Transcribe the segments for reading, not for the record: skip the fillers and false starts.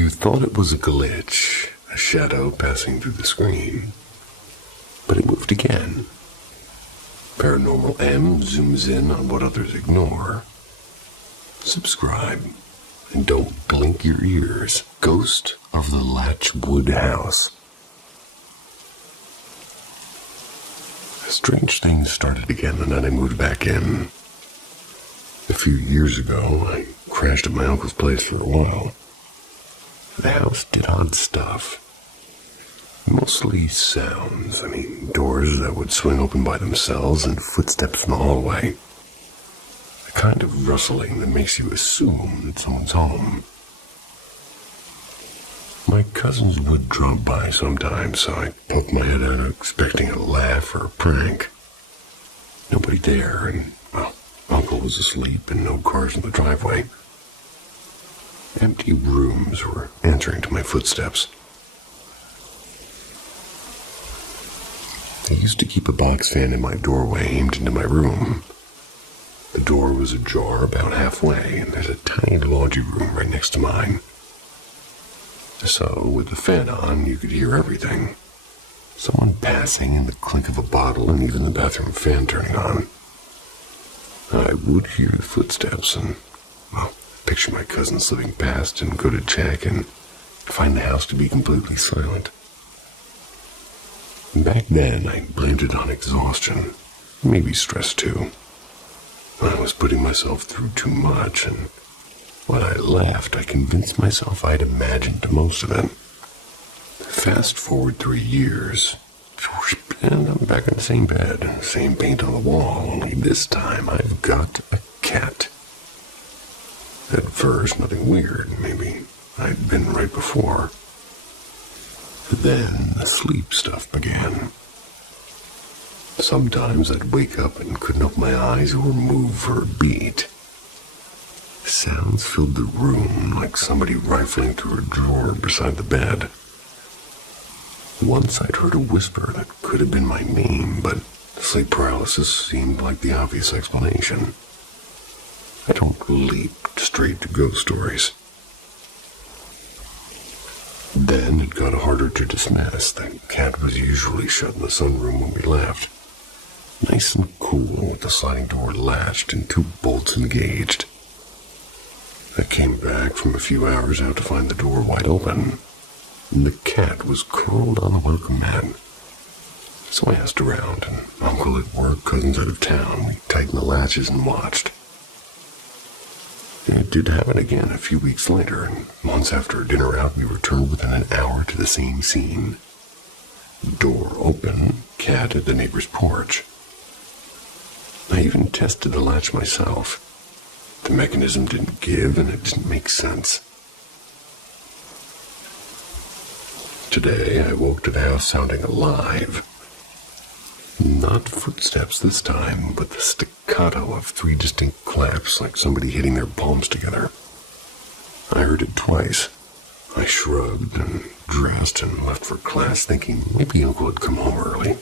You thought it was a glitch, a shadow passing through the screen. But it moved again. Paranormal M zooms in on what others ignore. Subscribe, and don't blink your ears. Ghost of the Latchwood house. Strange things started again the night I moved back in. A few years ago, I crashed at my uncle's place for a while. The house did odd stuff. Mostly sounds. Doors that would swing open by themselves and footsteps in the hallway. The kind of rustling that makes you assume that someone's home. My cousins would drop by sometimes, so I poked my head out expecting a laugh or a prank. Nobody there, and, Uncle was asleep and no cars in the driveway. Empty rooms were answering to my footsteps. I used to keep a box fan in my doorway aimed into my room. The door was ajar about halfway, and there's a tiny laundry room right next to mine. So, with the fan on, you could hear everything. Someone passing and the clink of a bottle and even the bathroom fan turning on. I would hear the footsteps and, picture my cousin slipping past and go to check and find the house to be completely silent. Back then, I blamed it on exhaustion, maybe stress too. I was putting myself through too much, and when I left, I convinced myself I'd imagined most of it. Fast forward 3 years, and I'm back in the same bed, same paint on the wall, only this time I've got a cat. At first, nothing weird, maybe I'd been right before. Then the sleep stuff began. Sometimes I'd wake up and couldn't open my eyes or move for a beat. Sounds filled the room like somebody rifling through a drawer beside the bed. Once I'd heard a whisper that could have been my name, but sleep paralysis seemed like the obvious explanation. I don't leap straight to ghost stories. Then it got harder to dismiss. The cat was usually shut in the sunroom when we left. Nice and cool with the sliding door latched and 2 bolts engaged. I came back from a few hours out to find the door wide open, and the cat was curled on the welcome mat. So I asked around, and Uncle at work, cousins out of town. We tightened the latches and watched. It did happen again a few weeks later, and months after dinner out, we returned within an hour to the same scene. Door open, cat at the neighbor's porch. I even tested the latch myself. The mechanism didn't give, and it didn't make sense. Today, I woke to the house sounding alive. Not footsteps this time, but the staccato of 3 distinct claps like somebody hitting their palms together. I heard it twice. I shrugged and dressed and left for class thinking maybe Uncle had come home early.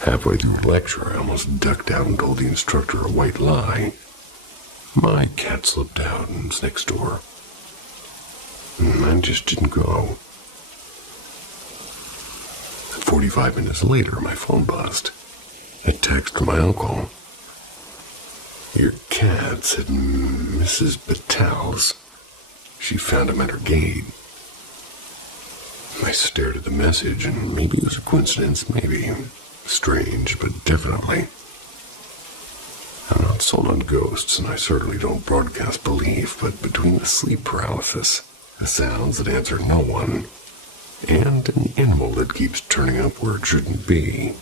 Halfway through the lecture, I almost ducked out and told the instructor a white lie. My cat slipped out and was next door. And I just didn't go. 45 minutes later, my phone buzzed. A text from my uncle. Your cat's at Mrs. Battel's. She found him at her gate. I stared at the message, and maybe it was a coincidence, maybe. Strange, but definitely. I'm not sold on ghosts, and I certainly don't broadcast belief, but between the sleep paralysis, the sounds that answer no one, and an animal that keeps turning up where it shouldn't be,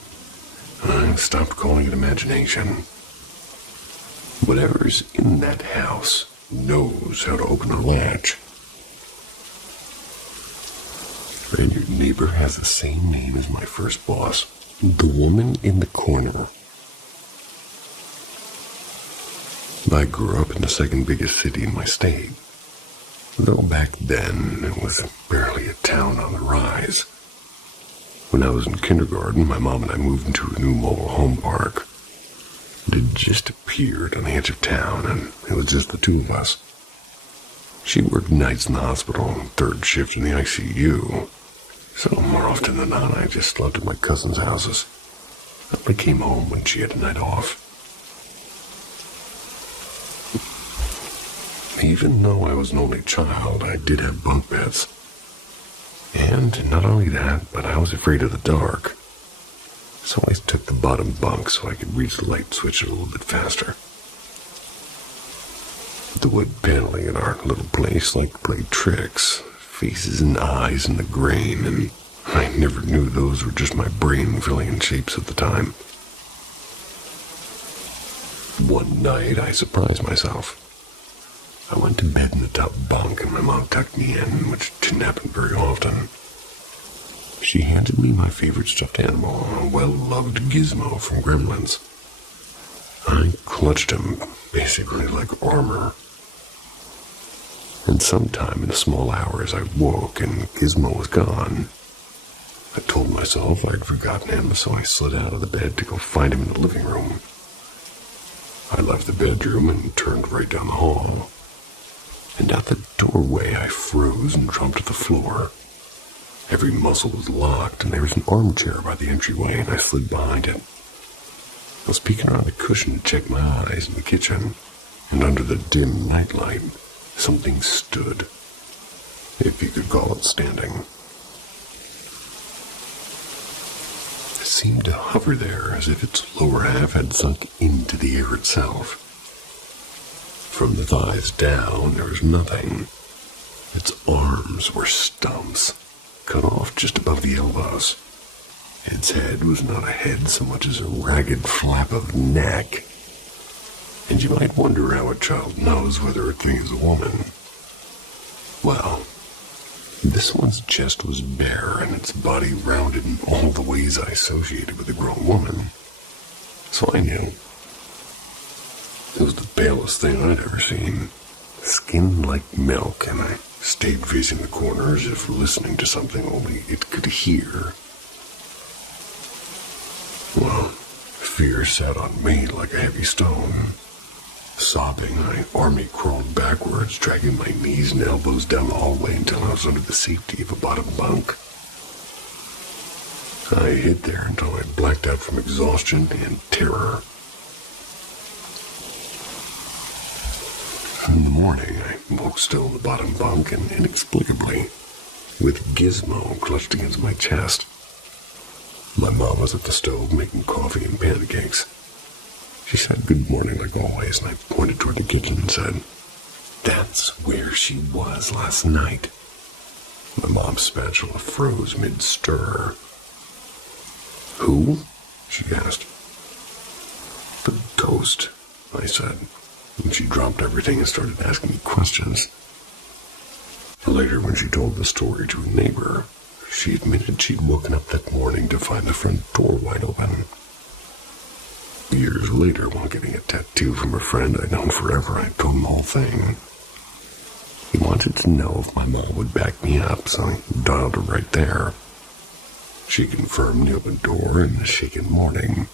I stopped calling it imagination. Whatever's in that house knows how to open a latch. And your neighbor has the same name as my first boss, the woman in the corner. I grew up in the second biggest city in my state, though back then it was barely a town on the rise. When I was in kindergarten, my mom and I moved into a new mobile home park. It had just appeared on the edge of town, and it was just the 2 of us. She worked nights in the hospital, third shift in the ICU. So more often than not, I just slept at my cousin's houses. I came home when she had a night off. Even though I was an only child, I did have bunk beds. And not only that, but I was afraid of the dark. So I took the bottom bunk so I could reach the light switch a little bit faster. The wood paneling in our little place liked to play tricks, faces and eyes in the grain, and I never knew those were just my brain filling in shapes at the time. One night, I surprised myself. I went to bed in the top bunk and my mom tucked me in, which didn't happen very often. She handed me my favorite stuffed animal, a well-loved Gizmo from Gremlins. I clutched him, basically like armor. And sometime in the small hours I woke and Gizmo was gone. I told myself I'd forgotten him, so I slid out of the bed to go find him in the living room. I left the bedroom and turned right down the hall. And at the doorway I froze and dropped to the floor. Every muscle was locked, and there was an armchair by the entryway, and I slid behind it. I was peeking around the cushion to check my eyes in the kitchen, and under the dim nightlight, something stood, if you could call it standing. It seemed to hover there as if its lower half had sunk into the air itself. From the thighs down, there was nothing. Its arms were stumps, cut off just above the elbows. Its head was not a head so much as a ragged flap of neck. And you might wonder how a child knows whether a thing is a woman. Well, this one's chest was bare and its body rounded in all the ways I associated with a grown woman. So I knew. It was the palest thing I'd ever seen. Skin like milk, and I stayed facing the corner as if listening to something only it could hear. Well, fear sat on me like a heavy stone. Sobbing, I army crawled backwards, dragging my knees and elbows down the hallway until I was under the safety of a bottom bunk. I hid there until I blacked out from exhaustion and terror. In the morning, I woke still in the bottom bunk and inexplicably, with Gizmo clutched against my chest. My mom was at the stove making coffee and pancakes. She said good morning like always, and I pointed toward the kitchen and said, "That's where she was last night." My mom's spatula froze mid-stir. "Who?" she asked. "The ghost," I said, and she dropped everything and started asking me questions. Later, when she told the story to a neighbor, she admitted she'd woken up that morning to find the front door wide open. Years later, while getting a tattoo from a friend I'd known forever, I told him the whole thing. He wanted to know if my mom would back me up, so I dialed her right there. She confirmed the open door in the shaken morning.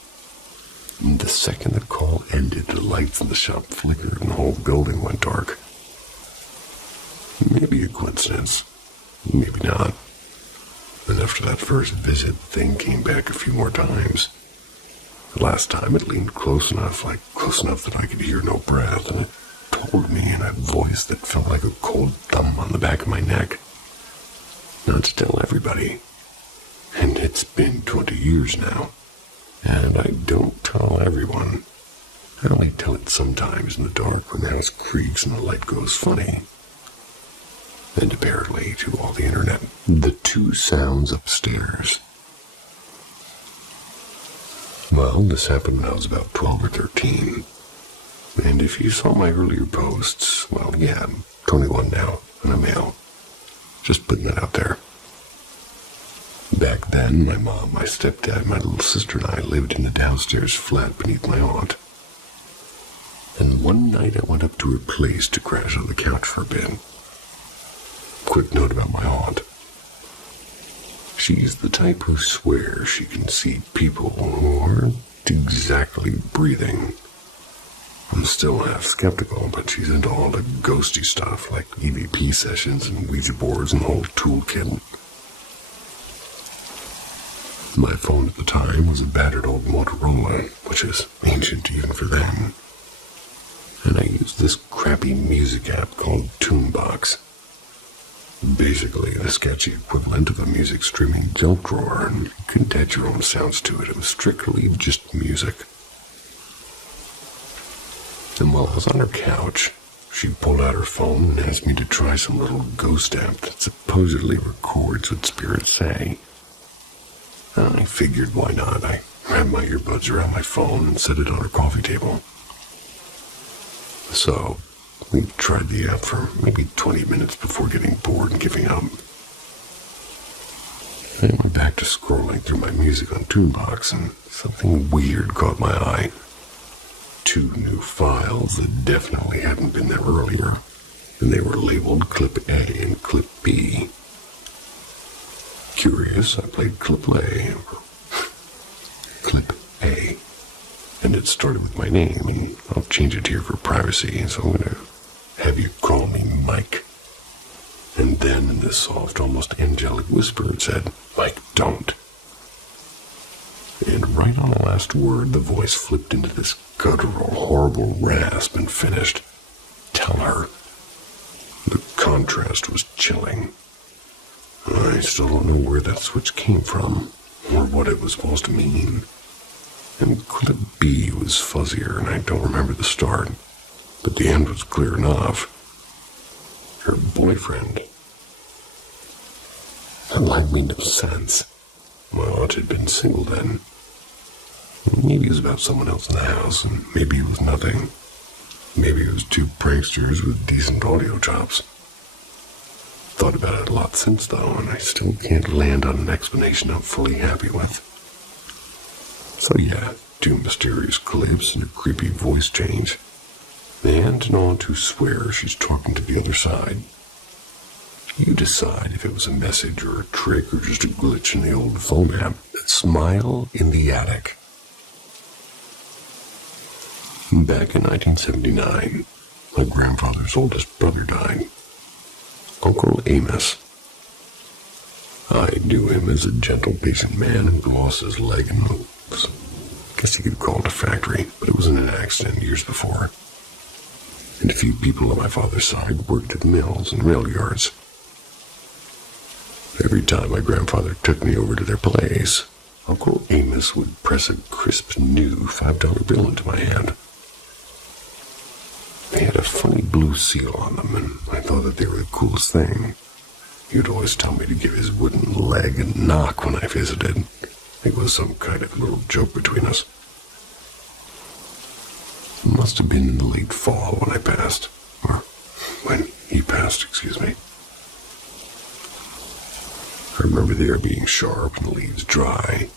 And the second the call ended, the lights in the shop flickered and the whole building went dark. Maybe a coincidence, maybe not. And after that first visit, the thing came back a few more times. The last time it leaned close enough that I could hear no breath, and it told me in a voice that felt like a cold thumb on the back of my neck not to tell everybody. And it's been 20 years now, and I don't tell everyone. I only tell it sometimes in the dark when the house creaks and the light goes funny. And apparently to all the internet. The two sounds upstairs. Well, this happened when I was about 12 or 13. And if you saw my earlier posts, well, yeah, I'm 21 now, and a male. Just putting that out there. Back then, my mom, my stepdad, my little sister, and I lived in the downstairs flat beneath my aunt. And one night I went up to her place to crash on the couch for a bit. Quick note about my aunt. She's the type who swears she can see people who aren't exactly breathing. I'm still half skeptical, but she's into all the ghosty stuff, like EVP sessions and Ouija boards and the whole toolkit. My phone at the time was a battered old Motorola, which is ancient even for them. And I used this crappy music app called Toonbox. Basically the sketchy equivalent of a music streaming junk drawer, and you couldn't add your own sounds to it. It was strictly just music. And while I was on her couch, she pulled out her phone and asked me to try some little ghost app that supposedly records what spirits say. I figured, why not? I wrapped my earbuds around my phone and set it on her coffee table. So, we tried the app for maybe 20 minutes before getting bored and giving up. I went back to scrolling through my music on Toonbox, and something weird caught my eye. 2 new files that definitely hadn't been there earlier, and they were labeled Clip A and Clip B. Curious, I played Clip A, and it started with my name, and I'll change it here for privacy, so I'm going to have you call me Mike. And then in this soft, almost angelic whisper, it said, Mike, don't. And right on the last word, the voice flipped into this guttural, horrible rasp and finished, tell her. The contrast was chilling. I still don't know where that switch came from, or what it was supposed to mean. And Clip B was fuzzier, and I don't remember the start, but the end was clear enough. Her boyfriend. That line made no sense. Well, it had been single then. Maybe it was about someone else in the house, and maybe it was nothing. Maybe it was 2 pranksters with decent audio chops. Thought about it a lot since, though, and I still can't land on an explanation I'm fully happy with. So yeah, 2 mysterious clips and a creepy voice change. And an aunt who swears she's talking to the other side. You decide if it was a message or a trick or just a glitch in the old phone app. Smile in the attic. Back in 1979, my grandfather's oldest brother died. Uncle Amos. I knew him as a gentle, patient man who lost his leg and moves. Guess you could call it a factory, but it was in an accident years before. And a few people on my father's side worked at mills and rail yards. Every time my grandfather took me over to their place, Uncle Amos would press a crisp new $5 bill into my hand. They had a funny blue seal on them, and I thought that they were the coolest thing. He would always tell me to give his wooden leg a knock when I visited. It was some kind of little joke between us. It must have been in the late fall when I passed. Or when he passed, excuse me. I remember the air being sharp and the leaves dry.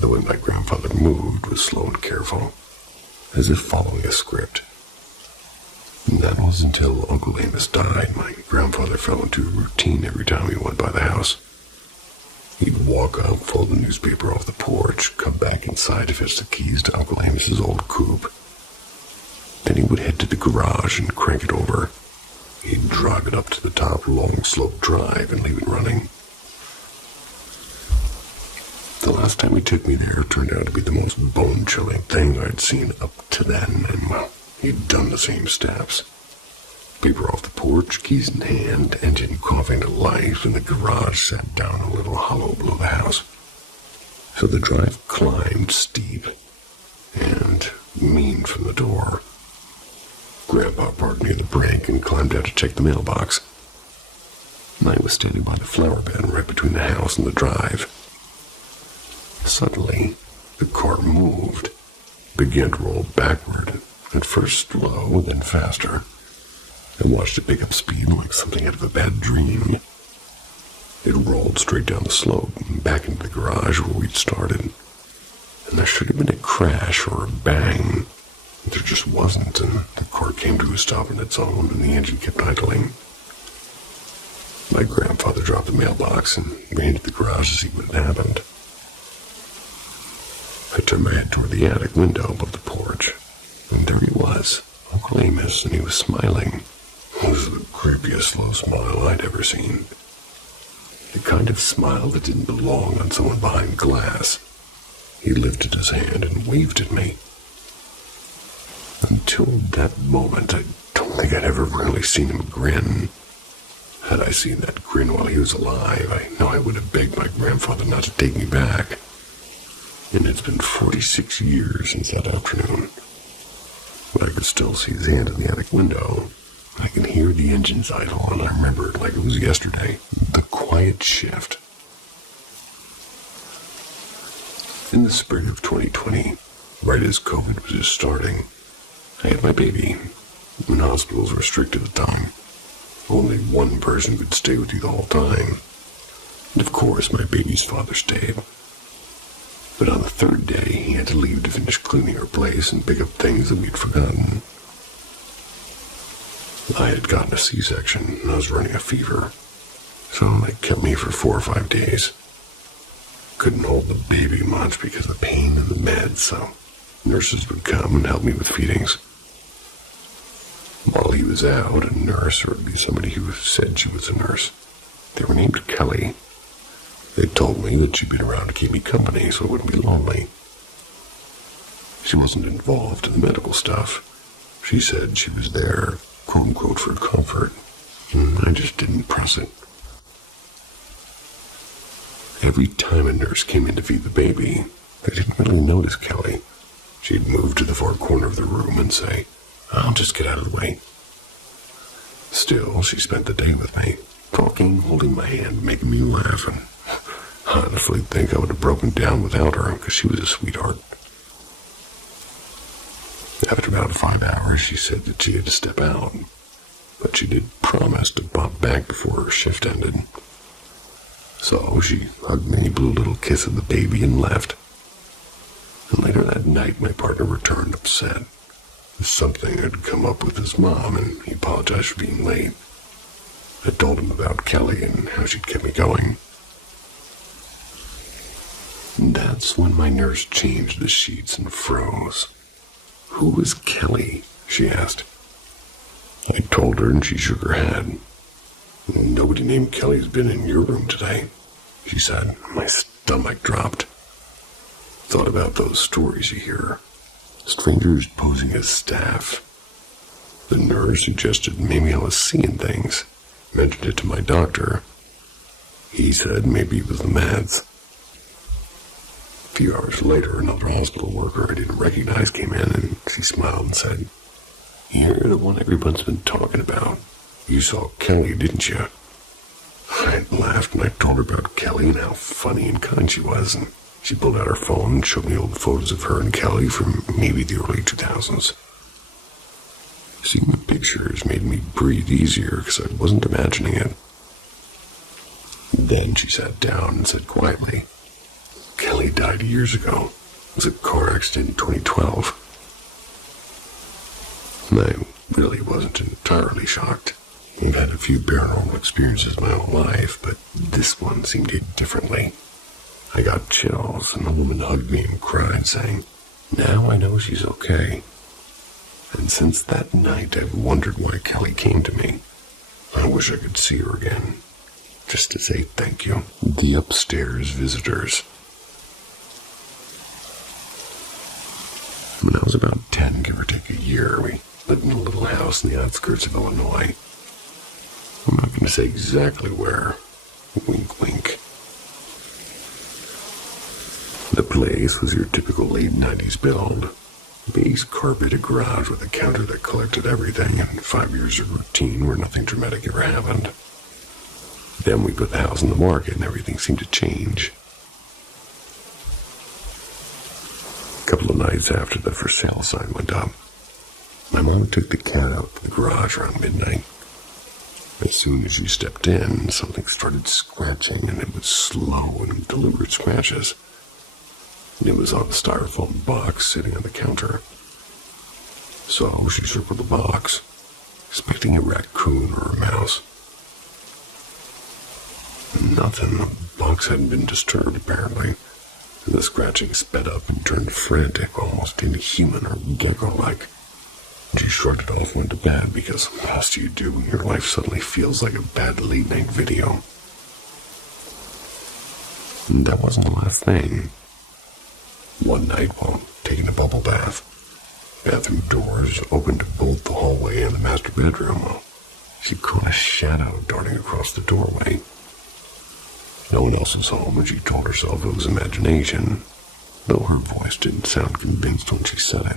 The way my grandfather moved was slow and careful, as if following a script. And that was until Uncle Amos died. My grandfather fell into a routine every time he went by the house. He'd walk up, fold the newspaper off the porch, come back inside to fetch the keys to Uncle Amos's old coupe. Then he would head to the garage and crank it over. He'd drive it up to the top long slope drive and leave it running. The last time he took me there turned out to be the most bone-chilling thing I'd seen up to then, and well, he'd done the same steps. Paper off the porch, keys in hand, engine coughing to life, and the garage sat down a little hollow below the house. So the drive climbed steep and mean from the door. Grandpa parked near the brink and climbed out to check the mailbox. I was standing by the flower bed right between the house and the drive. Suddenly, the car moved, began to roll backward, at first slow, then faster. I watched it pick up speed like something out of a bad dream. It rolled straight down the slope, back into the garage where we'd started. And there should have been a crash or a bang. But there just wasn't, and the car came to a stop on its own, and the engine kept idling. My grandfather dropped the mailbox and ran to the garage to see what had happened. I turned my head toward the attic window above the porch. And there he was, Uncle Amos, and he was smiling. It was the creepiest slow smile I'd ever seen. The kind of smile that didn't belong on someone behind glass. He lifted his hand and waved at me. Until that moment, I don't think I'd ever really seen him grin. Had I seen that grin while he was alive, I know I would have begged my grandfather not to take me back. And it's been 46 years since that afternoon. But I could still see his hand in the attic window. I can hear the engines idle, and I remember it like it was yesterday. The quiet shift. In the spring of 2020, right as COVID was just starting, I had my baby, and hospitals were strict at the time. Only one person could stay with you the whole time. And of course, my baby's father stayed. But on the third day, he had to leave to finish cleaning our place and pick up things that we'd forgotten. I had gotten a C-section, and I was running a fever. So they kept me for 4 or 5 days. Couldn't hold the baby much because of the pain and the meds, so nurses would come and help me with feedings. While he was out, a nurse, or at least somebody who said she was a nurse, they were named Kelly. They told me that she'd been around to keep me company so I wouldn't be lonely. She wasn't involved in the medical stuff. She said she was there, quote-unquote, for comfort, and I just didn't press it. Every time a nurse came in to feed the baby, they didn't really notice Kelly. She'd move to the far corner of the room and say, "I'll just get out of the way." Still, she spent the day with me, talking, holding my hand, making me laugh, and I honestly think I would have broken down without her because she was a sweetheart. After about 5 hours, she said that she had to step out, but she did promise to pop back before her shift ended. So she hugged me, blew a little kiss at the baby, and left. And later that night, my partner returned upset. Something had come up with his mom, and he apologized for being late. I told him about Kelly and how she'd kept me going. And that's when my nurse changed the sheets and froze. "Who was Kelly?" she asked. I told her, and she shook her head. "Nobody named Kelly's been in your room today," she said. My stomach dropped. Thought about those stories you hear. Strangers posing as staff. The nurse suggested maybe I was seeing things. Mentioned it to my doctor. He said maybe it was the meds. A few hours later, another hospital worker I didn't recognize came in, and she smiled and said, "You're the one everyone's been talking about. You saw Kelly, didn't you?" I laughed and I told her about Kelly and how funny and kind she was, and she pulled out her phone and showed me old photos of her and Kelly from maybe the early 2000s. Seeing the pictures made me breathe easier because I wasn't imagining it. Then she sat down and said quietly, "Kelly died years ago. It was a car accident in 2012. And I really wasn't entirely shocked. I've had a few paranormal experiences my whole life, but this one seemed to hit differently. I got chills, and the woman hugged me and cried, saying, "Now I know she's okay." And since that night, I've wondered why Kelly came to me. I wish I could see her again, just to say thank you. The upstairs visitors. When I was about 10, give or take a year, we lived in a little house in the outskirts of Illinois. I'm not going to say exactly where. Wink, wink. The place was your typical late 90s build. Beige carpeted garage with a counter that collected everything, and 5 years of routine where nothing dramatic ever happened. Then we put the house on the market and everything seemed to change. A couple of nights after the for sale sign went up, my mom took the cat out to the garage around midnight. As soon as she stepped in, something started scratching, and it was slow and deliberate scratches. And it was on a styrofoam box sitting on the counter. So she circled the box, expecting a raccoon or a mouse. Nothing. The box hadn't been disturbed, apparently. And the scratching sped up and turned frantic, almost inhuman or gecko-like. She shrugged it off and went to bed because after you do, your life suddenly feels like a bad late-night video. And that wasn't the last thing. One night while taking a bubble bath, bathroom doors opened to both the hallway and the master bedroom. She caught a shadow darting across the doorway. No one else was home, and she told herself it was imagination, though her voice didn't sound convinced when she said it.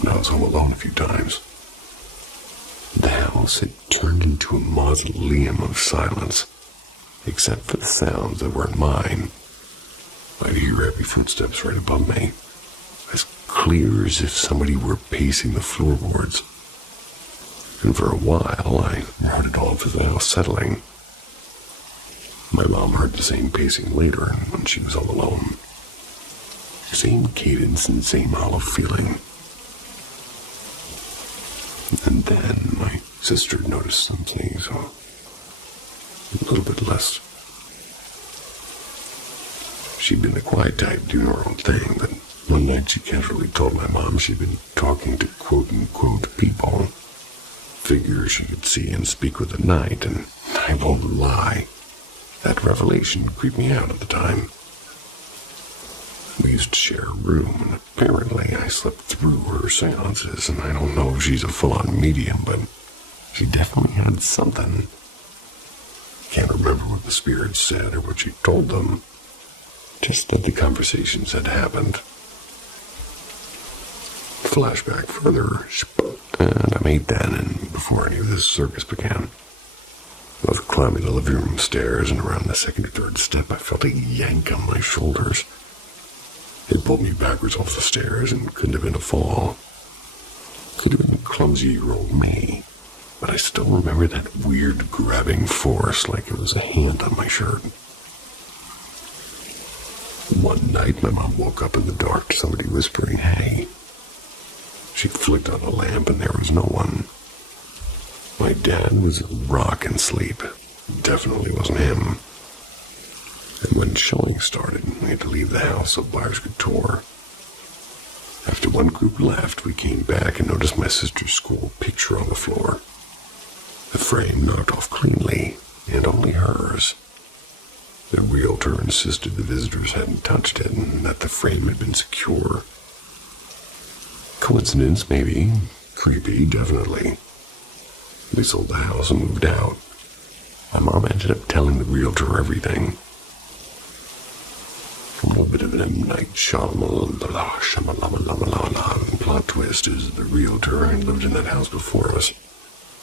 And I was home alone a few times. The house had turned into a mausoleum of silence, except for the sounds that weren't mine. I'd hear heavy footsteps right above me, as clear as if somebody were pacing the floorboards. And for a while, I heard it all through the house settling. My mom heard the same pacing later when she was all alone. Same cadence and same hollow feeling. And then my sister noticed something, so a little bit less. She'd been the quiet type doing her own thing, but one night she casually told my mom she'd been talking to quote-unquote people, figures she could see and speak with at night, and I won't lie, that revelation creeped me out at the time. We used to share a room, and apparently I slept through her seances, and I don't know if she's a full-on medium, but she definitely had something. Can't remember what the spirits said or what she told them, just that the conversations had happened. Flashback further, and I'm 8 then, and before any of this circus began. I was climbing the living room stairs, and around the second or third step I felt a yank on my shoulders. It pulled me backwards off the stairs and couldn't have been a fall. Could have been clumsy year-old me, but I still remember that weird grabbing force like it was a hand on my shirt. One night my mom woke up in the dark to somebody whispering, "Hey." She flicked on a lamp and there was no one. My dad was a rock in sleep. Definitely wasn't him. And when showing started, we had to leave the house so buyers could tour. After one group left, we came back and noticed my sister's school picture on the floor. The frame knocked off cleanly, and only hers. The realtor insisted the visitors hadn't touched it and that the frame had been secure. Coincidence, maybe. Creepy, definitely. We sold the house and moved out. My mom ended up telling the realtor everything. A little bit of an M. Night Shyamalan plot twist is the realtor who lived in that house before us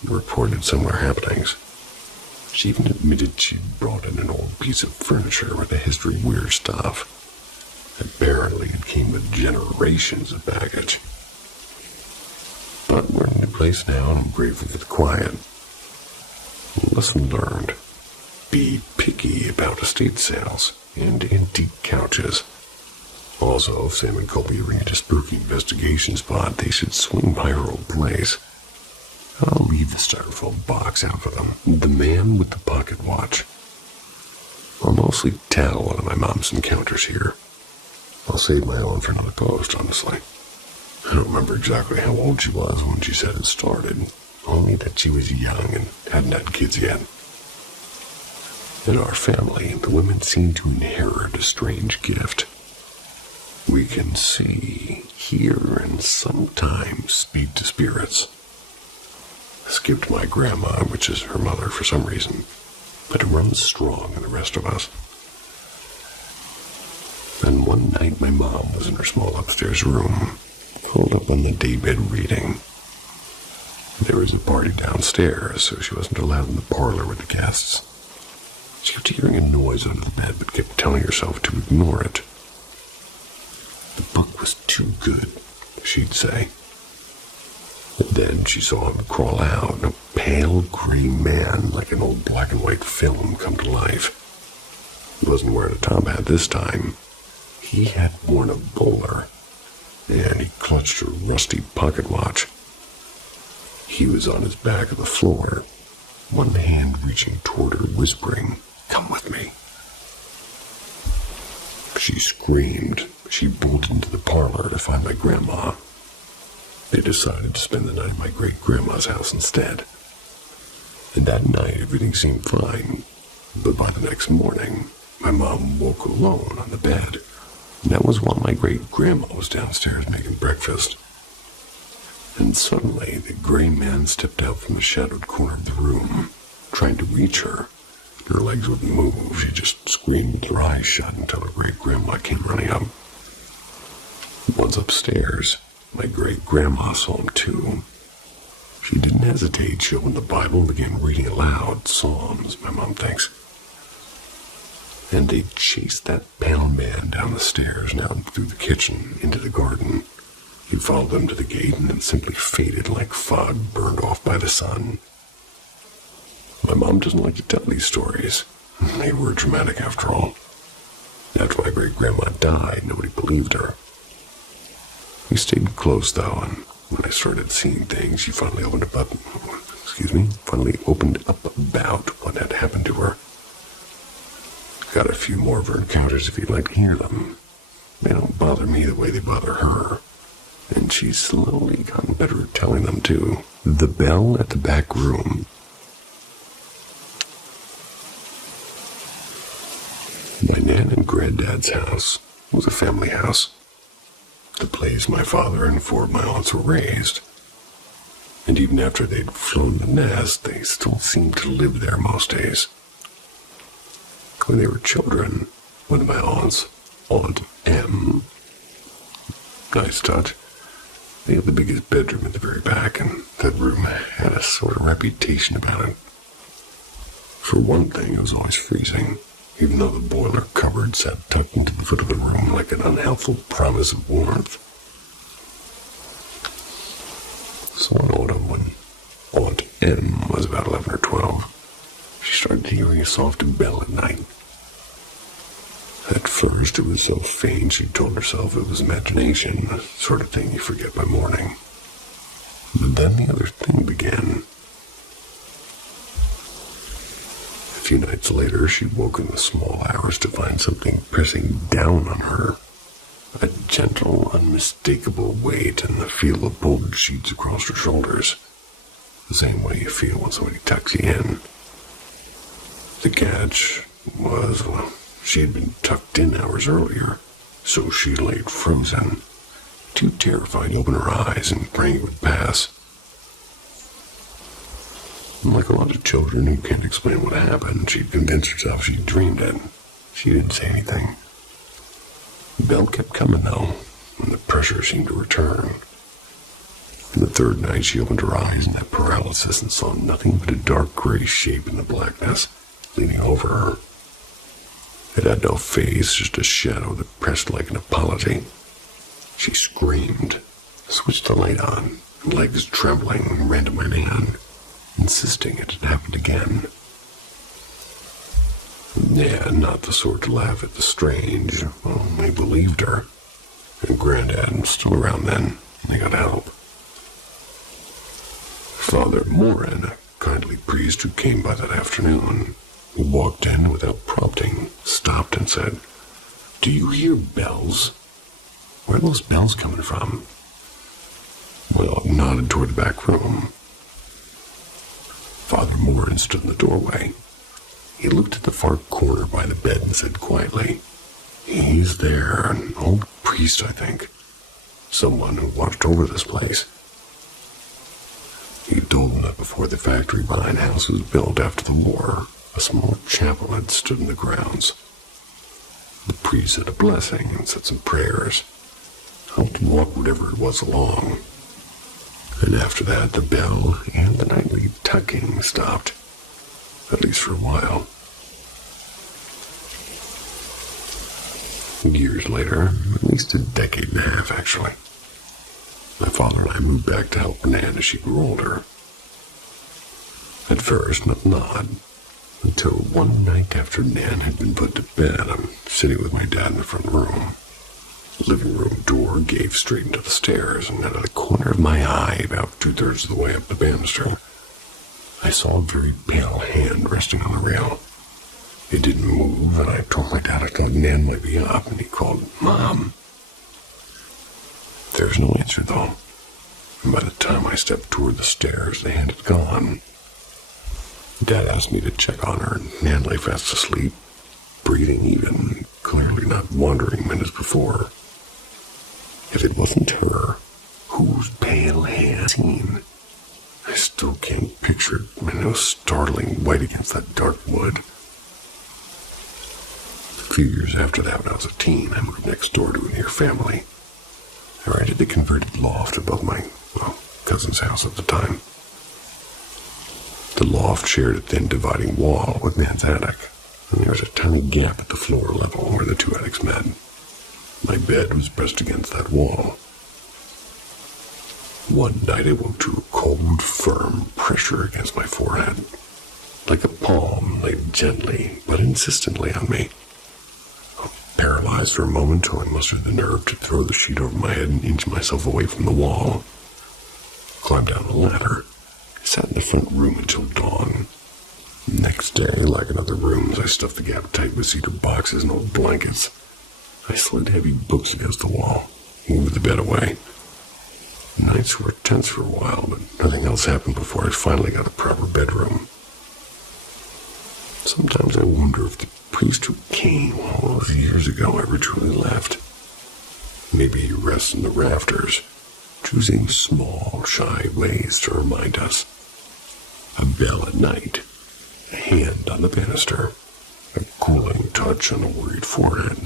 reported similar happenings. She even admitted she'd brought in an old piece of furniture with a history of weird stuff. Apparently it came with generations of baggage. But we're in a new place now, and I'm grateful for the quiet. Lesson learned. Be picky about estate sales and antique couches. Also, if Sam and Colby arrange a spooky investigation spot, they should swing by her old place. I'll leave the styrofoam box out for them. The man with the pocket watch. I'll mostly tell one of my mom's encounters here. I'll save my own for another post, honestly. I don't remember exactly how old she was when she said it started, only that she was young and hadn't had kids yet. In our family, the women seem to inherit a strange gift. We can see, hear, and sometimes speak to spirits. Skipped my grandma, which is her mother for some reason, but it runs strong in the rest of us. And one night my mom was in her small upstairs room, curled up on the daybed reading. There was a party downstairs, so she wasn't allowed in the parlor with the guests. She kept hearing a noise under the bed, but kept telling herself to ignore it. The book was too good, she'd say. And then she saw him crawl out, a pale gray man like an old black and white film come to life. He wasn't wearing a top hat this time. He had worn a bowler, and he clutched a rusty pocket watch. He was on his back of the floor, one hand reaching toward her, whispering, "Come with me." She screamed. She bolted into the parlor to find my grandma. They decided to spend the night at my great-grandma's house instead. And that night, everything seemed fine. But by the next morning, my mom woke alone on the bed. And that was while my great-grandma was downstairs making breakfast. And suddenly, the gray man stepped out from the shadowed corner of the room, trying to reach her. Her legs wouldn't move. She just screamed with her eyes shut until her great-grandma came running up. Once upstairs, my great-grandma saw him too. She didn't hesitate. She opened the Bible and began reading aloud, Psalms, my mom thinks. And they chased that pale man down the stairs and out through the kitchen into the garden. He followed them to the gate and then simply faded like fog burned off by the sun. My mom doesn't like to tell these stories. They were dramatic after all. After my great-grandma died, nobody believed her. We stayed close though, and when I started seeing things, she finally opened up about what had happened to her. Got a few more of her encounters if you'd like to hear them. They don't bother me the way they bother her. And she's slowly gotten better at telling them too. The bell at the back room. My Nan and Granddad's house was a family house. The place my father and 4 of my aunts were raised. And even after they'd flown the nest, they still seemed to live there most days. When they were children, one of my aunts, Aunt M, nice touch, they had the biggest bedroom in the very back, and that room had a sort of reputation about it. For one thing, it was always freezing, even though the boiler cupboard sat tucked into the foot of the room like an unhelpful promise of warmth. So one autumn, when Aunt M was about 11 or 12, she started hearing a soft bell at night. At first, it was so faint she told herself it was imagination, the sort of thing you forget by morning. But then the other thing began. A few nights later, she woke in the small hours to find something pressing down on her. A gentle, unmistakable weight and the feel of pulled sheets across her shoulders. The same way you feel when somebody tucks you in. The catch was, well, she had been tucked in hours earlier, so she laid frozen, too terrified to open her eyes and praying it would pass. Like a lot of children who can't explain what happened, she'd convinced herself she dreamed it. She didn't say anything. The bell kept coming, though, and the pressure seemed to return. And the third night, she opened her eyes in that paralysis and saw nothing but a dark gray shape in the blackness leaning over her. It had no face, just a shadow that pressed like an apology. She screamed, switched the light on, and legs trembling, ran to my Nan, insisting it had happened again. Nan, not the sort to laugh at the strange, only believed her. And Granddad was still around then, and they got help. Father Morin, a kindly priest who came by that afternoon, who walked in without prompting, stopped and said, "Do you hear bells? Where are those bells coming from?" Well, I nodded toward the back room. Father Morin stood in the doorway. He looked at the far corner by the bed and said quietly, "He's there, an old priest, I think. Someone who watched over this place." He told them that before the factory behind the house was built after the war, a small chapel had stood in the grounds. The priest said a blessing and said some prayers, helped walk whatever it was along. And after that, the bell and the nightly tugging stopped, at least for a while. Years later, at least a decade and a half actually, my father and I moved back to help Nan as she grew older. At first, nothing odd, until one night after Nan had been put to bed, I'm sitting with my dad in the front room. The living room door gave straight into the stairs, and out of the corner of my eye, about 2/3 of the way up the banister, I saw a very pale hand resting on the rail. It didn't move, and I told my dad I thought Nan might be up, and he called, "Mom." There was no answer, though. and by the time I stepped toward the stairs, the hand had gone. Dad asked me to check on her, and Nan lay fast asleep, breathing even, clearly not wandering minutes before. If it wasn't her, whose pale hand seen? I still can't picture it, and it was startling white against that dark wood. A few years after that, when I was a teen, I moved next door to a near family. I rented the converted loft above my, cousin's house at the time. The loft shared a thin dividing wall with Nan's attic, and there was a tiny gap at the floor level where the two attics met. My bed was pressed against that wall. One night I woke to a cold, firm pressure against my forehead, like a palm laid gently but insistently on me. I was paralyzed for a moment till I mustered the nerve to throw the sheet over my head and inch myself away from the wall. Climbed down the ladder. I sat in the front room until dawn. Next day, like in other rooms, I stuffed the gap tight with cedar boxes and old blankets. I slid heavy books against the wall, moved the bed away. Nights were tense for a while, but nothing else happened before I finally got a proper bedroom. Sometimes I wonder if the priest who came all those years ago ever truly left. Maybe he rests in the rafters, choosing small, shy ways to remind us. A bell at night, a hand on the banister, a cooling touch on a worried forehead.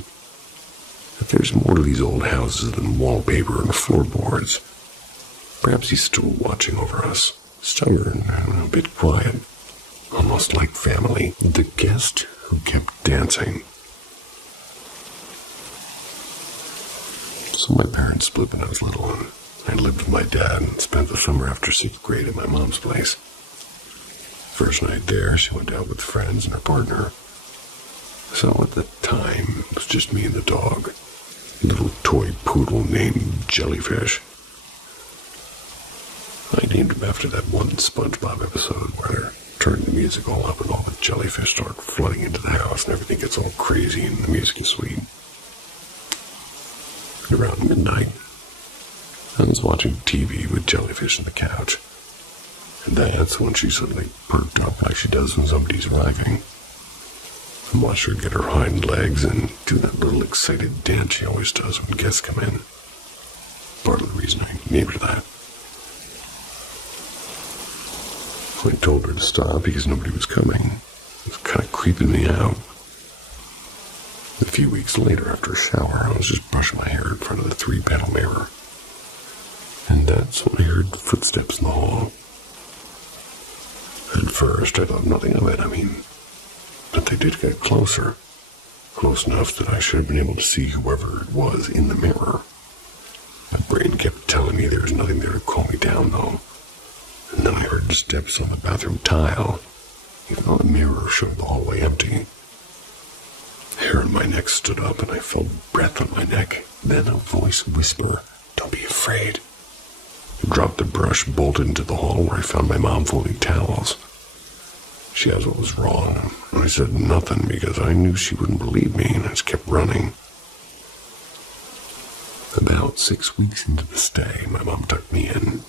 If there's more to these old houses than wallpaper and floorboards, perhaps he's still watching over us, stubborn and a bit quiet, almost like family. The guest who kept dancing. So my parents split when I was little, and I lived with my dad and spent the summer after 6th grade at my mom's place. First night there, she went out with friends and her partner. So at the time, it was just me and the dog, a little toy poodle named Jellyfish. I named him after that one SpongeBob episode where they're turning the music all up and all the jellyfish start flooding into the house and everything gets all crazy and the music is sweet. Around midnight, I was watching TV with Jellyfish on the couch, and that's when she suddenly perked up like she does when somebody's arriving. I watched her get her hind legs and do that little excited dance she always does when guests come in. Part of the reason I named her that. I told her to stop because nobody was coming. It was kind of creeping me out. A few weeks later, after a shower, I was just brushing my hair in front of the 3-panel mirror. And that's when I heard footsteps in the hall. At first, I thought nothing of it, but they did get closer. Close enough that I should have been able to see whoever it was in the mirror. My brain kept telling me there was nothing there to calm me down, though. And then I heard the steps on the bathroom tile, even though the mirror showed the hallway empty. Hair on my neck stood up, and I felt breath on my neck. Then a voice whisper, "Don't be afraid." I dropped the brush, bolted into the hall where I found my mom folding towels. She asked what was wrong, and I said nothing because I knew she wouldn't believe me, and I just kept running. About 6 weeks into the stay, my mom tucked me in.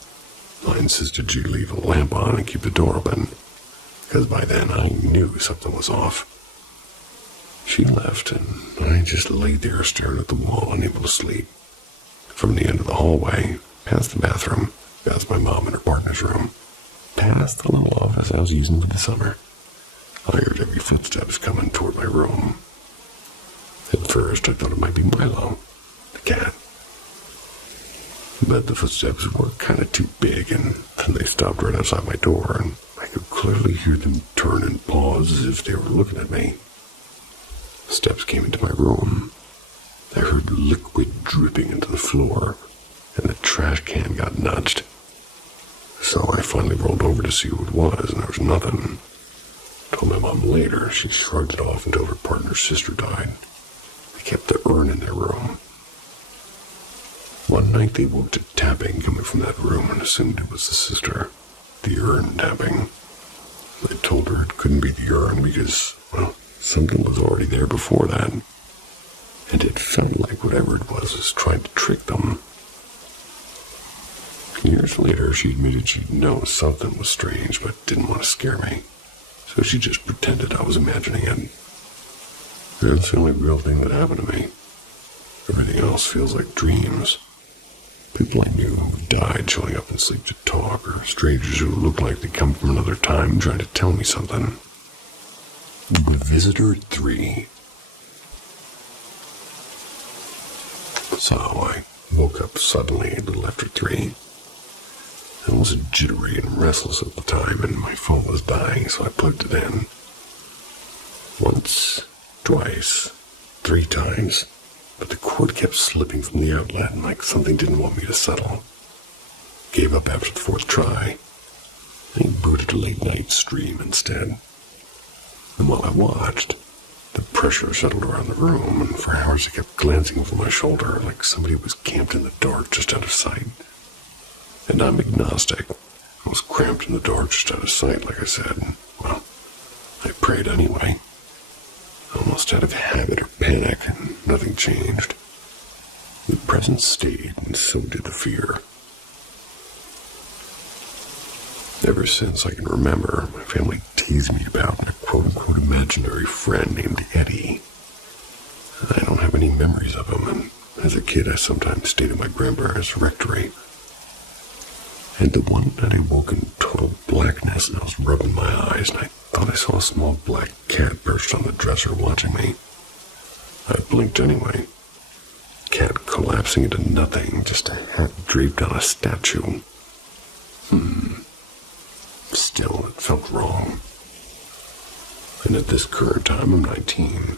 I insisted she leave a lamp on and keep the door open, because by then I knew something was off. She left, and I just lay there staring at the wall, unable to sleep. From the end of the hallway, past the bathroom, past my mom and her partner's room, past the little office I was using for the summer, I heard heavy footsteps coming toward my room. At first, I thought it might be Milo, the cat. But the footsteps were kind of too big, and then they stopped right outside my door, and I could clearly hear them turn and pause as if they were looking at me. Steps came into my room. I heard liquid dripping into the floor, and the trash can got nudged. So I finally rolled over to see who it was, and there was nothing. Told my mom later. She shrugged it off until her partner's sister died. They kept the urn in their room. One night they woke to tapping coming from that room and assumed it was the sister. The urn tapping. I told her it couldn't be the urn because, something was already there before that. And it felt like whatever it was trying to trick them. Years later, she admitted she'd known something was strange, but didn't want to scare me. So she just pretended I was imagining it. That's the only real thing that happened to me. Everything else feels like dreams. People I knew who died showing up in sleep to talk, or strangers who looked like they come from another time trying to tell me something. The Visitor 3. So I woke up suddenly a little after 3. I was jittery and restless at the time, and my phone was dying, so I plugged it in. Once, twice, 3 times, but the cord kept slipping from the outlet, and like something didn't want me to settle. Gave up after the 4th try. I booted a late-night stream instead. And while I watched, the pressure settled around the room, and for hours I kept glancing over my shoulder like somebody was camped in the dark just out of sight. And I'm agnostic. I was cramped in the dark just out of sight, like I said. Well, I prayed anyway. Almost out of habit or panic, and nothing changed. The presence stayed, and so did the fear. Ever since I can remember, my family teased me about a quote-unquote imaginary friend named Eddie. I don't have any memories of him, and as a kid I sometimes stayed at my grandparents' rectory. And the one night I woke in total blackness, and I was rubbing my eyes, and I thought I saw a small black cat perched on the dresser watching me. I blinked anyway. Cat collapsing into nothing, just a hat draped on a statue. Still, it felt wrong. And at this current time, I'm 19.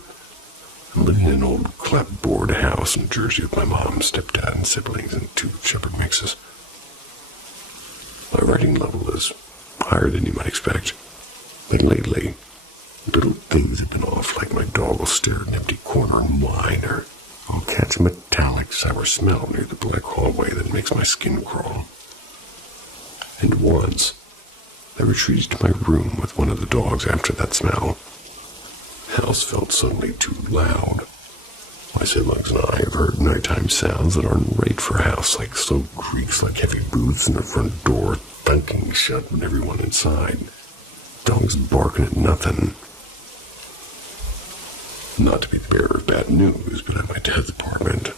I'm living in an old clapboard house in Jersey with my mom, stepdad, and siblings, and 2 shepherd mixes. My writing level is higher than you might expect. But lately, little things have been off, like my dog will stare at an empty corner and whine, or I'll catch a metallic sour smell near the black hallway that makes my skin crawl. And once, I retreated to my room with one of the dogs after that smell. House felt suddenly too loud. My siblings and I have heard nighttime sounds that aren't right for a house, like slow creaks, like heavy boots, and the front door thunking shut with everyone inside. Dogs barking at nothing. Not to be the bearer of bad news, but at my dad's apartment,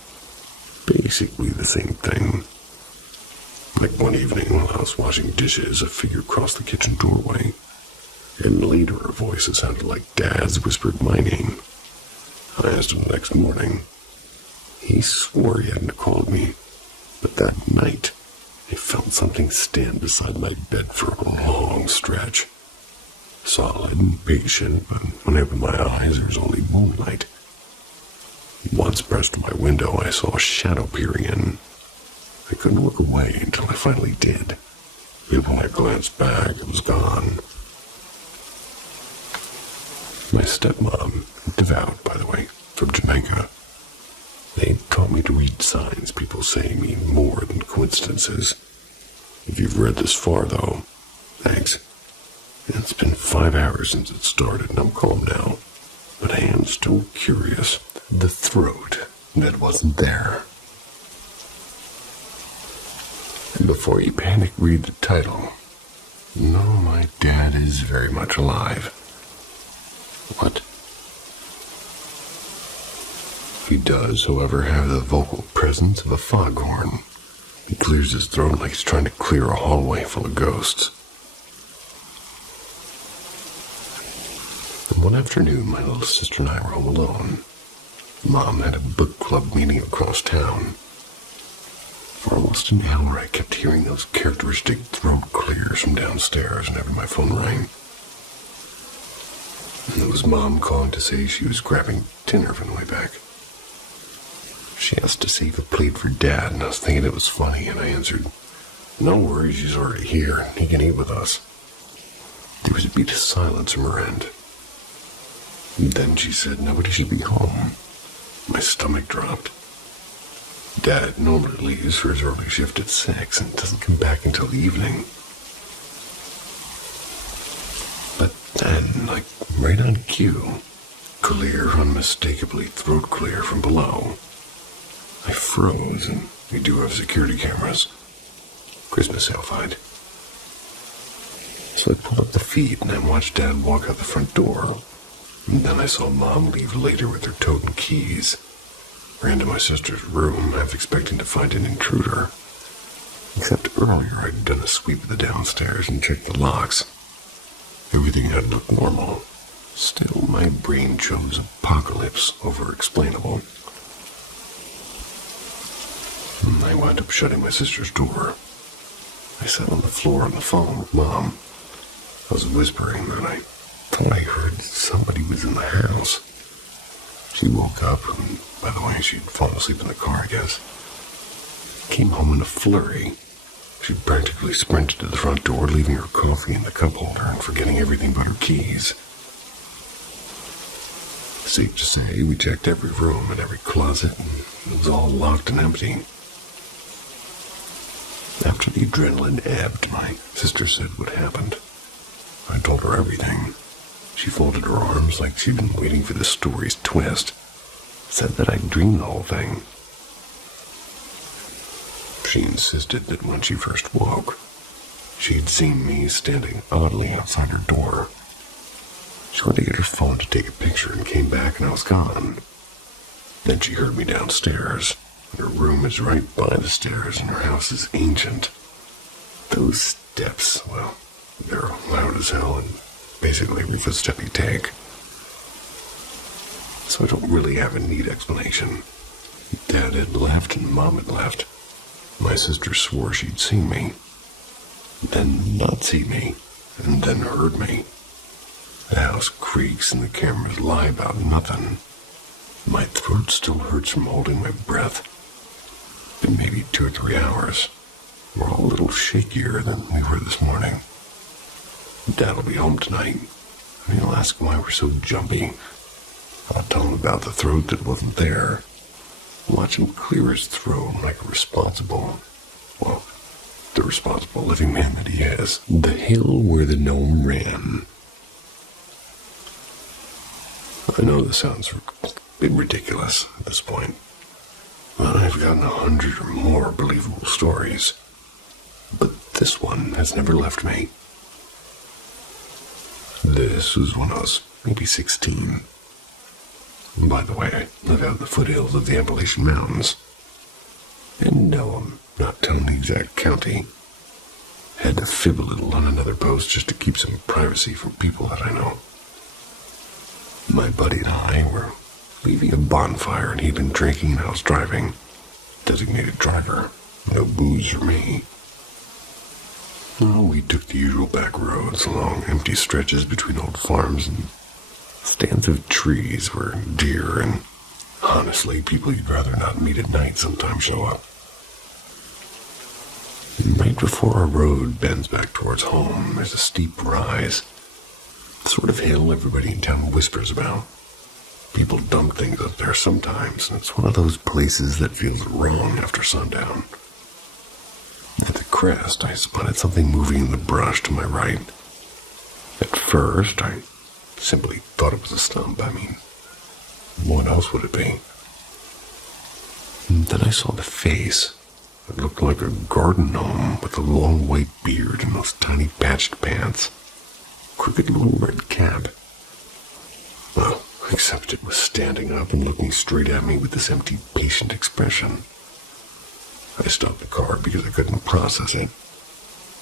basically the same thing. Like one evening while I was washing dishes, a figure crossed the kitchen doorway, and later a voice that sounded like Dad's whispered my name. I asked him the next morning. He swore he hadn't called me, but that night I felt something stand beside my bed for a long stretch. Solid and patient, but when I opened my eyes there was only moonlight. Once pressed to my window, I saw a shadow peering in. I couldn't look away until I finally did, and when I glanced back, it was gone. My stepmom, devout, by the way, from Jamaica. They taught me to read signs people say mean more than coincidences. If you've read this far, though, thanks. It's been 5 hours since it started, and I'm calm now. But I am still curious. The throat that wasn't there. And before you panic, read the title. No, my dad is very much alive. What? He does, however, have the vocal presence of a foghorn. He clears his throat like he's trying to clear a hallway full of ghosts. And one afternoon, my little sister and I were home alone. Mom had a book club meeting across town. For almost an hour, I kept hearing those characteristic throat clears from downstairs whenever my phone rang. And it was Mom calling to say she was grabbing dinner from the way back. She asked to save a plate for Dad, and I was thinking it was funny, and I answered, "No worries, he's already here. He can eat with us." There was a beat of silence from her end. And then she said nobody should be home. My stomach dropped. Dad normally leaves for his early shift at 6 and doesn't come back until the evening. But then, like right on cue, clear, unmistakably throat clear from below. I froze, and we do have security cameras. Christmas sale find. So I pulled up the feed and I watched Dad walk out the front door. And then I saw Mom leave later with her totem keys. Ran to my sister's room, half expecting to find an intruder. Except earlier I'd done a sweep of the downstairs and checked the locks. Everything had looked normal. Still, my brain chose apocalypse over explainable. I wound up shutting my sister's door. I sat on the floor on the phone with Mom. I was whispering that I thought I heard somebody was in the house. She woke up, and by the way, she'd fallen asleep in the car, I guess. Came home in a flurry. She practically sprinted to the front door, leaving her coffee in the cup holder and forgetting everything but her keys. Safe to say, we checked every room and every closet, and it was all locked and empty. After the adrenaline ebbed, my sister said what happened. I told her everything. She folded her arms like she'd been waiting for the story's twist. Said that I'd dreamed the whole thing. She insisted that when she first woke, she'd seen me standing oddly outside her door. She went to get her phone to take a picture and came back and I was gone. Then she heard me downstairs. Her room is right by the stairs and her house is ancient. Those steps, well, they're loud as hell and basically every footstep you take. So I don't really have a neat explanation. Dad had left and Mom had left. My sister swore she'd seen me, then not see me, and then heard me. The house creaks and the cameras lie about nothing. My throat still hurts from holding my breath. Been maybe 2 or 3 hours. We're all a little shakier than we were this morning. Dad'll be home tonight. He'll ask why we're so jumpy. I'll tell him about the throat that wasn't there. Watch him clear his throat like a responsible, well, the responsible living man that he is. The hill where the gnome ran. I know this sounds a bit ridiculous at this point, but I've gotten 100 or more believable stories. But this one has never left me. This was when I was maybe 16. By the way, I live out in the foothills of the Appalachian Mountains. And no, I'm not telling the exact county. Had to fib a little on another post just to keep some privacy from people that I know. My buddy and I were leaving a bonfire and he'd been drinking and I was driving. Designated driver. No booze for me. Well, we took the usual back roads along empty stretches between old farms and stands of trees where deer and, honestly, people you'd rather not meet at night sometimes show up. Right before our road bends back towards home, there's a steep rise. The sort of hill everybody in town whispers about. People dump things up there sometimes, and it's one of those places that feels wrong after sundown. At the crest, I spotted something moving in the brush to my right. At first, I simply thought it was a stump. I mean, what else would it be? And then I saw the face. It looked like a garden gnome with a long white beard and those tiny patched pants. Crooked little red cap. Well, except it was standing up and looking straight at me with this empty, patient expression. I stopped the car because I couldn't process it.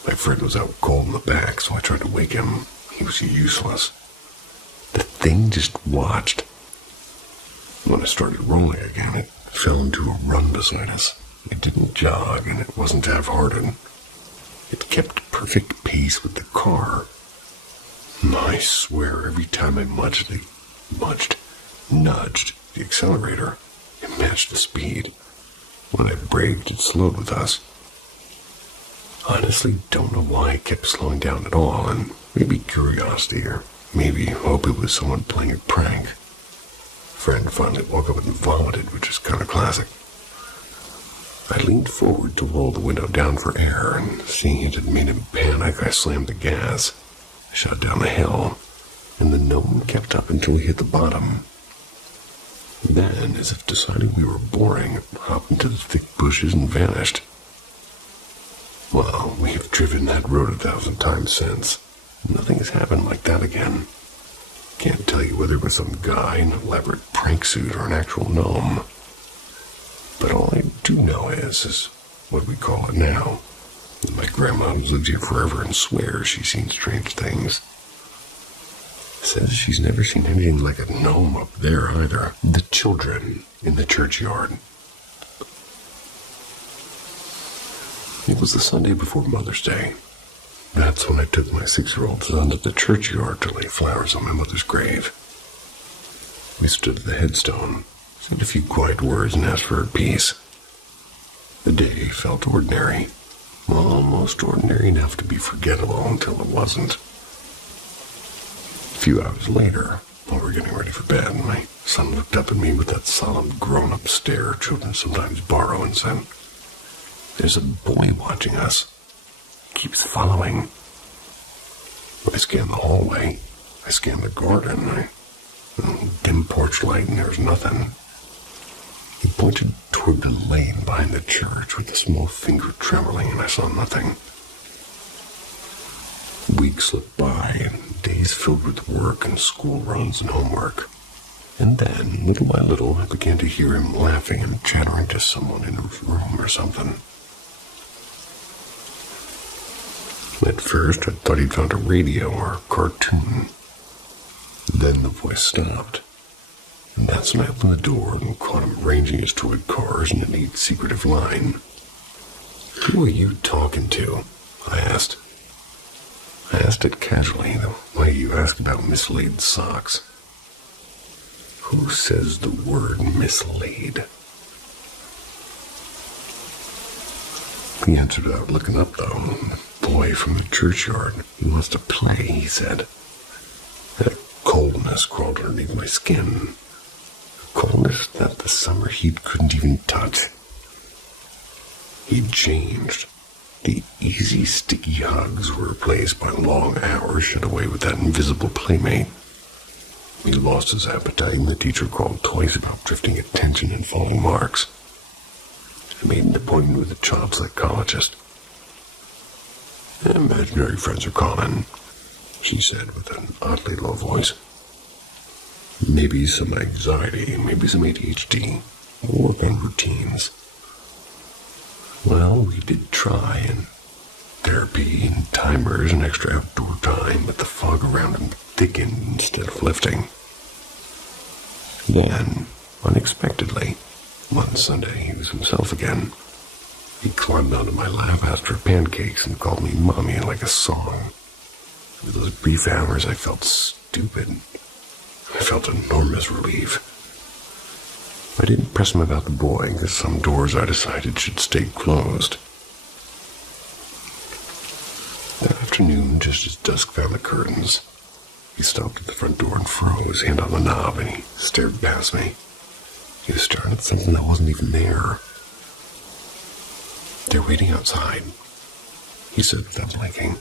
My friend was out cold in the back, so I tried to wake him. He was useless. The thing just watched. When I started rolling again, it fell into a run beside us. It didn't jog, and it wasn't half-hearted. It kept perfect pace with the car. I swear every time I nudged the accelerator, it matched the speed. When I braked, it slowed with us. Honestly, don't know why it kept slowing down at all, and maybe curiosity, or maybe hope it was someone playing a prank. Friend finally woke up and vomited, which is kind of classic. I leaned forward to roll the window down for air, and seeing it had made him panic, I slammed the gas, shot down the hill, and the gnome kept up until he hit the bottom. Then, as if deciding we were boring, it hopped into the thick bushes and vanished. Well, we have driven that road 1,000 times since. Nothing has happened like that again. Can't tell you whether it was some guy in an elaborate prank suit or an actual gnome. But all I do know is what we call it now. My grandma, who's lived here forever and swears she's seen strange things, says she's never seen anything like a gnome up there either. The children in the churchyard. It was the Sunday before Mother's Day. That's when I took my 6-year-old son to the churchyard to lay flowers on my mother's grave. We stood at the headstone, said a few quiet words, and asked for her peace. The day felt ordinary. Almost ordinary enough to be forgettable until it wasn't. A few hours later, while we were getting ready for bed, my son looked up at me with that solemn grown-up stare children sometimes borrow and said, "There's a boy watching us. Keeps following." I scanned the hallway. I scanned the garden. Dim porch light, and there was nothing. He pointed toward the lane behind the church with a small finger trembling, and I saw nothing. Weeks slipped by, and days filled with work and school runs and homework. And then, little by little, I began to hear him laughing and chattering to someone in his room or something. At first, I thought he'd found a radio or a cartoon. Then the voice stopped. And that's when I opened the door and caught him ranging his toy cars in a neat, secretive line. "Who are you talking to?" I asked. I asked it casually, the way you ask about mislaid socks. Who says the word mislaid? He answered without looking up, though. "The boy from the churchyard. He wants to play," he said. A coldness crawled underneath my skin. A coldness that the summer heat couldn't even touch. He'd changed. The easy, sticky hugs were replaced by long hours shut away with that invisible playmate. He lost his appetite, and the teacher called twice about drifting attention and falling marks. I made an appointment with a child psychologist. "Imaginary friends are common," she said with an oddly low voice. "Maybe some anxiety, maybe some ADHD. We'll work on routines." Well, we did try, and therapy and timers and extra outdoor time, but the fog around him thickened instead of lifting. Then, unexpectedly, one Sunday he was himself again. He climbed onto my lap, asked for pancakes, and called me Mommy like a song. For those brief hours I felt stupid. I felt enormous relief. I didn't press him about the boy, because some doors I decided should stay closed. That afternoon, just as dusk found the curtains, he stopped at the front door and froze, hand on the knob, and he stared past me. He was staring at something that wasn't even there. "They're waiting outside," he said without blinking.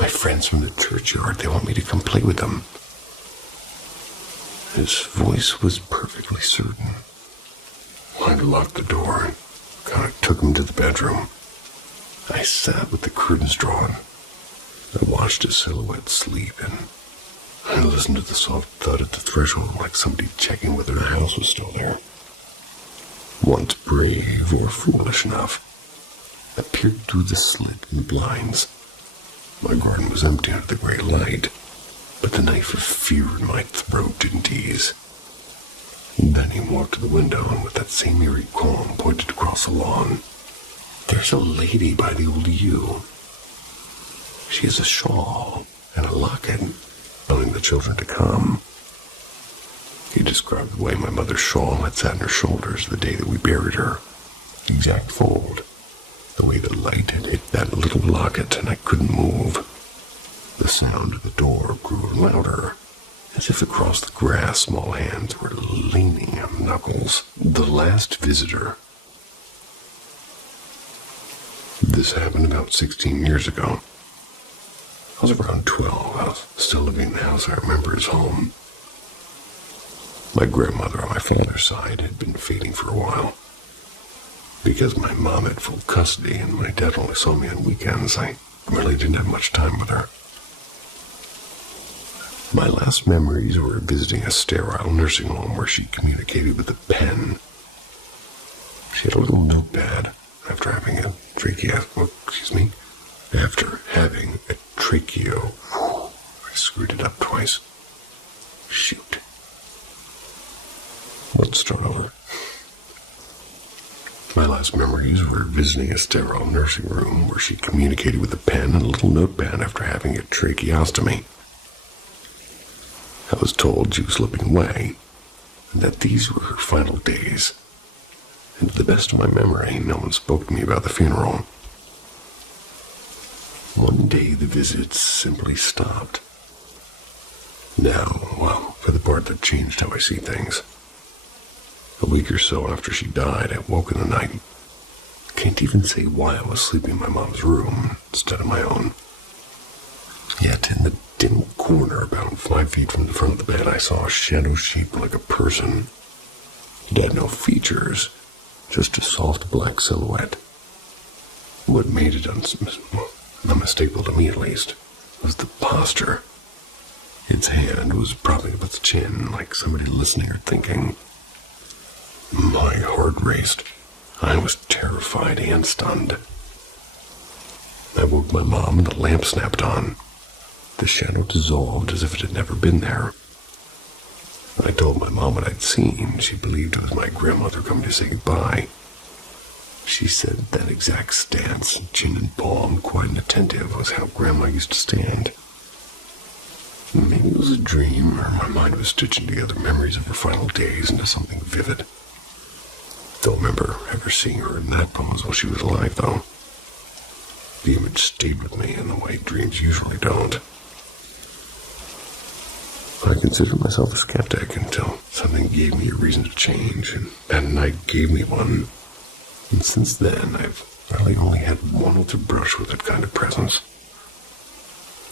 "My friends from the churchyard, they want me to come play with them." His voice was perfectly certain. I locked the door and kind of took him to the bedroom. I sat with the curtains drawn. I watched his silhouette sleep, and I listened to the soft thud at the threshold like somebody checking whether the house was still there. Once brave or foolish enough, I peered through the slit in the blinds. My garden was empty under the gray light, but the knife of fear in my throat didn't ease. Then he walked to the window and with that same eerie calm pointed across the lawn. "There's a lady by the old yew. She has a shawl and a locket, telling the children to come." He described the way my mother's shawl had sat on her shoulders the day that we buried her. The exact fold. The way the light had hit that little locket and I couldn't move. The sound of the door grew louder, as if across the grass small hands were leaning on knuckles. The last visitor. This happened about 16 years ago. I was around 12. I was still living in the house I remember as home. My grandmother on my father's side had been fading for a while. Because my mom had full custody and my dad only saw me on weekends, I really didn't have much time with her. My last memories were visiting a sterile nursing home where she communicated with a pen. She had a little notepad after having a tracheo. I screwed it up twice. Shoot. Let's start over. My last memories were visiting a sterile nursing room where she communicated with a pen and a little notepad after having a tracheostomy. I was told she was slipping away, and that these were her final days. And to the best of my memory, no one spoke to me about the funeral. One day the visits simply stopped. Now, well, for the part that changed how I see things. A week or so after she died, I woke in the night. Can't even say why I was sleeping in my mom's room instead of my own. Yet in the dim corner about 5 feet from the front of the bed, I saw a shadow shape like a person. It had no features, just a soft black silhouette. What made it unmistakable to me, at least, was the posture. Its hand was propping up its chin like somebody listening or thinking. My heart raced. I was terrified and stunned. I woke my mom and the lamp snapped on. The shadow dissolved as if it had never been there. I told my mom what I'd seen. She believed it was my grandmother coming to say goodbye. She said that exact stance, chin and palm, quiet and attentive, was how Grandma used to stand. Maybe it was a dream, or my mind was stitching together memories of her final days into something vivid. Don't remember ever seeing her in that pose while she was alive, though. The image stayed with me in the way dreams usually don't. I considered myself a skeptic until something gave me a reason to change, and that night gave me one. And since then, I've really only had one other brush with that kind of presence.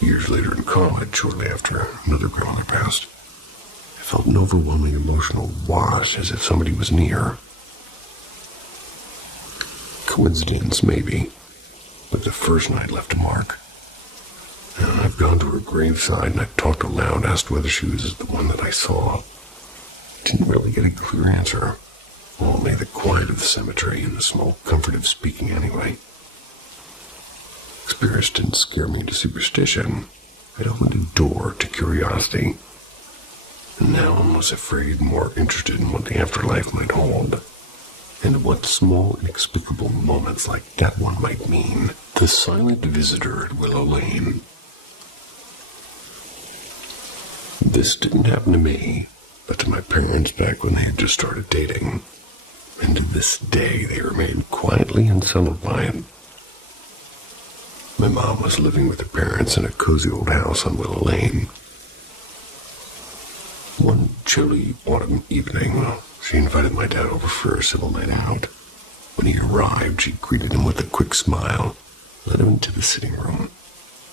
Years later in college, shortly after another grandmother passed, I felt an overwhelming emotional wash as if somebody was near. Coincidence, maybe, but the first night left a mark. I've gone to her graveside and I've talked aloud, asked whether she was the one that I saw. Didn't really get a clear answer. Only the quiet of the cemetery and the small comfort of speaking anyway. Experience didn't scare me into superstition. It opened a door to curiosity. And now I'm less afraid, more interested in what the afterlife might hold. And what small, inexplicable moments like that one might mean. The silent visitor at Willow Lane. This didn't happen to me, but to my parents back when they had just started dating. And to this day, they remain quietly unsettled by it. My mom was living with her parents in a cozy old house on Willow Lane. One chilly autumn evening, she invited my dad over for a civil night out. When he arrived, she greeted him with a quick smile, led him into the sitting room,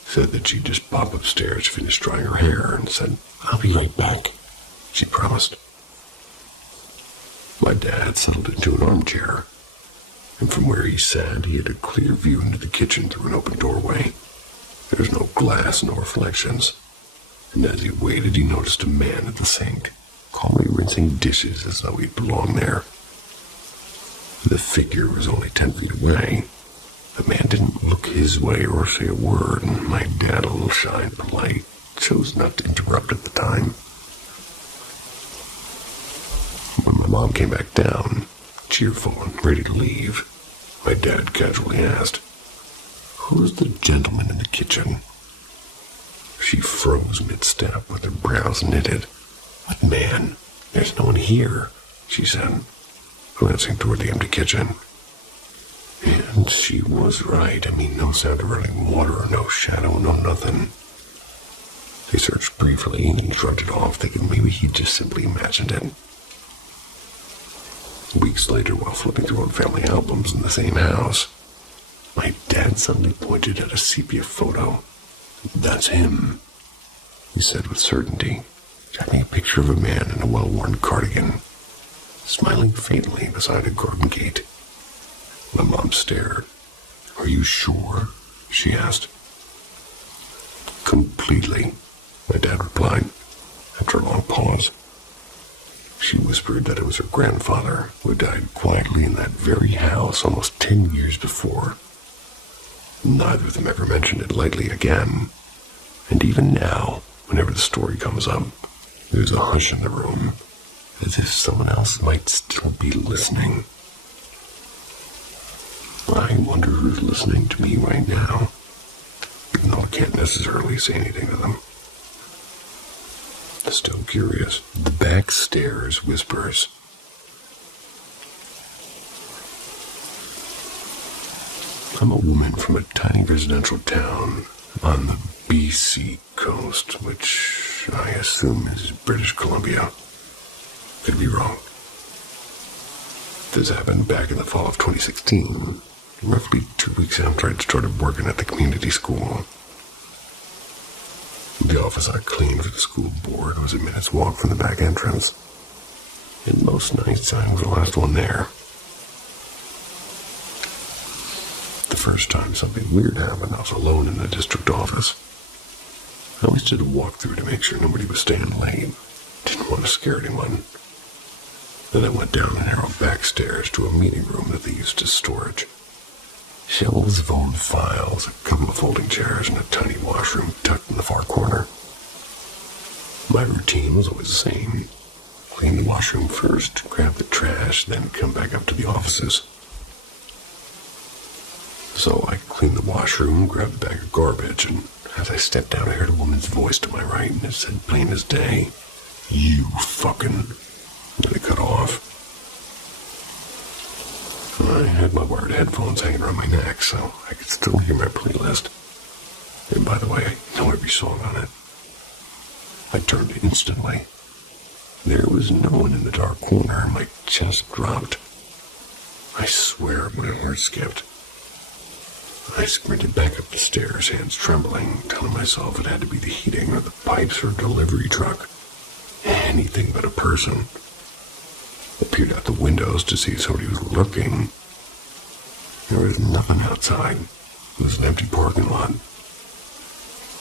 said that she'd just pop upstairs, finish drying her hair, and said, "I'll be right back," she promised. My dad settled into an armchair, and from where he sat, he had a clear view into the kitchen through an open doorway. There was no glass, no reflections, and as he waited, he noticed a man at the sink, calmly rinsing dishes as though he belonged there. The figure was only 10 feet away. The man didn't look his way or say a word, and my dad, a little shy and polite, chose not to interrupt at the time. When my mom came back down, cheerful and ready to leave, my dad casually asked, "Who's the gentleman in the kitchen?" She froze mid-step with her brows knitted. "What man? There's no one here," she said, glancing toward the empty kitchen. And she was right. I mean, no sound of running water, no shadow, no nothing. They searched briefly and he shrugged it off, thinking maybe he'd just simply imagined it. Weeks later, while flipping through old family albums in the same house, my dad suddenly pointed at a sepia photo. "That's him," he said with certainty, tapping a picture of a man in a well-worn cardigan, smiling faintly beside a garden gate. My mom stared. "Are you sure?" she asked. "Completely," my dad replied, after a long pause. She whispered that it was her grandfather who had died quietly in that very house almost 10 years before. Neither of them ever mentioned it lightly again, and even now, whenever the story comes up, there's a hush in the room, as if someone else might still be listening. I wonder who's listening to me right now, even though I can't necessarily say anything to them. Still curious. The back stairs whispers. I'm a woman from a tiny residential town on the BC coast, which I assume is British Columbia. Could be wrong. This happened back in the fall of 2016, roughly 2 weeks after I'd started working at the community school. The office I cleaned for the school board was a minute's walk from the back entrance, and most nights I was the last one there. The first time something weird happened, I was alone in the district office. I always did a walkthrough to make sure nobody was staying late. Didn't want to scare anyone. Then I went down the narrow back stairs to a meeting room that they used as storage. Shelves of old files, a couple of folding chairs, and a tiny washroom tucked in the far corner. My routine was always the same. Clean the washroom first, grab the trash, then come back up to the offices. So I cleaned the washroom, grabbed a bag of garbage, and as I stepped down, I heard a woman's voice to my right, and it said plain as day, "You fucking..." Then it cut off. I had my wired headphones hanging around my neck, so I could still hear my playlist. And by the way, I know every song on it. I turned instantly. There was no one in the dark corner, and my chest dropped. I swear my heart skipped. I sprinted back up the stairs, hands trembling, telling myself it had to be the heating or the pipes or a delivery truck. Anything but a person. I peered out the windows to see if somebody was lurking. There was nothing outside. It was an empty parking lot.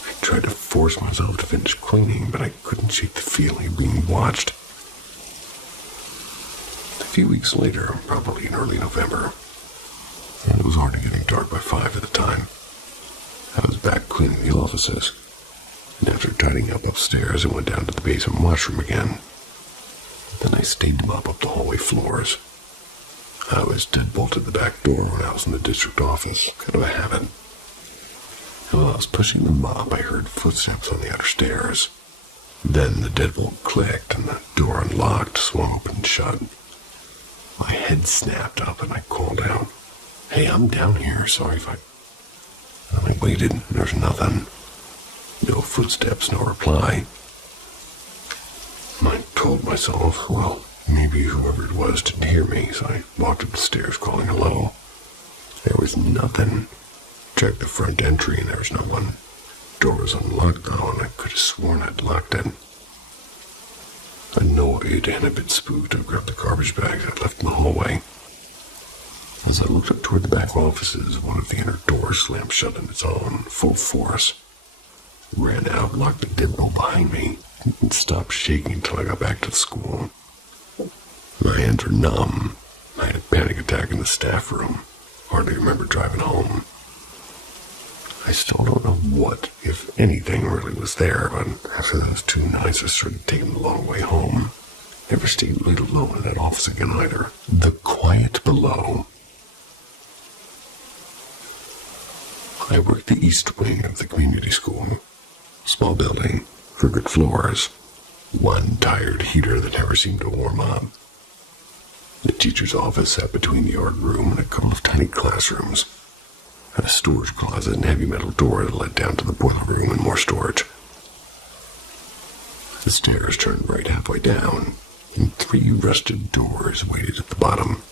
I tried to force myself to finish cleaning, but I couldn't shake the feeling of being watched. A few weeks later, probably in early November, and it was already getting dark by 5 at the time, I was back cleaning the offices, and after tidying up upstairs, I went down to the basement washroom again. Then I stayed to mop up the hallway floors. I was deadbolted the back door when I was in the district office, kind of a habit. And while I was pushing the mop, I heard footsteps on the outer stairs. Then the deadbolt clicked and the door unlocked, swung open and shut. My head snapped up and I called out, "Hey, I'm down here, sorry if I..." And I waited, and there was nothing. No footsteps, no reply. I told myself, well, maybe whoever it was didn't hear me, so I walked up the stairs calling hello. There was nothing. Checked the front entry and there was no one. Door was unlocked though, and I could have sworn I'd locked it. Annoyed and a bit spooked, I grabbed the garbage bags I'd left in the hallway. As I looked up toward the back offices, one of the inner doors slammed shut on its own, full force. Ran out, locked the deadbolt behind me, and stopped shaking until I got back to the school. My hands were numb. I had a panic attack in the staff room. Hardly remember driving home. I still don't know what, if anything, really was there, but after those 2 nights I started taking the long way home. Never stayed late alone in that office again either. The quiet below. I worked the east wing of the community school. Small building, crooked floors, one tired heater that never seemed to warm up. The teacher's office sat between the yard room and a couple of tiny classrooms. Had a storage closet and heavy metal door that led down to the boiler room and more storage. The stairs turned right halfway down, and 3 rusted doors waited at the bottom.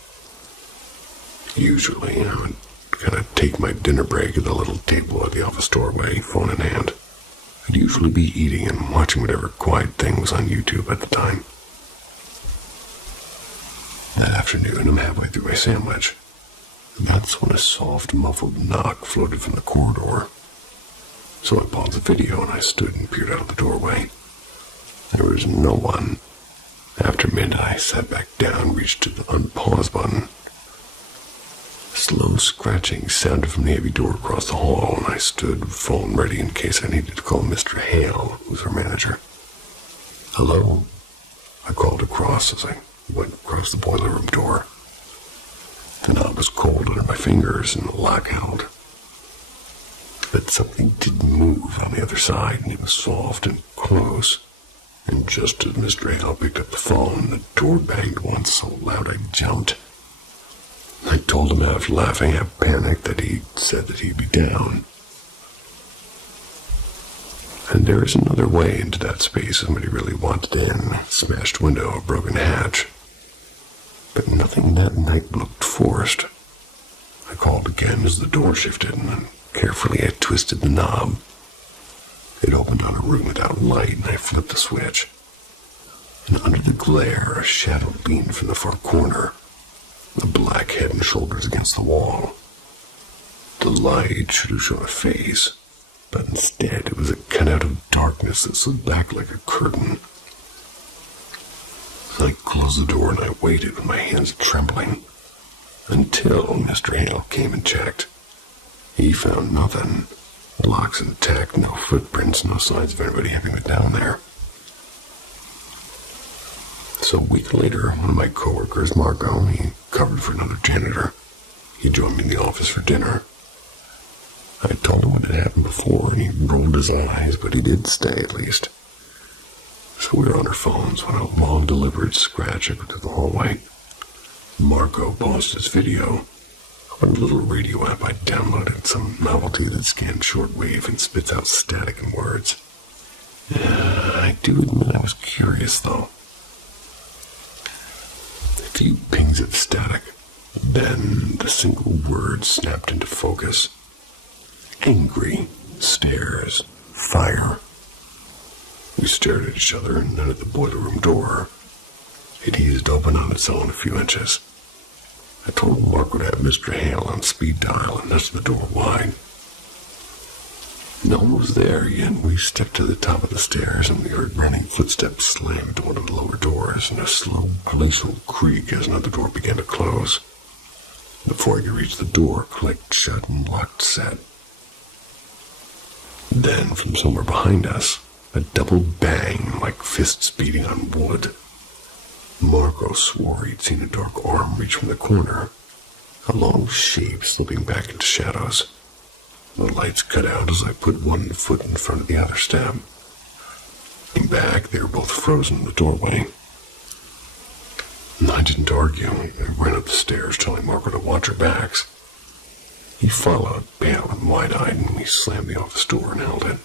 Usually, I would kind of take my dinner break at the little table at the office doorway, phone in hand. I'd usually be eating and watching whatever quiet thing was on YouTube at the time. That afternoon, I'm halfway through my sandwich. About That's when a soft, muffled knock floated from the corridor. So I paused the video and I stood and peered out of the doorway. There was no one. After a minute, I sat back down, reached to the unpause button. Slow scratching sounded from the heavy door across the hall, and I stood, phone ready in case I needed to call Mr. Hale, who's our manager. "Hello?" I called across as I went across the boiler room door. The knob was cold under my fingers and the lock held. But something did move on the other side, and it was soft and close. And just as Mr. Hale picked up the phone, the door banged once so loud I jumped. I told him half laughing, half panicked, that he said that he'd be down. And there is another way into that space if somebody really wanted in. A smashed window, a broken hatch. But nothing that night looked forced. I called again as the door shifted, and then carefully I twisted the knob. It opened on a room without light, and I flipped the switch. And under the glare, a shadow leaned from the far corner, a black head and shoulders against the wall. The light should have shown a face, but instead it was a cutout of darkness that slid back like a curtain. I closed the door and I waited with my hands trembling until Mr. Hale came and checked. He found nothing. The lock's intact, no footprints, no signs of anybody having been down there. So a week later, one of my coworkers, Marco, he covered for another janitor. He joined me in the office for dinner. I told him what had happened before, and he rolled his eyes, but he did stay at least. So we were on our phones when a long, deliberate scratch echoed through the hallway. Marco paused his video. On a little radio app I downloaded, some novelty that scans shortwave and spits out static and words. I do admit I was curious, though. A few pings of static. Then the single word snapped into focus. Angry. Stairs. Fire. We stared at each other and then at the boiler room door. It eased open on its own a few inches. I told Mark would have Mr. Hale on speed dial and nudged the door wide. No one was there yet. We stepped to the top of the stairs and we heard running footsteps slam into one of the lower doors and a slow glacial creak as another door began to close. Before I could reach the door, clicked shut and locked set. Then, from somewhere behind us, a double bang like fists beating on wood. Marco swore he'd seen a dark arm reach from the corner, a long shape slipping back into shadows. The lights cut out as I put one foot in front of the other step. Looking back, they were both frozen in the doorway. I didn't argue. I ran up the stairs telling Marco to watch her backs. He followed, pale and wide-eyed, and we slammed the office door and held it.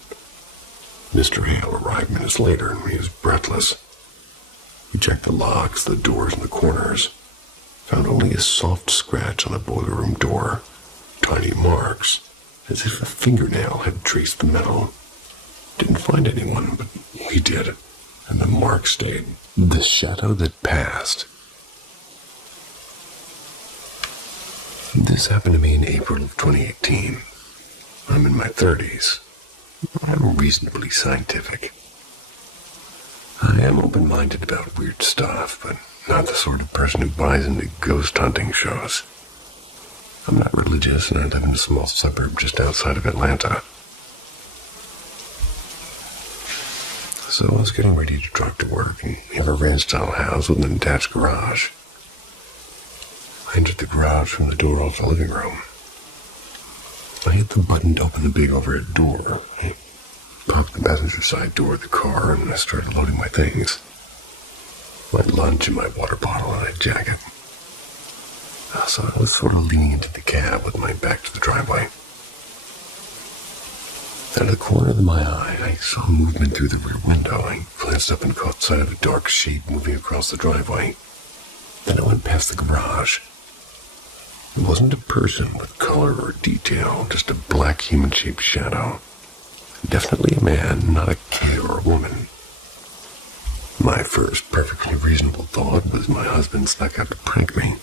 Mr. Hale arrived minutes later, and he was breathless. We checked the locks, the doors, and the corners. Found only a soft scratch on the boiler room door. Tiny marks, as if a fingernail had traced the metal. Didn't find anyone, but we did, and the mark stayed. The shadow that passed. This happened to me in April of 2018. I'm in my 30s. I'm reasonably scientific. I am open-minded about weird stuff, but not the sort of person who buys into ghost hunting shows. I'm not religious, and I live in a small suburb just outside of Atlanta. So I was getting ready to drive to work and have a ranch-style house with an attached garage. I entered the garage from the door off the living room. I hit the button to open the big overhead door. I popped the passenger side door of the car and I started loading my things. My lunch and my water bottle and a jacket. So I was sort of leaning into the cab with my back to the driveway. Out of the corner of my eye, I saw movement through the rear window. I glanced up and caught sight of a dark shape moving across the driveway. Then I went past the garage. It wasn't a person with color or detail, just a black human-shaped shadow. Definitely a man, not a kid or a woman. My first perfectly reasonable thought was my husband snuck out to prank me.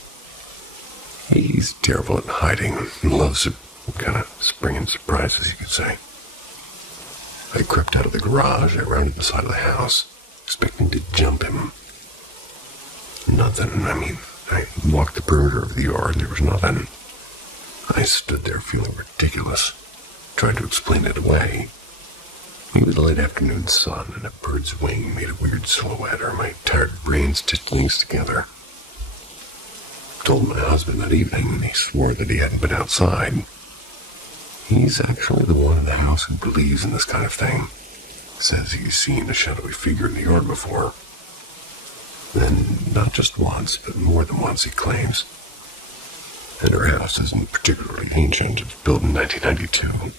He's terrible at hiding and loves kind of springing surprises, you could say. I crept out of the garage. I rounded the side of the house, expecting to jump him. Nothing. I walked the perimeter of the yard. There was nothing. I stood there feeling ridiculous, tried to explain it away. It was the late afternoon sun, and a bird's wing made a weird silhouette, or my tired brain stitched things together. I told my husband that evening, and he swore that he hadn't been outside. He's actually the one in the house who believes in this kind of thing. Says he's seen a shadowy figure in the yard before. And not just once, but more than once, he claims. And our house isn't particularly ancient. It was built in 1992.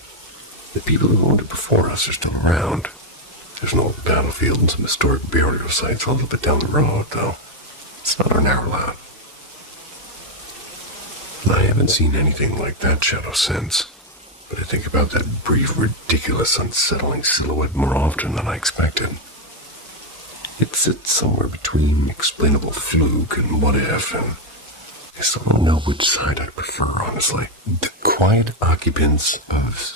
The people who owned it before us are still around. There's an old battlefield and some historic burial sites a little bit down the road, though. It's not our narrow lot. I haven't seen anything like that shadow since. But I think about that brief, ridiculous, unsettling silhouette more often than I expected. It sits somewhere between explainable fluke and what if, and I still don't know which side I prefer, honestly. The quiet occupants of...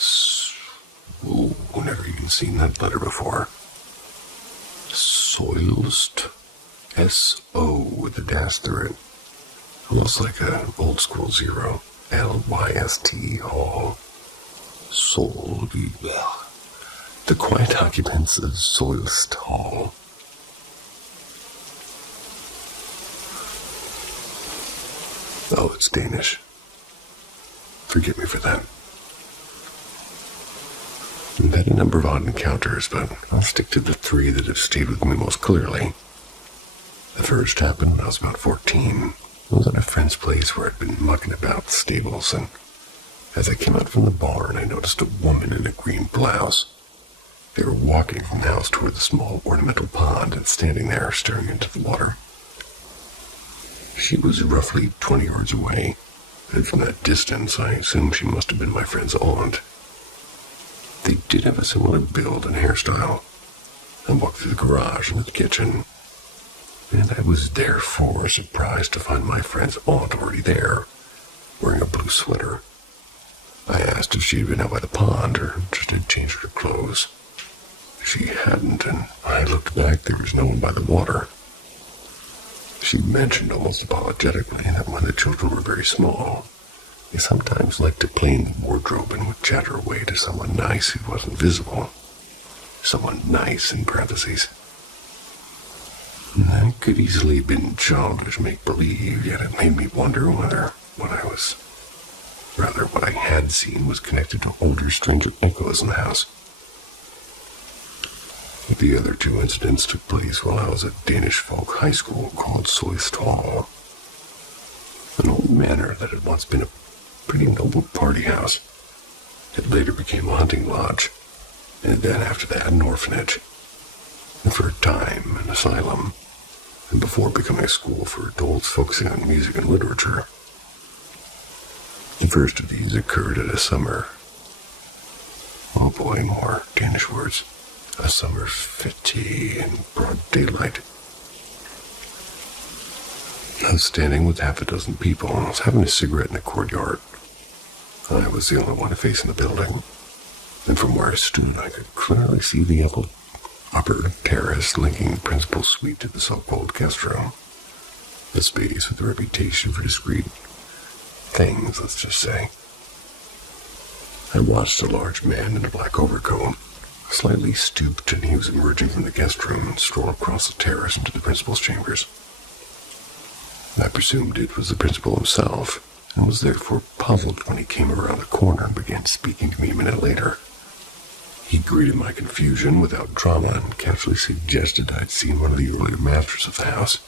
Whoa, never even seen that letter before. Soilst. S-O with a dash through it. Almost like an old school zero. L-Y-S-T, Hall. Soul. The quiet occupants of Soilst Hall. Oh, it's Danish. Forgive me for that. I've had a number of odd encounters, but I'll stick to the three that have stayed with me most clearly. The first happened when I was about 14. I was at a friend's place where I'd been mucking about the stables, and as I came out from the barn, I noticed a woman in a green blouse. They were walking from the house toward the small ornamental pond and standing there staring into the water. She was roughly 20 yards away, and from that distance, I assumed she must have been my friend's aunt. They did have a similar build and hairstyle. I walked through the garage into the kitchen, and I was therefore surprised to find my friend's aunt already there, wearing a blue sweater. I asked if she had been out by the pond or just had changed her clothes. She hadn't, and I looked back. There was no one by the water. She mentioned almost apologetically that when the children were very small, they sometimes liked to play in the wardrobe and would chatter away to someone nice who wasn't visible. Someone nice in parentheses. That could easily have been childish make-believe, yet it made me wonder whether what I had seen was connected to older, stranger echoes in the house. The other two incidents took place while I was at Danish folk high school called Soilst Hall, an old manor that had once been a pretty noble party house. It later became a hunting lodge, and then after that an orphanage, and for a time an asylum, and before becoming a school for adults focusing on music and literature. The first of these occurred at a summer. Oh boy, more Danish words. A summer fete in broad daylight. I was standing with half a dozen people, and I was having a cigarette in the courtyard. I was the only one facing the building, and from where I stood, I could clearly see the upper terrace linking the principal suite to the so-called guest room. A space with a reputation for discreet things, let's just say. I watched a large man in a black overcoat, slightly stooped, and he was emerging from the guest room and strolled across the terrace into the principal's chambers. I presumed it was the principal himself, and was therefore puzzled when he came around the corner and began speaking to me a minute later. He greeted my confusion without drama and casually suggested I'd seen one of the earlier masters of the house.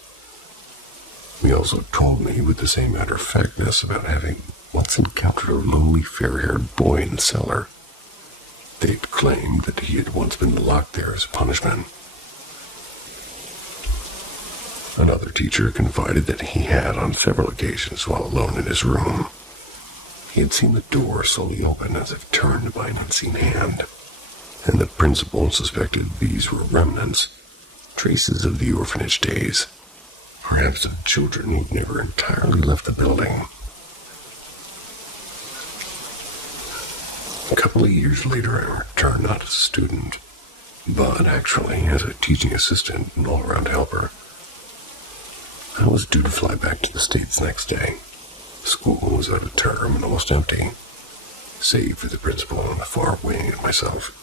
He also told me with the same matter-of-factness about having once encountered a lonely fair-haired boy in the cellar. They'd claimed that he had once been locked there as a punishment. Another teacher confided that he had on several occasions while alone in his room. He had seen the door slowly open as if turned by an unseen hand, and the principal suspected these were remnants, traces of the orphanage days, perhaps of children who'd never entirely left the building. A couple of years later, I returned not as a student, but actually as a teaching assistant and all-around helper. I was due to fly back to the States the next day. School was out of term and almost empty, save for the principal on the far wing and myself.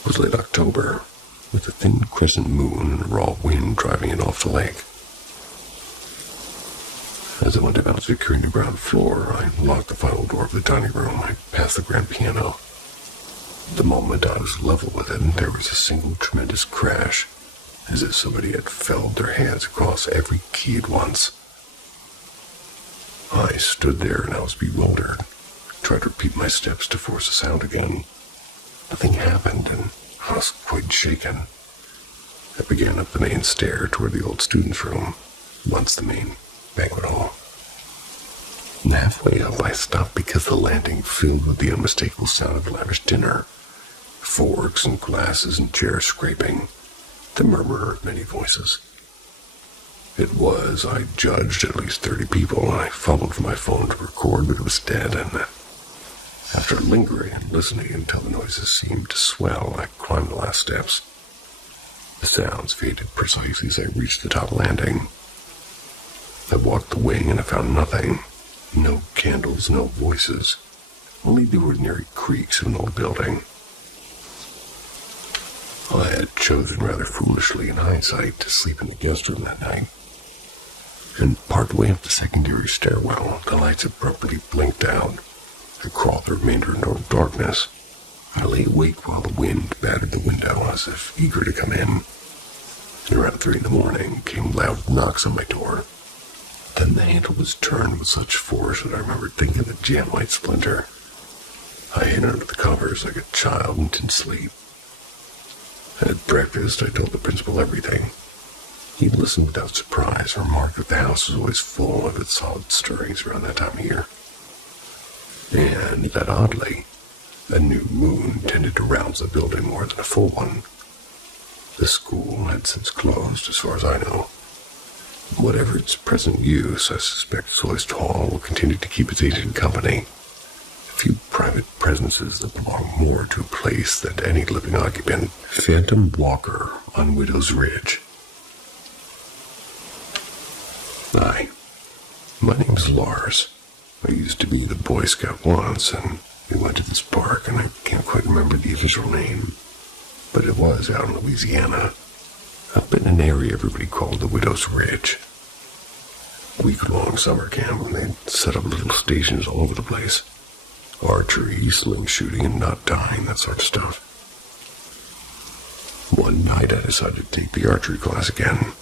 It was late October, with a thin crescent moon and a raw wind driving it off the lake. As I went about securing the ground floor, I locked the final door of the dining room. I passed the grand piano. The moment I was level with it, there was a single tremendous crash, as if somebody had felled their hands across every key at once. I stood there and I was bewildered. I tried to repeat my steps to force a sound again. Nothing happened, and I was quite shaken. I began up the main stair toward the old student's room, once the main banquet hall. And halfway up, I stopped because the landing filled with the unmistakable sound of lavish dinner. Forks and glasses and chairs scraping, the murmur of many voices. It was, I judged, at least 30 people, and I fumbled for my phone to record, but it was dead, and after lingering and listening until the noises seemed to swell, I climbed the last steps. The sounds faded precisely as I reached the top landing. I walked the wing and I found nothing. No candles, no voices, only the ordinary creaks of an old building. I had chosen rather foolishly in hindsight to sleep in the guest room that night. And partway up the secondary stairwell, the lights abruptly blinked out. I crawled the remainder into darkness. I lay awake while the wind battered the window as if eager to come in. And around 3 a.m, came loud knocks on my door. Then the handle was turned with such force that I remembered thinking the jam might splinter. I hid under the covers like a child and didn't sleep. At breakfast, I told the principal everything. He listened without surprise, and remarked that the house was always full of its odd stirrings around that time of year. And that oddly, a new moon tended to rouse the building more than a full one. The school had since closed, as far as I know. Whatever its present use, I suspect Soist Hall will continue to keep its agent company. A few private presences that belong more to a place than to any living occupant. Phantom Walker on Widow's Ridge. Hi, my name's Lars. I used to be the Boy Scout once, and we went to this park, and I can't quite remember the official name, but it was out in Louisiana, up in an area everybody called the Widow's Ridge. Week-long summer camp, and they'd set up little stations all over the place. Archery, sling shooting, and not dying, that sort of stuff. One night I decided to take the archery class again.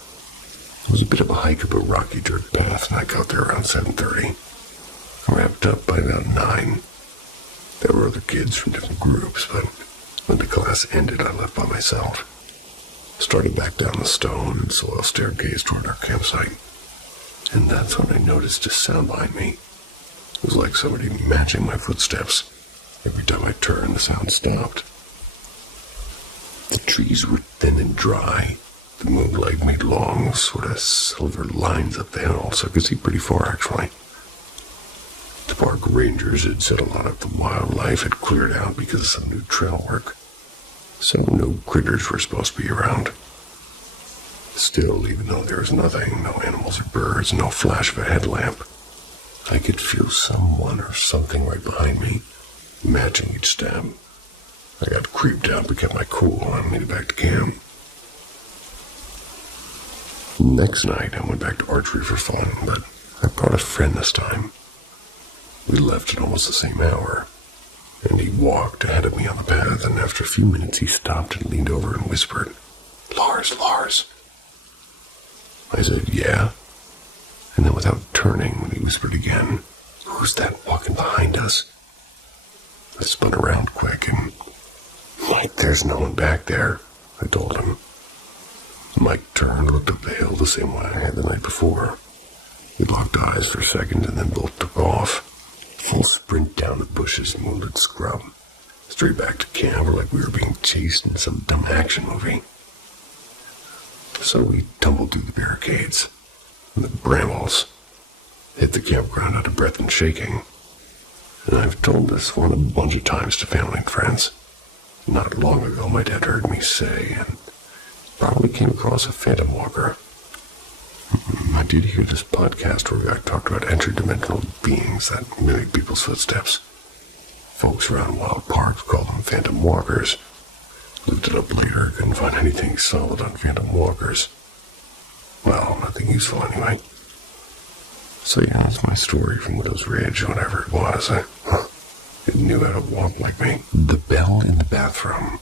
It was a bit of a hike up a rocky dirt path, and I got there around 7:30. I wrapped up by about 9. There were other kids from different groups, but when the class ended, I left by myself. Started back down the stone and soil staircase toward our campsite. And that's when I noticed a sound behind me. It was like somebody matching my footsteps. Every time I turned, the sound stopped. The trees were thin and dry. The moonlight made long, sort of silver lines up the hill, so I could see pretty far, actually. The park rangers had said a lot of the wildlife had cleared out because of some new trail work, so no critters were supposed to be around. Still, even though there was nothing, no animals or birds, no flash of a headlamp, I could feel someone or something right behind me, matching each step. I got creeped out but kept my cool and made it back to camp. Next night, I went back to archery for fun, but I brought a friend this time. We left at almost the same hour, and he walked ahead of me on the path, and after a few minutes he stopped and leaned over and whispered, "Lars, Lars." I said, "Yeah?" And then without turning, he whispered again, "Who's that walking behind us?" I spun around quick, and Mike, there's no one back there, I told him. Mike turned, looked up the hill the same way I had the night before. We locked eyes for a second and then both took off. Full sprint down the bushes and moonlit scrub. Straight back to camp, like we were being chased in some dumb action movie. So we tumbled through the barricades and the brambles. Hit the campground out of breath and shaking. And I've told this one a bunch of times to family and friends. Not long ago, my dad heard me say, and probably came across a phantom walker. I did hear this podcast where I talked about interdimensional beings that mimic people's footsteps. Folks around wild parks call them phantom walkers. Looked it up later, couldn't find anything solid on phantom walkers. Well, nothing useful anyway. So yeah, that's my story from Widow's Ridge, whatever it was. It knew how to walk like me. The bell in the bathroom.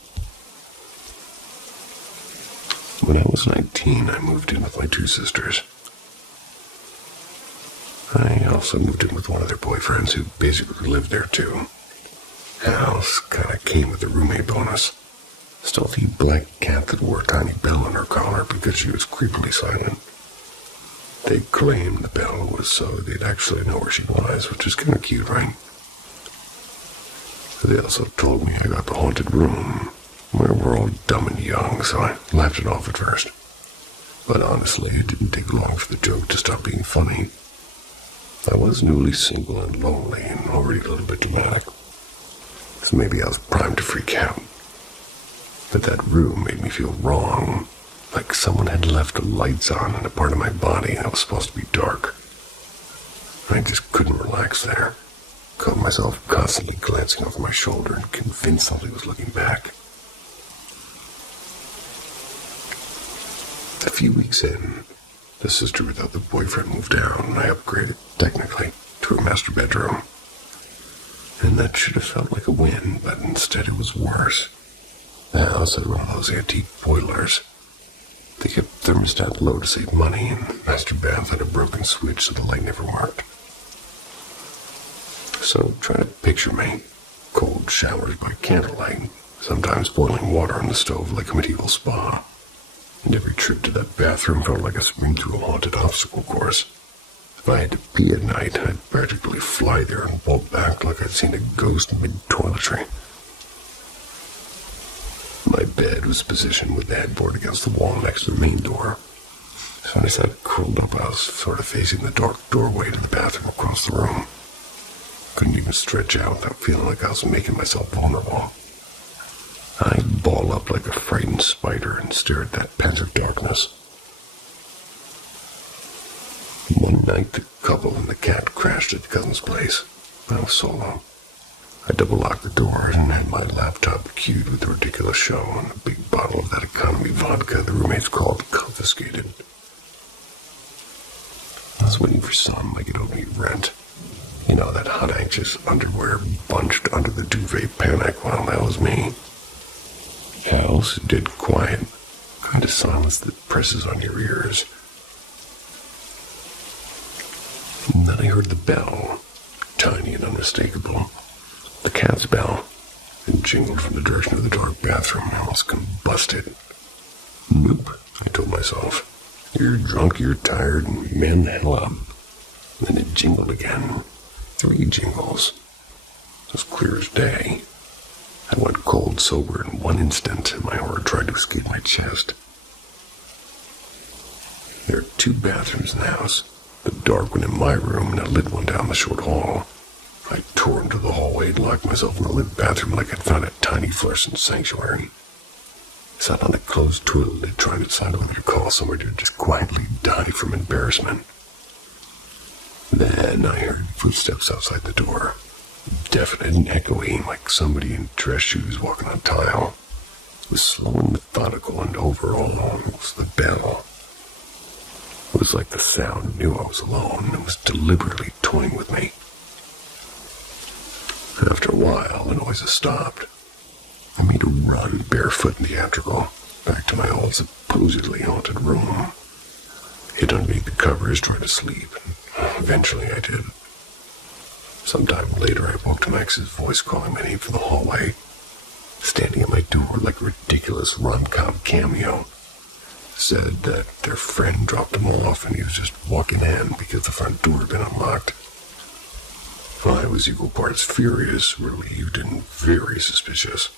When I was 19, I moved in with my two sisters. I also moved in with one of their boyfriends who basically lived there too. House kinda came with a roommate bonus. Stealthy black cat that wore a tiny bell on her collar because she was creepily silent. They claimed the bell was so they'd actually know where she was, which is kinda cute, right? They also told me I got the haunted room, where we're all dumb and young, so I laughed it off at first. But honestly, it didn't take long for the joke to stop being funny. I was newly single and lonely and already a little bit dramatic, so maybe I was primed to freak out. But that room made me feel wrong, like someone had left the lights on in a part of my body that was supposed to be dark. I just couldn't relax there. Caught myself constantly glancing over my shoulder and convinced somebody was looking back. A few weeks in, the sister without the boyfriend moved out, and I upgraded, technically, to her master bedroom. And that should have felt like a win, but instead it was worse. The house had one of those antique boilers. They kept thermostat low to save money, and the master bath had a broken switch so the light never worked. So try to picture me. Cold showers by candlelight, sometimes boiling water on the stove like a medieval spa. And every trip to that bathroom felt like a swing through a haunted obstacle course. If I had to pee at night, I'd practically fly there and bolt back like I'd seen a ghost mid-toiletry. My bed was positioned with the headboard against the wall next to the main door. So I sat curled up, I was sort of facing the dark doorway to the bathroom across the room. Couldn't even stretch out without feeling like I was making myself vulnerable. I'd ball up like a frightened spider and stare at that pensive darkness. One night, the couple and the cat crashed at the cousin's place. I was solo. I double-locked the doors and had my laptop queued with the ridiculous show and a big bottle of that economy vodka the roommates called confiscated. I was waiting for some I could owe me rent. You know, that hot, anxious underwear bunched under the duvet panic. Well, that was me. House dead quiet, kind of silence that presses on your ears. And then I heard the bell, tiny and unmistakable. The cat's bell. It jingled from the direction of the dark bathroom and almost combusted. Nope, I told myself. You're drunk, you're tired, and man the hell up. Then it jingled again. 3 jingles. As clear as day. I went cold sober in one instant, and my horror tried to escape my chest. There are 2 bathrooms in the house. The dark one in my room and a lit one down the short hall. I tore into the hallway and locked myself in the lit bathroom like I'd found a tiny fluorescent sanctuary. Sat on the closed toilet lid trying to decide whether to call somewhere to just quietly die from embarrassment. Then I heard footsteps outside the door. Definite and echoing, like somebody in dress shoes walking on tile. It was slow and methodical, and overall it was the bell. It was like the sound knew I was alone and was deliberately toying with me. After a while, the noises stopped. I made a run, barefoot and theatrical, back to my old supposedly haunted room. Hid underneath the covers, trying to sleep, and eventually I did. Sometime later, I woke to my ex's voice calling my name from the hallway, standing at my door like a ridiculous rom-com cameo. Said that their friend dropped him off and he was just walking in because the front door had been unlocked. I was equal parts furious, relieved, and very suspicious.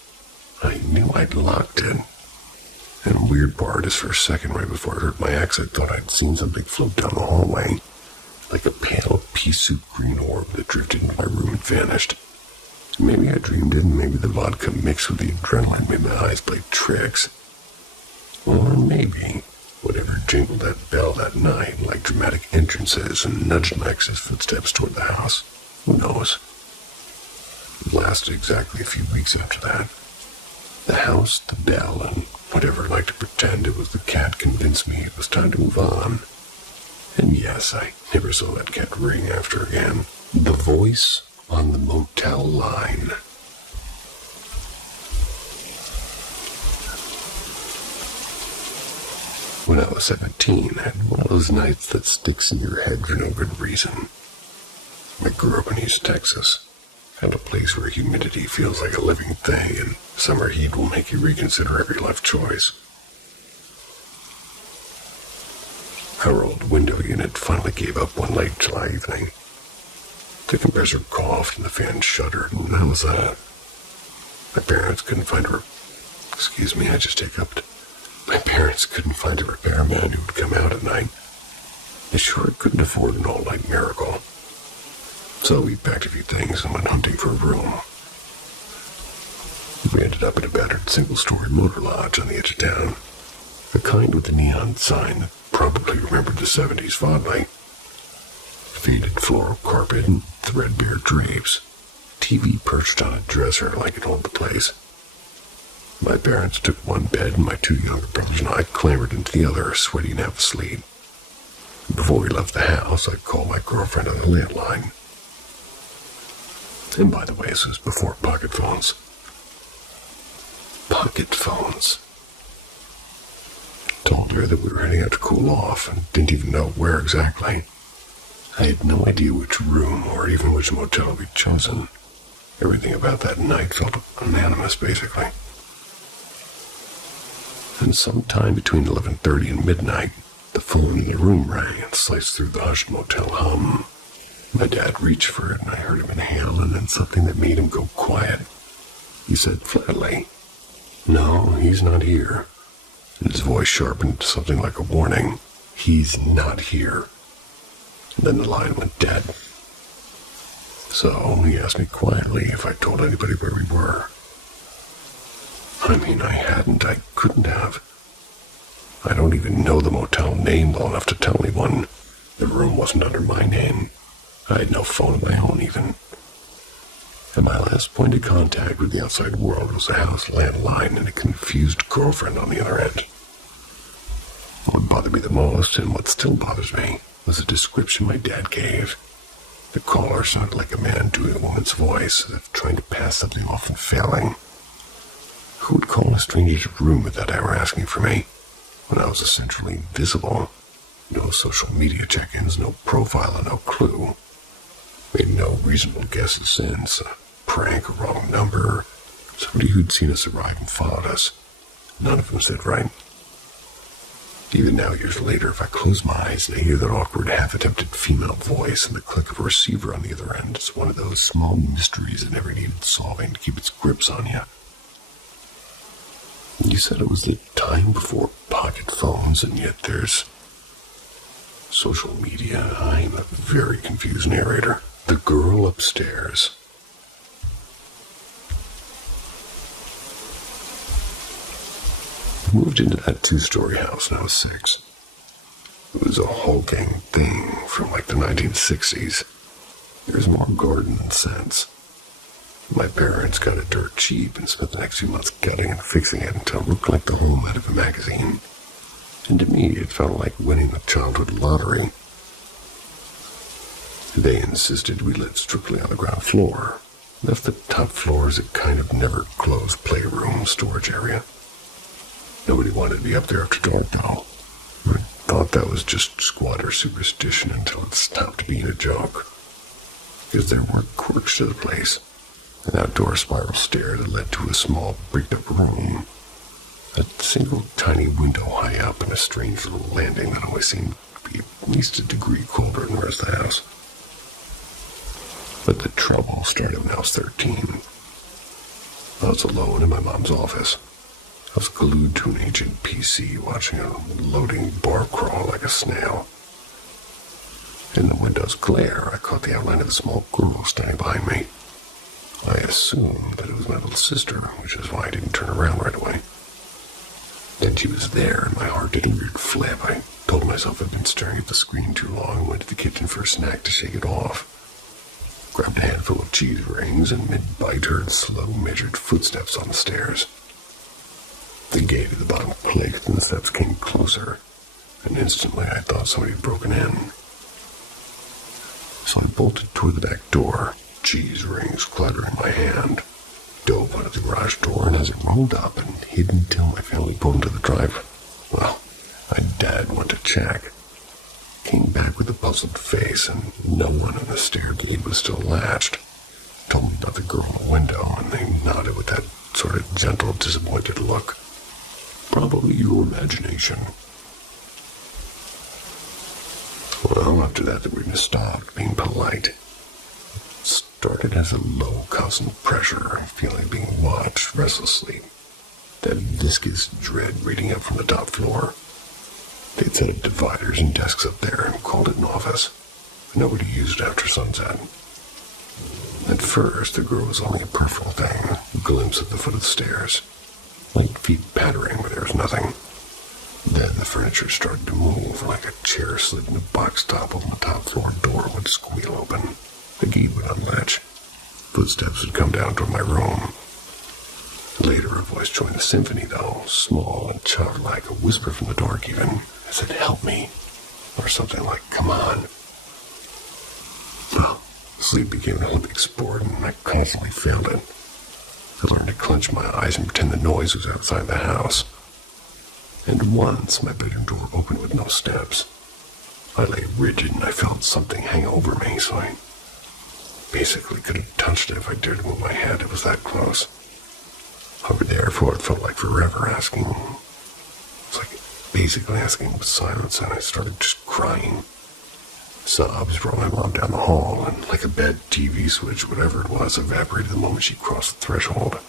I knew I'd locked it. And the weird part is for a second right before I heard my ex, I thought I'd seen something float down the hallway. like a pale pea soup green orb that drifted into my room and vanished. Maybe I dreamed it, and maybe the vodka mixed with the adrenaline made my eyes play tricks. Or maybe whatever jingled that bell that night like dramatic entrances and nudged my ex's footsteps toward the house. Who knows? It lasted exactly a few weeks after that. The house, the bell, and whatever liked to pretend it was the cat convinced me it was time to move on. And yes, I never saw that cat ring after again. The voice on the motel line. When I was 17, I had one of those nights that sticks in your head for no good reason. I grew up in East Texas, found a place where humidity feels like a living thing and summer heat will make you reconsider every life choice. Our old window unit finally gave up one late July evening. The compressor coughed and the fan shuddered, and that was that. My parents couldn't find a My parents couldn't find a repairman who would come out at night. They sure couldn't afford an all-night miracle. So we packed a few things and went hunting for a room. We ended up at a battered single-story motor lodge on the edge of town. The kind with the neon sign that probably remembered the 70s fondly. Faded floral carpet and threadbare drapes. TV perched on a dresser like it owned the place. My parents took one bed and my two younger brothers and I clambered into the other, sweaty and half asleep. Before we left the house, I called my girlfriend on the landline. And by the way, this was before pocket phones. Pocket phones. Told her that we were heading out to cool off and didn't even know where exactly. I had no idea which room or even which motel we'd chosen. Everything about that night felt unanimous, basically. And sometime between 11:30 and midnight, the phone in the room rang and sliced through the hushed motel hum. My dad reached for it and I heard him inhale and then something that made him go quiet. He said flatly, "No, he's not here." And his voice sharpened to something like a warning. "He's not here." And then the line went dead. So he asked me quietly if I told anybody where we were. I mean, I hadn't. I couldn't have. I don't even know the motel name well enough to tell anyone. The room wasn't under my name. I had no phone of my own, even. And my last point of contact with the outside world was a house landline and a confused girlfriend on the other end. What bothered me the most, and what still bothers me, was the description my dad gave. The caller sounded like a man doing a woman's voice, as if trying to pass something off and failing. Who would call a stranger's room at that hour asking for me, when I was essentially invisible? No social media check-ins, no profile, and no clue. Made no reasonable guesses since. A prank, a wrong number, somebody who'd seen us arrive and followed us. None of them said right. Even now, years later, if I close my eyes and I hear that awkward, half-attempted female voice and the click of a receiver on the other end, it's one of those small mysteries that never needed solving to keep its grips on you. You said it was the time before pocket phones, and yet there's social media. I'm a very confused narrator. The girl upstairs. I moved into that two-story house when I was 6. It was a hulking thing from like the 1960s. There was more garden than sense. My parents got it dirt cheap and spent the next few months gutting and fixing it until it looked like the home out of a magazine. And to me, it felt like winning the childhood lottery. They insisted we lived strictly on the ground floor, left the top floor as a kind of never-closed playroom storage area. Nobody wanted to be up there after dark, though. I thought that was just squatter superstition until it stopped being a joke. Because there were quirks to the place. An outdoor spiral stair that led to a small bricked-up room. A single tiny window high up and a strange little landing that always seemed to be at least a degree colder than the rest of the house. But the trouble started when I was 13. I was alone in my mom's office. I was glued to an ancient PC watching a loading bar crawl like a snail. In the window's glare, I caught the outline of a small girl standing behind me. I assumed that it was my little sister, which is why I didn't turn around right away. Then she was there, and my heart did a weird flip. I told myself I'd been staring at the screen too long and went to the kitchen for a snack to shake it off. Grabbed a handful of cheese rings, and mid-bite heard slow, measured footsteps on the stairs. The gate at the bottom clicked, and the steps came closer, and instantly I thought somebody had broken in. So I bolted toward the back door, cheese rings clattering in my hand, dove out of the garage door, and as it rolled up and hid until my family pulled into the drive, well, my dad went to check. Came back with a puzzled face, and no one on the stair gate was still latched. Told me about the girl in the window, and they nodded with that sort of gentle, disappointed look. Probably your imagination. Well, after that, the weirdness stopped being polite. It started as a low, constant pressure, feeling being watched restlessly. That viscous dread radiating up from the top floor. They'd set up dividers and desks up there and called it an office, but nobody used it after sunset. At first, the girl was only a peripheral thing, a glimpse at the foot of the stairs. Light feet pattering where there was nothing. Then the furniture started to move, like a chair slid in a box top when the top floor door would squeal open. The gate would unlatch. Footsteps would come down toward my room. Later, a voice joined the symphony, though, small and childlike, a whisper from the dark even. It said, "Help me," or something like, "Come on." Well, sleep became an Olympic sport, and I constantly failed it. I learned to clench my eyes and pretend the noise was outside the house. And once, my bedroom door opened with no steps. I lay rigid, and I felt something hang over me, so I basically could have touched it if I dared to move my head. It was that close. Hovered there for what felt like forever, asking. It's like basically asking with silence, and I started just crying. Sobs brought my mom down the hall, and like a bad TV switch, whatever it was, evaporated the moment she crossed the threshold.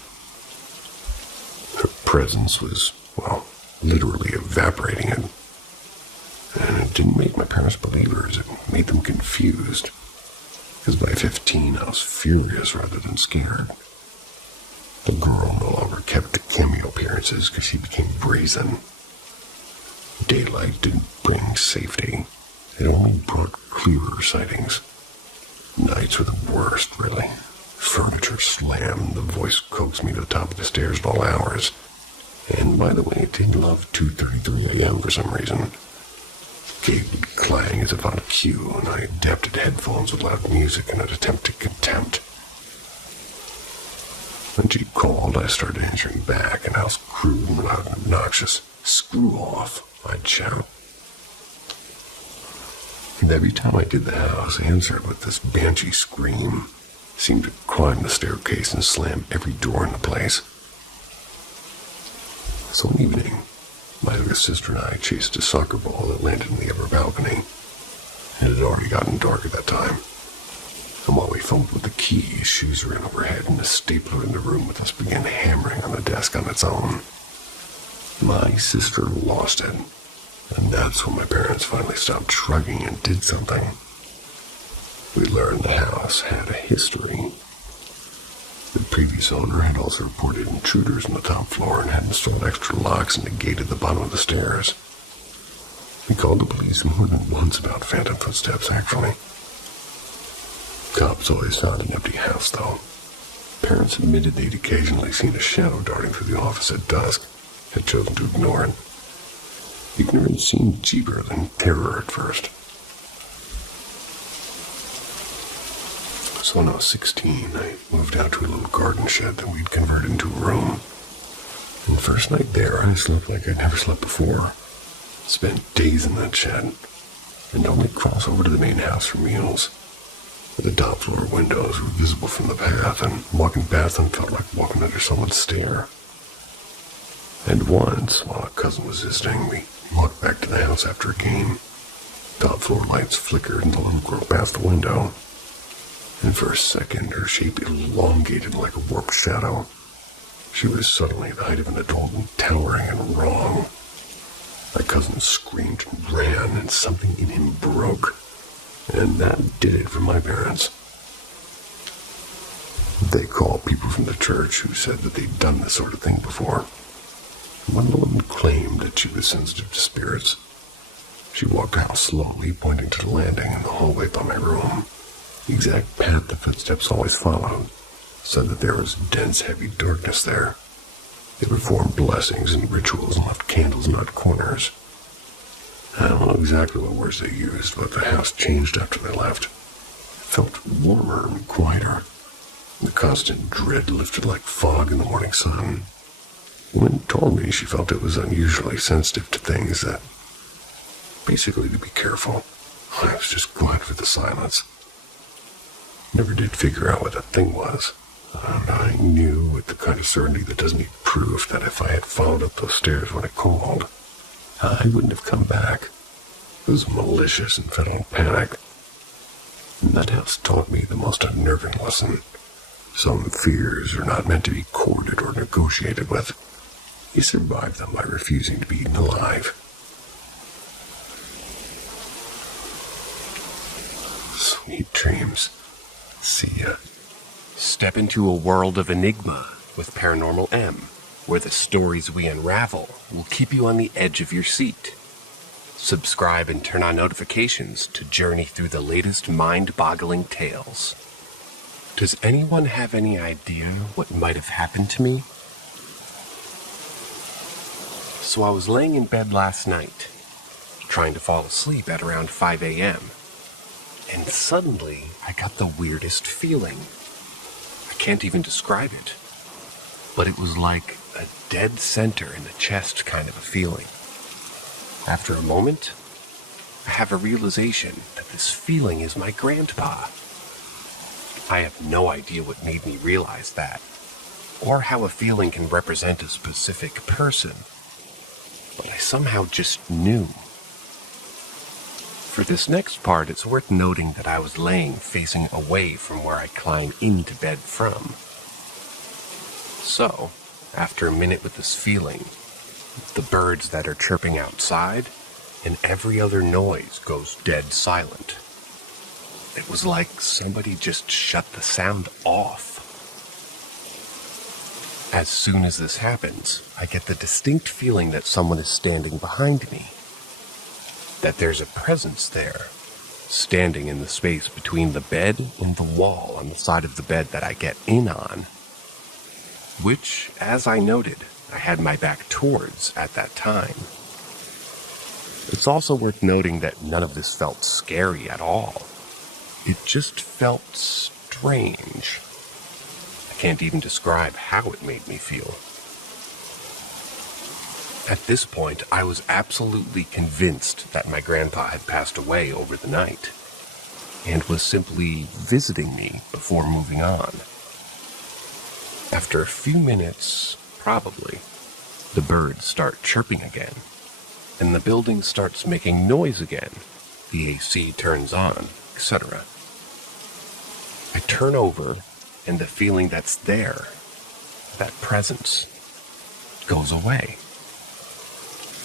Her presence was, well, literally evaporating it. And it didn't make my parents believers, it made them confused. Because by 15, I was furious rather than scared. The girl no longer kept the cameo appearances because she became brazen. Daylight didn't bring safety. It only brought clearer sightings. Nights were the worst, really. Furniture slammed, the voice coaxed me to the top of the stairs at all hours. And by the way, it did love 2:33 a.m. for some reason. Gate would clang as if on cue, and I adapted headphones with loud music in an attempt at contempt. When she called, I started answering back, and I was crude and loud and obnoxious. "Screw off," I'd shout. And every time I did, the house answered with this banshee scream. Seemed to climb the staircase and slam every door in the place. So one evening, my younger sister and I chased a soccer ball that landed in the upper balcony. It had already gotten dark at that time. And while we fumbled with the keys, shoes ran overhead, and a stapler in the room with us began hammering on the desk on its own. My sister lost it, and that's when my parents finally stopped shrugging and did something. We learned the house had a history. The previous owner had also reported intruders on the top floor and had installed extra locks and a gate at the bottom of the stairs. We called the police more than once about phantom footsteps, actually. Cops always found an empty house, though. Parents admitted they'd occasionally seen a shadow darting through the office at dusk, had chosen to ignore it. Ignorance seemed cheaper than terror at first. So when I was 16, I moved out to a little garden shed that we'd converted into a room. And the first night there, I slept like I'd never slept before. Spent days in that shed, and only cross over to the main house for meals. The top floor windows were visible from the path, and walking past them felt like walking under someone's stare. And once, while a cousin was visiting, we walked back to the house after a game. Top floor lights flickered, and the little girl passed the window. And for a second, her shape elongated like a warped shadow. She was suddenly the height of an adult and towering and wrong. My cousin screamed and ran, and something in him broke. And that did it for my parents. They called people from the church who said that they'd done this sort of thing before. One woman claimed that she was sensitive to spirits. She walked out slowly, pointing to the landing in the hallway by my room. The exact path the footsteps always followed. Said that there was dense, heavy darkness there. They performed blessings and rituals and left candles in odd corners. I don't know exactly what words they used, but the house changed after they left. It felt warmer and quieter. The constant dread lifted like fog in the morning sun. The woman told me she felt it was unusually sensitive to things that... Basically, to be careful. I was just glad for the silence. Never did figure out what that thing was. And I knew with the kind of certainty that doesn't need proof that if I had followed up those stairs when I called, I wouldn't have come back. It was malicious and fed on panic. And that house taught me the most unnerving lesson. Some fears are not meant to be courted or negotiated with. You survive them by refusing to be eaten alive. Sweet dreams. See ya. Step into a world of enigma with Paranormal M, where the stories we unravel will keep you on the edge of your seat. Subscribe and turn on notifications to journey through the latest mind-boggling tales. Does anyone have any idea what might have happened to me? So I was laying in bed last night, trying to fall asleep at around 5 a.m., and suddenly I got the weirdest feeling. I can't even describe it, but it was like a dead center in the chest kind of a feeling. After a moment, I have a realization that this feeling is my grandpa. I have no idea what made me realize that, or how a feeling can represent a specific person, but I somehow just knew. For this next part, it's worth noting that I was laying facing away from where I climb into bed from. So, after a minute with this feeling, the birds that are chirping outside and every other noise goes dead silent. It was like somebody just shut the sound off. As soon as this happens, I get the distinct feeling that someone is standing behind me. That there's a presence there, standing in the space between the bed and the wall on the side of the bed that I get in on. Which, as I noted, I had my back towards at that time. It's also worth noting that none of this felt scary at all. It just felt strange. I can't even describe how it made me feel. At this point, I was absolutely convinced that my grandpa had passed away over the night, and was simply visiting me before moving on. After a few minutes, probably, the birds start chirping again, and the building starts making noise again. The AC turns on, etc. I turn over, and the feeling that's there, that presence, goes away.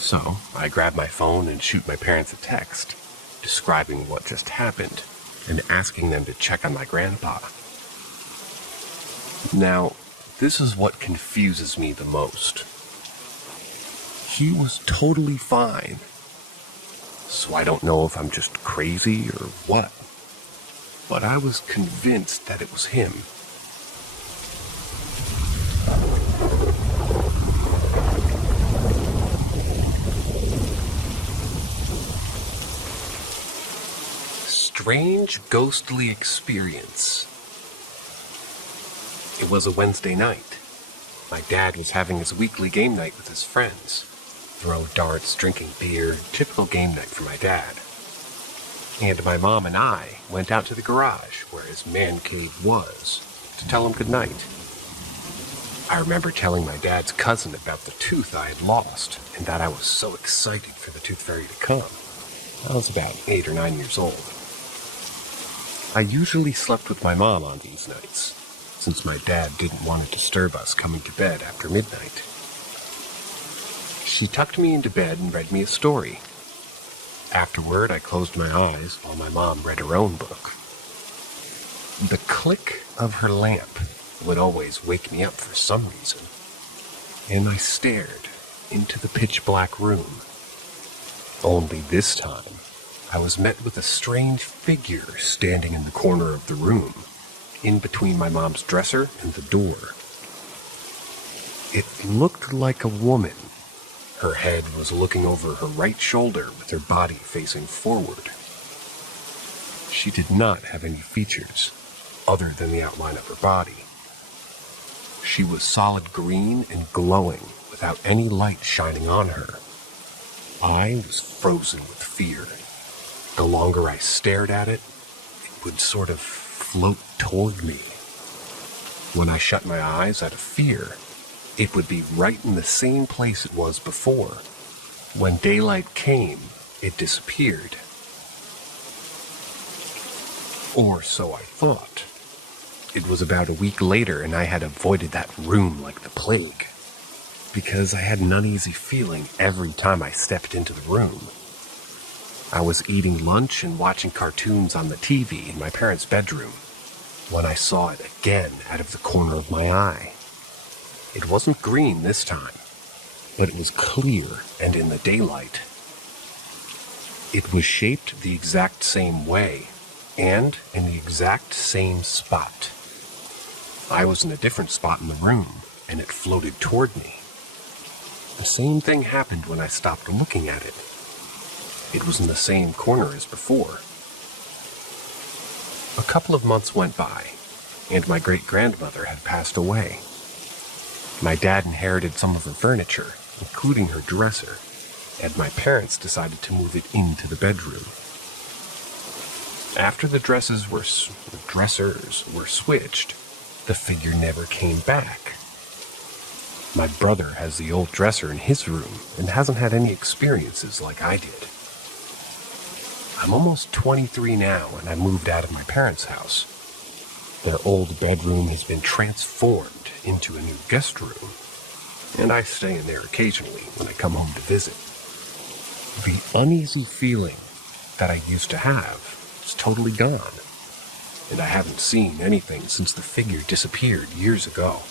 So, I grab my phone and shoot my parents a text, describing what just happened, and asking them to check on my grandpa. Now, this is what confuses me the most. He was totally fine, so I don't know if I'm just crazy or what, but I was convinced that it was him. Strange ghostly experience. It was a Wednesday night. My dad was having his weekly game night with his friends. Throw darts, drinking beer, typical game night for my dad. And my mom and I went out to the garage where his man cave was to tell him goodnight. I remember telling my dad's cousin about the tooth I had lost and that I was so excited for the tooth fairy to come. I was about 8 or 9 years old. I usually slept with my mom on these nights, since my dad didn't want to disturb us coming to bed after midnight. She tucked me into bed and read me a story. Afterward, I closed my eyes while my mom read her own book. The click of her lamp would always wake me up for some reason, and I stared into the pitch-black room. Only this time, I was met with a strange figure standing in the corner of the room, in between my mom's dresser and the door. It looked like a woman. Her head was looking over her right shoulder with her body facing forward. She did not have any features, other than the outline of her body. She was solid green and glowing, without any light shining on her. I was frozen with fear. The longer I stared at it, it would sort of float toward me. When I shut my eyes out of fear, it would be right in the same place it was before. When daylight came, it disappeared. Or so I thought. It was about a week later, and I had avoided that room like the plague, because I had an uneasy feeling every time I stepped into the room. I was eating lunch and watching cartoons on the TV in my parents' bedroom when I saw it again out of the corner of my eye. It wasn't green this time, but it was clear and in the daylight. It was shaped the exact same way and in the exact same spot. I was in a different spot in the room, and it floated toward me. The same thing happened when I stopped looking at it. It was in the same corner as before. A couple of months went by, and my great-grandmother had passed away. My dad inherited some of her furniture, including her dresser, and my parents decided to move it into the bedroom. After the dressers were switched, the figure never came back. My brother has the old dresser in his room and hasn't had any experiences like I did. I'm almost 23 now, and I moved out of my parents' house. Their old bedroom has been transformed into a new guest room, and I stay in there occasionally when I come home to visit. The uneasy feeling that I used to have is totally gone, and I haven't seen anything since the figure disappeared years ago.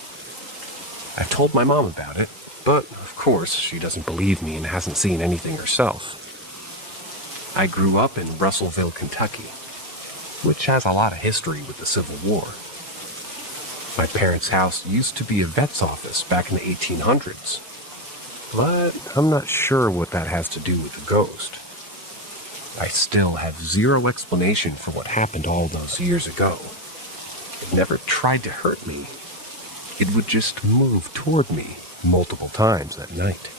I've told my mom about it, but of course she doesn't believe me and hasn't seen anything herself. I grew up in Russellville, Kentucky, which has a lot of history with the Civil War. My parents' house used to be a vet's office back in the 1800s, but I'm not sure what that has to do with the ghost. I still have zero explanation for what happened all those years ago. It never tried to hurt me. It would just move toward me multiple times at night.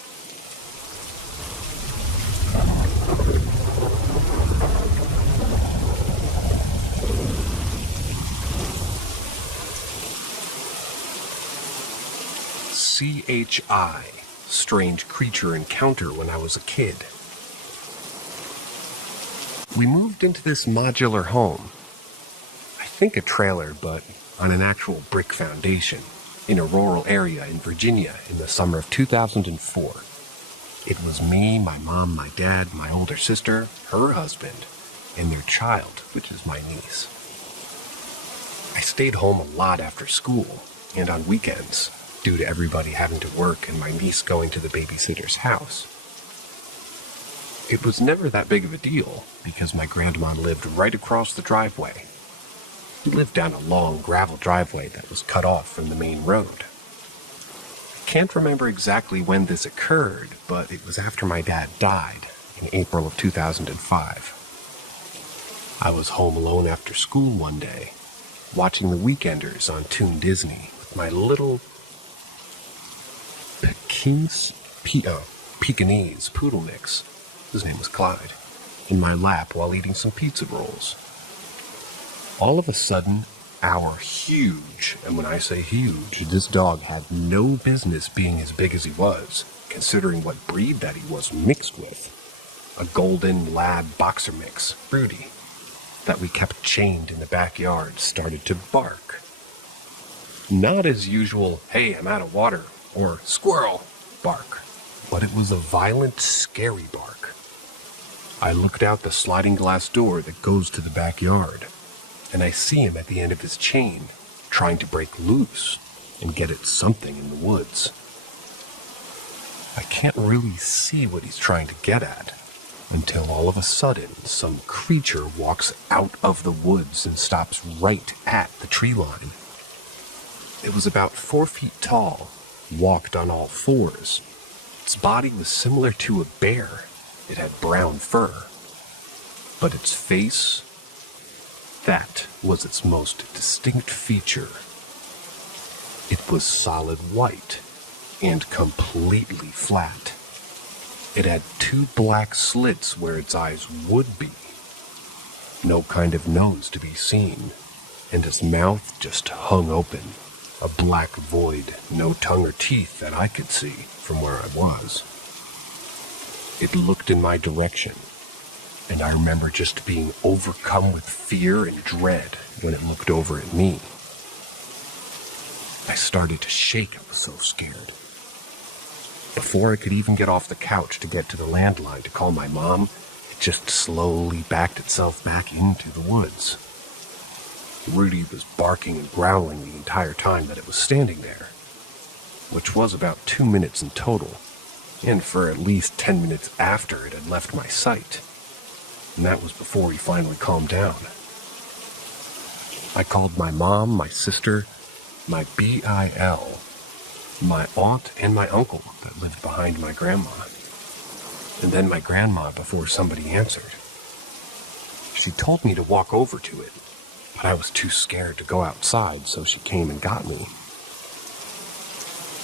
CHI, strange creature encounter when I was a kid. We moved into this modular home. I think a trailer, but on an actual brick foundation, in a rural area in Virginia in the summer of 2004. It was me, my mom, my dad, my older sister, her husband, and their child, which is my niece. I stayed home a lot after school and on weekends, due to everybody having to work and my niece going to the babysitter's house. It was never that big of a deal because my grandma lived right across the driveway. We lived down a long gravel driveway that was cut off from the main road. I can't remember exactly when this occurred, but it was after my dad died in April of 2005. I was home alone after school one day, watching The Weekenders on Toon Disney with my little Pekingese poodle mix, his name was Clyde, in my lap while eating some pizza rolls. All of a sudden, our huge, and when I say huge, this dog had no business being as big as he was, considering what breed that he was mixed with. A golden lab boxer mix, Rudy, that we kept chained in the backyard, started to bark. Not as usual, hey, I'm out of water, or squirrel bark, but it was a violent, scary bark. I looked out the sliding glass door that goes to the backyard, and I see him at the end of his chain, trying to break loose and get at something in the woods. I can't really see what he's trying to get at, until all of a sudden some creature walks out of the woods and stops right at the tree line. It was about 4 feet tall, walked on all fours. Its body was similar to a bear. It had brown fur. But its face, that was its most distinct feature. It was solid white and completely flat. It had 2 black slits where its eyes would be. No kind of nose to be seen, and its mouth just hung open. A black void, no tongue or teeth that I could see from where I was. It looked in my direction, and I remember just being overcome with fear and dread when it looked over at me. I started to shake. I was so scared. Before I could even get off the couch to get to the landline to call my mom, it just slowly backed itself back into the woods. Rudy was barking and growling the entire time that it was standing there, which was about 2 minutes in total, and for at least 10 minutes after it had left my sight. And that was before he finally calmed down. I called my mom, my sister, my BIL, my aunt, and my uncle that lived behind my grandma, and then my grandma before somebody answered. She told me to walk over to it, but I was too scared to go outside, so she came and got me.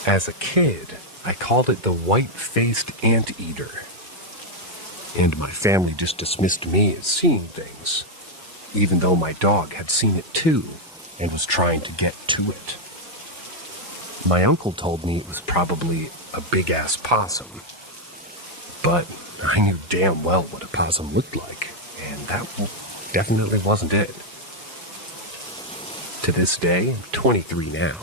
As a kid, I called it the white-faced anteater, and my family just dismissed me as seeing things, even though my dog had seen it too and was trying to get to it. My uncle told me it was probably a big-ass possum, but I knew damn well what a possum looked like, and that definitely wasn't it. To this day, I'm 23 now,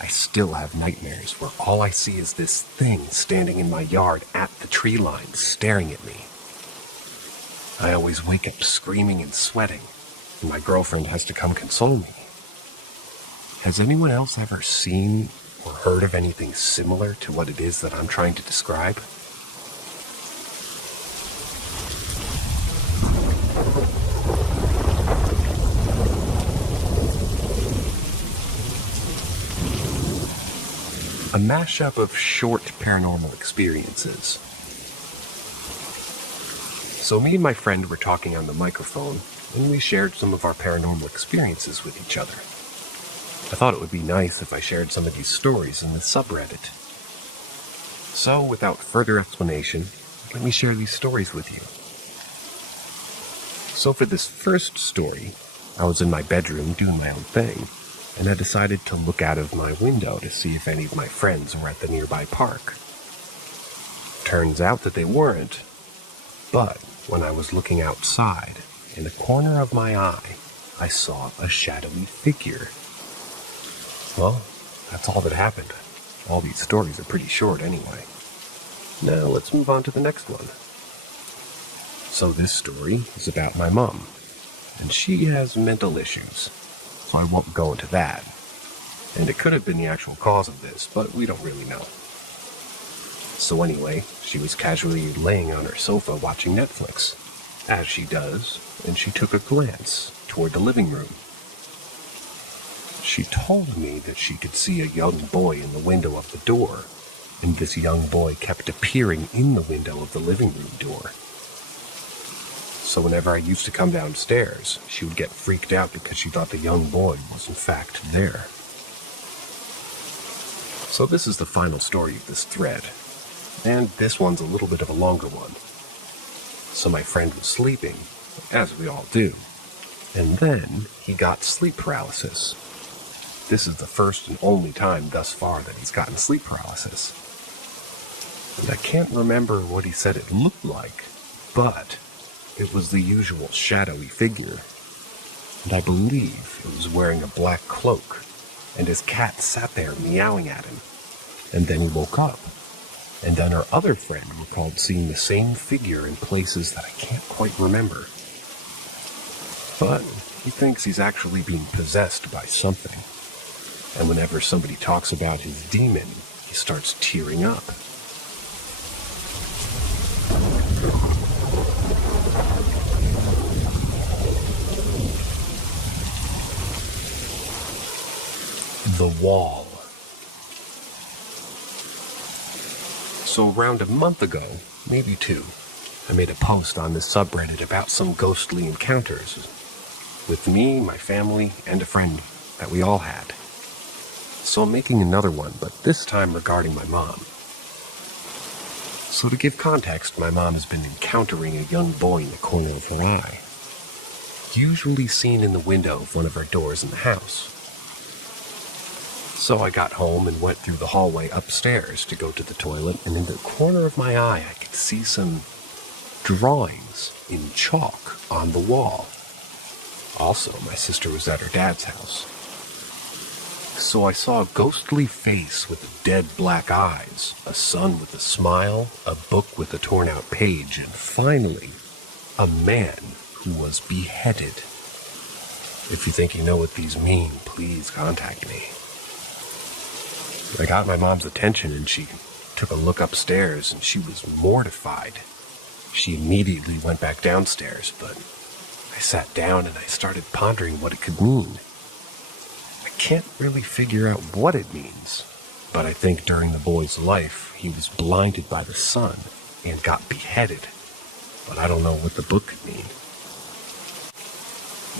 I still have nightmares where all I see is this thing standing in my yard at the tree line staring at me. I always wake up screaming and sweating, and my girlfriend has to come console me. Has anyone else ever seen or heard of anything similar to what it is that I'm trying to describe? A mashup of short paranormal experiences. So me and my friend were talking on the microphone, and we shared some of our paranormal experiences with each other. I thought it would be nice if I shared some of these stories in the subreddit. So, without further explanation, let me share these stories with you. So for this first story, I was in my bedroom doing my own thing, and I decided to look out of my window to see if any of my friends were at the nearby park. Turns out that they weren't, but when I was looking outside, in the corner of my eye, I saw a shadowy figure. Well, that's all that happened. All these stories are pretty short anyway. Now let's move on to the next one. So this story is about my mom, and she has mental issues, so I won't go into that. And it could have been the actual cause of this, but we don't really know. So anyway, she was casually laying on her sofa watching Netflix, as she does, and she took a glance toward the living room. She told me that she could see a young boy in the window of the door, and this young boy kept appearing in the window of the living room door. So whenever I used to come downstairs, she would get freaked out because she thought the young boy was in fact there. So this is the final story of this thread, and this one's a little bit of a longer one. So my friend was sleeping, as we all do, and then he got sleep paralysis. This is the first and only time thus far that he's gotten sleep paralysis. And I can't remember what he said it looked like, but it was the usual shadowy figure. And I believe it was wearing a black cloak, and his cat sat there meowing at him. And then he woke up. And then our other friend recalled seeing the same figure in places that I can't quite remember. But he thinks he's actually being possessed by something. And whenever somebody talks about his demon, he starts tearing up. The wall. So around a month ago, maybe 2, I made a post on this subreddit about some ghostly encounters with me, my family, and a friend that we all had. So I'm making another one, but this time regarding my mom. So to give context, my mom has been encountering a young boy in the corner of her eye, usually seen in the window of one of our doors in the house. So I got home and went through the hallway upstairs to go to the toilet, and in the corner of my eye I could see some drawings in chalk on the wall. Also, my sister was at her dad's house. So I saw a ghostly face with dead black eyes, a sun with a smile, a book with a torn-out page, and finally, a man who was beheaded. If you think you know what these mean, please contact me. I got my mom's attention and she took a look upstairs and she was mortified. She immediately went back downstairs, but I sat down and I started pondering what it could mean. I can't really figure out what it means, but I think during the boy's life he was blinded by the sun and got beheaded, but I don't know what the book could mean.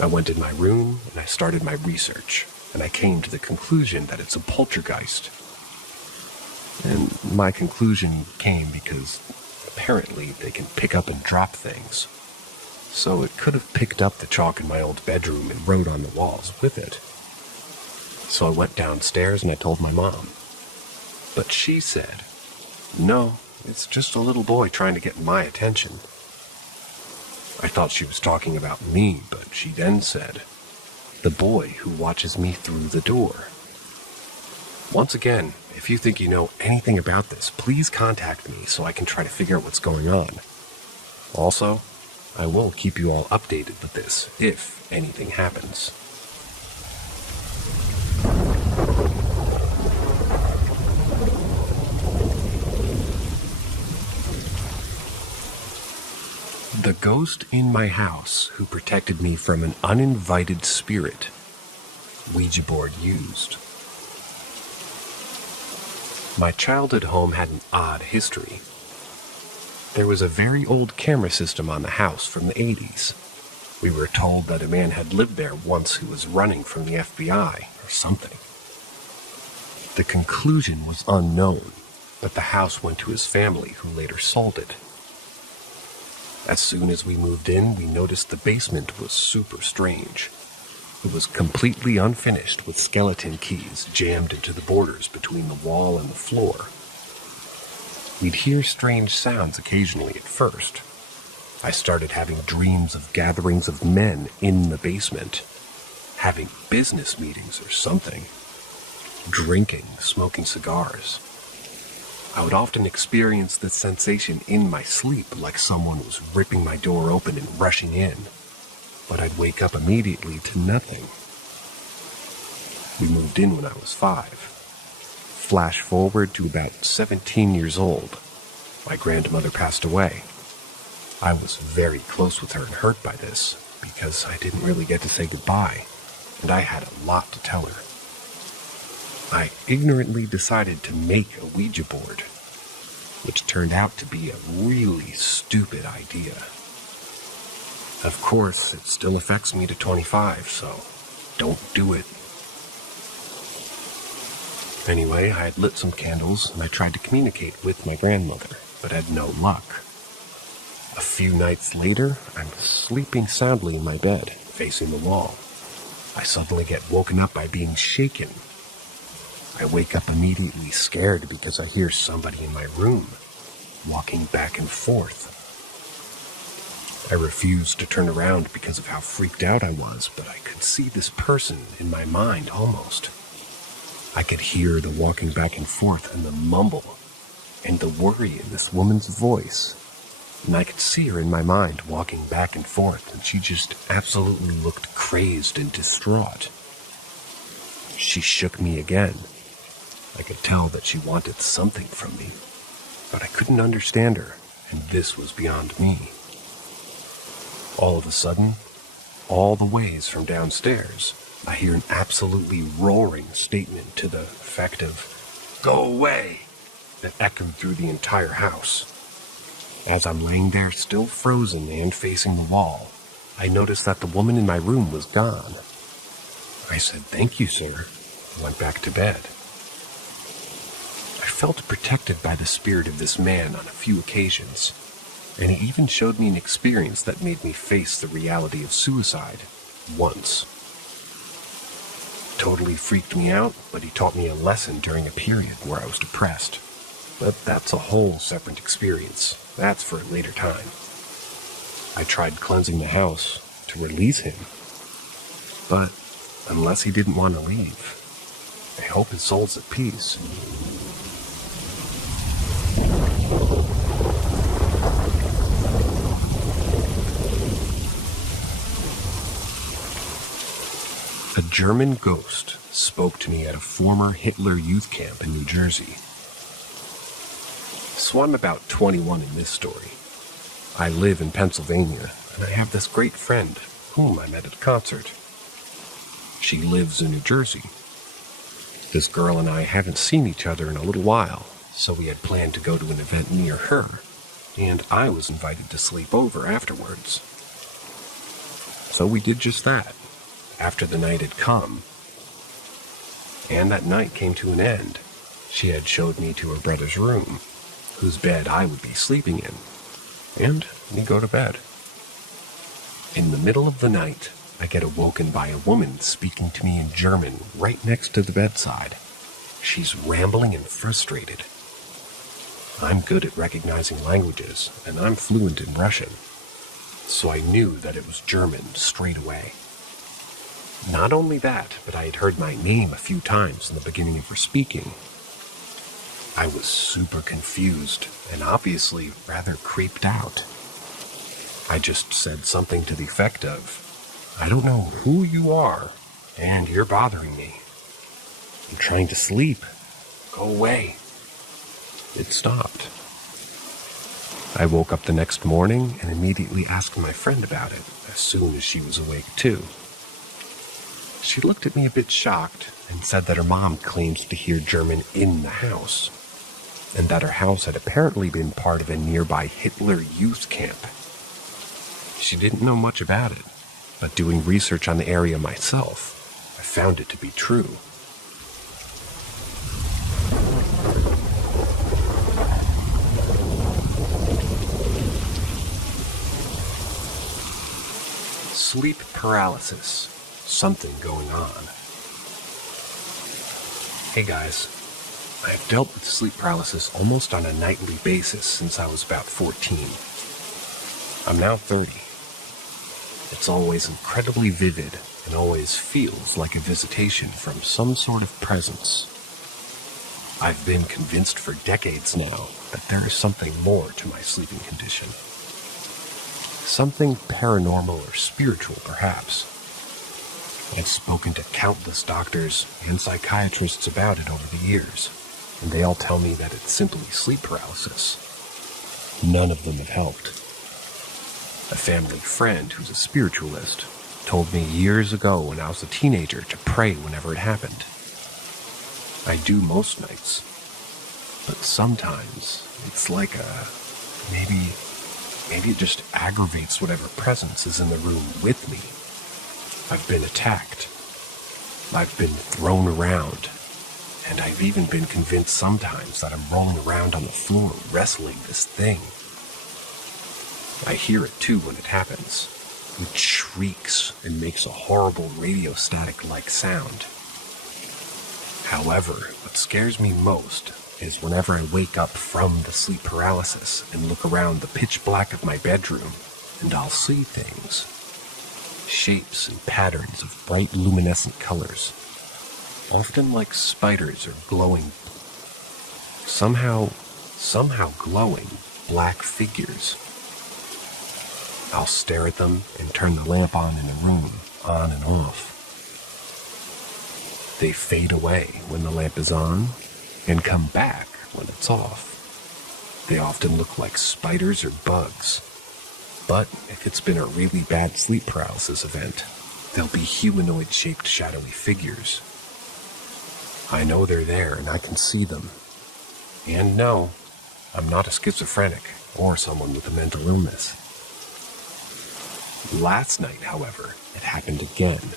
I went in my room and I started my research, and I came to the conclusion that it's a poltergeist. And my conclusion came because apparently they can pick up and drop things. So it could have picked up the chalk in my old bedroom and wrote on the walls with it. So I went downstairs and I told my mom. But she said, "No, it's just a little boy trying to get my attention." I thought she was talking about me, but she then said, "The boy who watches me through the door." Once again, if you think you know anything about this, please contact me so I can try to figure out what's going on. Also, I will keep you all updated with this, if anything happens. The ghost in my house who protected me from an uninvited spirit. Ouija board used. My childhood home had an odd history. There was a very old camera system on the house from the 80s. We were told that a man had lived there once who was running from the FBI or something. The conclusion was unknown, but the house went to his family, who later sold it. As soon as we moved in, we noticed the basement was super strange. It was completely unfinished with skeleton keys jammed into the borders between the wall and the floor. We'd hear strange sounds occasionally at first. I started having dreams of gatherings of men in the basement, having business meetings or something, drinking, smoking cigars. I would often experience this sensation in my sleep, like someone was ripping my door open and rushing in, but I'd wake up immediately to nothing. We moved in when I was 5. Flash forward to about 17 years old. My grandmother passed away. I was very close with her and hurt by this, because I didn't really get to say goodbye, and I had a lot to tell her. I ignorantly decided to make a Ouija board, which turned out to be a really stupid idea. Of course, it still affects me to 25, so don't do it. Anyway, I had lit some candles and I tried to communicate with my grandmother, but had no luck. A few nights later, I'm sleeping soundly in my bed, facing the wall. I suddenly get woken up by being shaken. I wake up immediately scared because I hear somebody in my room, walking back and forth. I refused to turn around because of how freaked out I was, but I could see this person in my mind almost. I could hear the walking back and forth and the mumble. and the worry in this woman's voice. And I could see her in my mind walking back and forth, and she just absolutely looked crazed and distraught. She shook me again. I could tell that she wanted something from me, but I couldn't understand her, and this was beyond me. All of a sudden, all the ways from downstairs, I hear an absolutely roaring statement to the effect of, "Go away!" that echoed through the entire house. As I'm laying there still frozen and facing the wall, I noticed that the woman in my room was gone. I said, "Thank you, sir," and went back to bed. I felt protected by the spirit of this man on a few occasions, and he even showed me an experience that made me face the reality of suicide once. Totally freaked me out, but he taught me a lesson during a period where I was depressed. But that's a whole separate experience. That's for a later time. I tried cleansing the house to release him, but unless he didn't want to leave, I hope his soul's at peace. A German ghost spoke to me at a former Hitler youth camp in New Jersey. So I'm about 21 in this story. I live in Pennsylvania, and I have this great friend whom I met at a concert. She lives in New Jersey. This girl and I haven't seen each other in a little while, so we had planned to go to an event near her, and I was invited to sleep over afterwards. So we did just that, after the night had come. And that night came to an end. She had showed me to her brother's room, whose bed I would be sleeping in, and we go to bed. In the middle of the night, I get awoken by a woman speaking to me in German right next to the bedside. She's rambling and frustrated. I'm good at recognizing languages, and I'm fluent in Russian, so I knew that it was German straight away. Not only that, but I had heard my name a few times in the beginning of her speaking. I was super confused and obviously rather creeped out. I just said something to the effect of, "I don't know who you are, and you're bothering me. I'm trying to sleep. Go away." It stopped. I woke up the next morning and immediately asked my friend about it as soon as she was awake too. She looked at me a bit shocked and said that her mom claims to hear German in the house, and that her house had apparently been part of a nearby Hitler youth camp. She didn't know much about it, but doing research on the area myself, I found it to be true. Sleep paralysis. Something going on. Hey guys, I have dealt with sleep paralysis almost on a nightly basis since I was about 14. I'm now 30. It's always incredibly vivid and always feels like a visitation from some sort of presence. I've been convinced for decades now that there is something more to my sleeping condition. Something paranormal or spiritual, perhaps. I've spoken to countless doctors and psychiatrists about it over the years, and they all tell me that it's simply sleep paralysis. None of them have helped. A family friend who's a spiritualist told me years ago when I was a teenager to pray whenever it happened. I do most nights, but sometimes it's like maybe it just aggravates whatever presence is in the room with me. I've been attacked. I've been thrown around. And I've even been convinced sometimes that I'm rolling around on the floor wrestling this thing. I hear it too when it happens. It shrieks and makes a horrible radio static-like sound. However, what scares me most is whenever I wake up from the sleep paralysis and look around the pitch black of my bedroom, and I'll see things. Shapes and patterns of bright luminescent colors, often like spiders or glowing. Somehow, somehow glowing black figures. I'll stare at them and turn the lamp on in the room, on and off. They fade away when the lamp is on and come back when it's off. They often look like spiders or bugs, but if it's been a really bad sleep paralysis event, they'll be humanoid-shaped shadowy figures. I know they're there and I can see them. And no, I'm not a schizophrenic or someone with a mental illness. Last night, however, it happened again.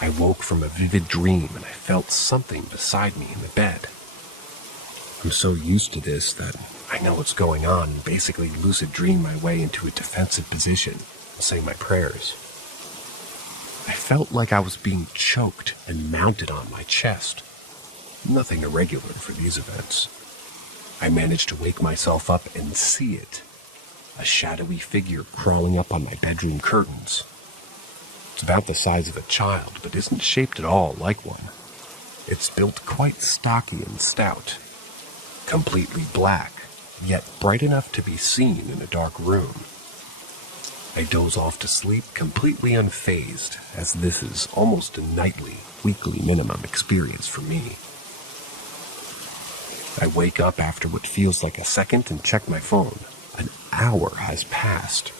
I woke from a vivid dream and I felt something beside me in the bed. I'm so used to this that I know what's going on and basically lucid dream my way into a defensive position and say my prayers. I felt like I was being choked and mounted on my chest. Nothing irregular for these events. I managed to wake myself up and see it. A shadowy figure crawling up on my bedroom curtains. It's about the size of a child, but isn't shaped at all like one. It's built quite stocky and stout. Completely black, yet bright enough to be seen in a dark room. I doze off to sleep completely unfazed, as this is almost a nightly, weekly minimum experience for me. I wake up after what feels like a second and check my phone. An hour has passed.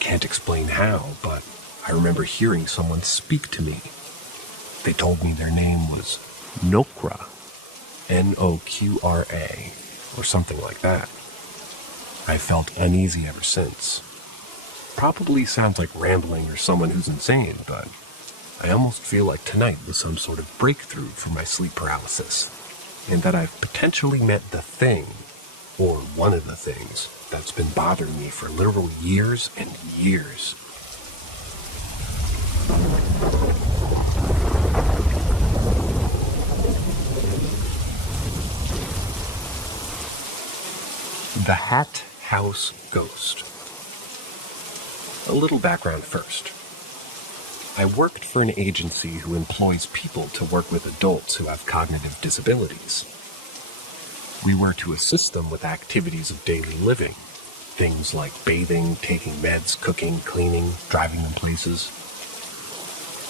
Can't explain how, but I remember hearing someone speak to me. They told me their name was Nokra, N-O-Q-R-A, or something like that. I felt uneasy ever since. Probably sounds like rambling or someone who's insane, but I almost feel like tonight was some sort of breakthrough for my sleep paralysis, and that I've potentially met the thing, or one of the things, that's been bothering me for literal years and years. The Hat House Ghost. A little background first. I worked for an agency who employs people to work with adults who have cognitive disabilities. We were to assist them with activities of daily living, things like bathing, taking meds, cooking, cleaning, driving them places.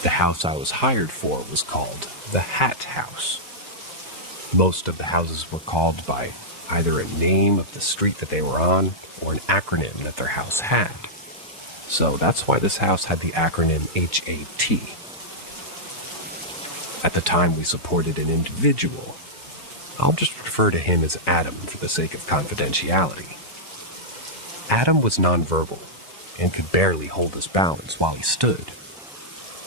The house I was hired for was called the Hat House. Most of the houses were called by either a name of the street that they were on or an acronym that their house had. So that's why this house had the acronym HAT. At the time we supported an individual. I'll just refer to him as Adam for the sake of confidentiality. Adam was nonverbal and could barely hold his balance while he stood.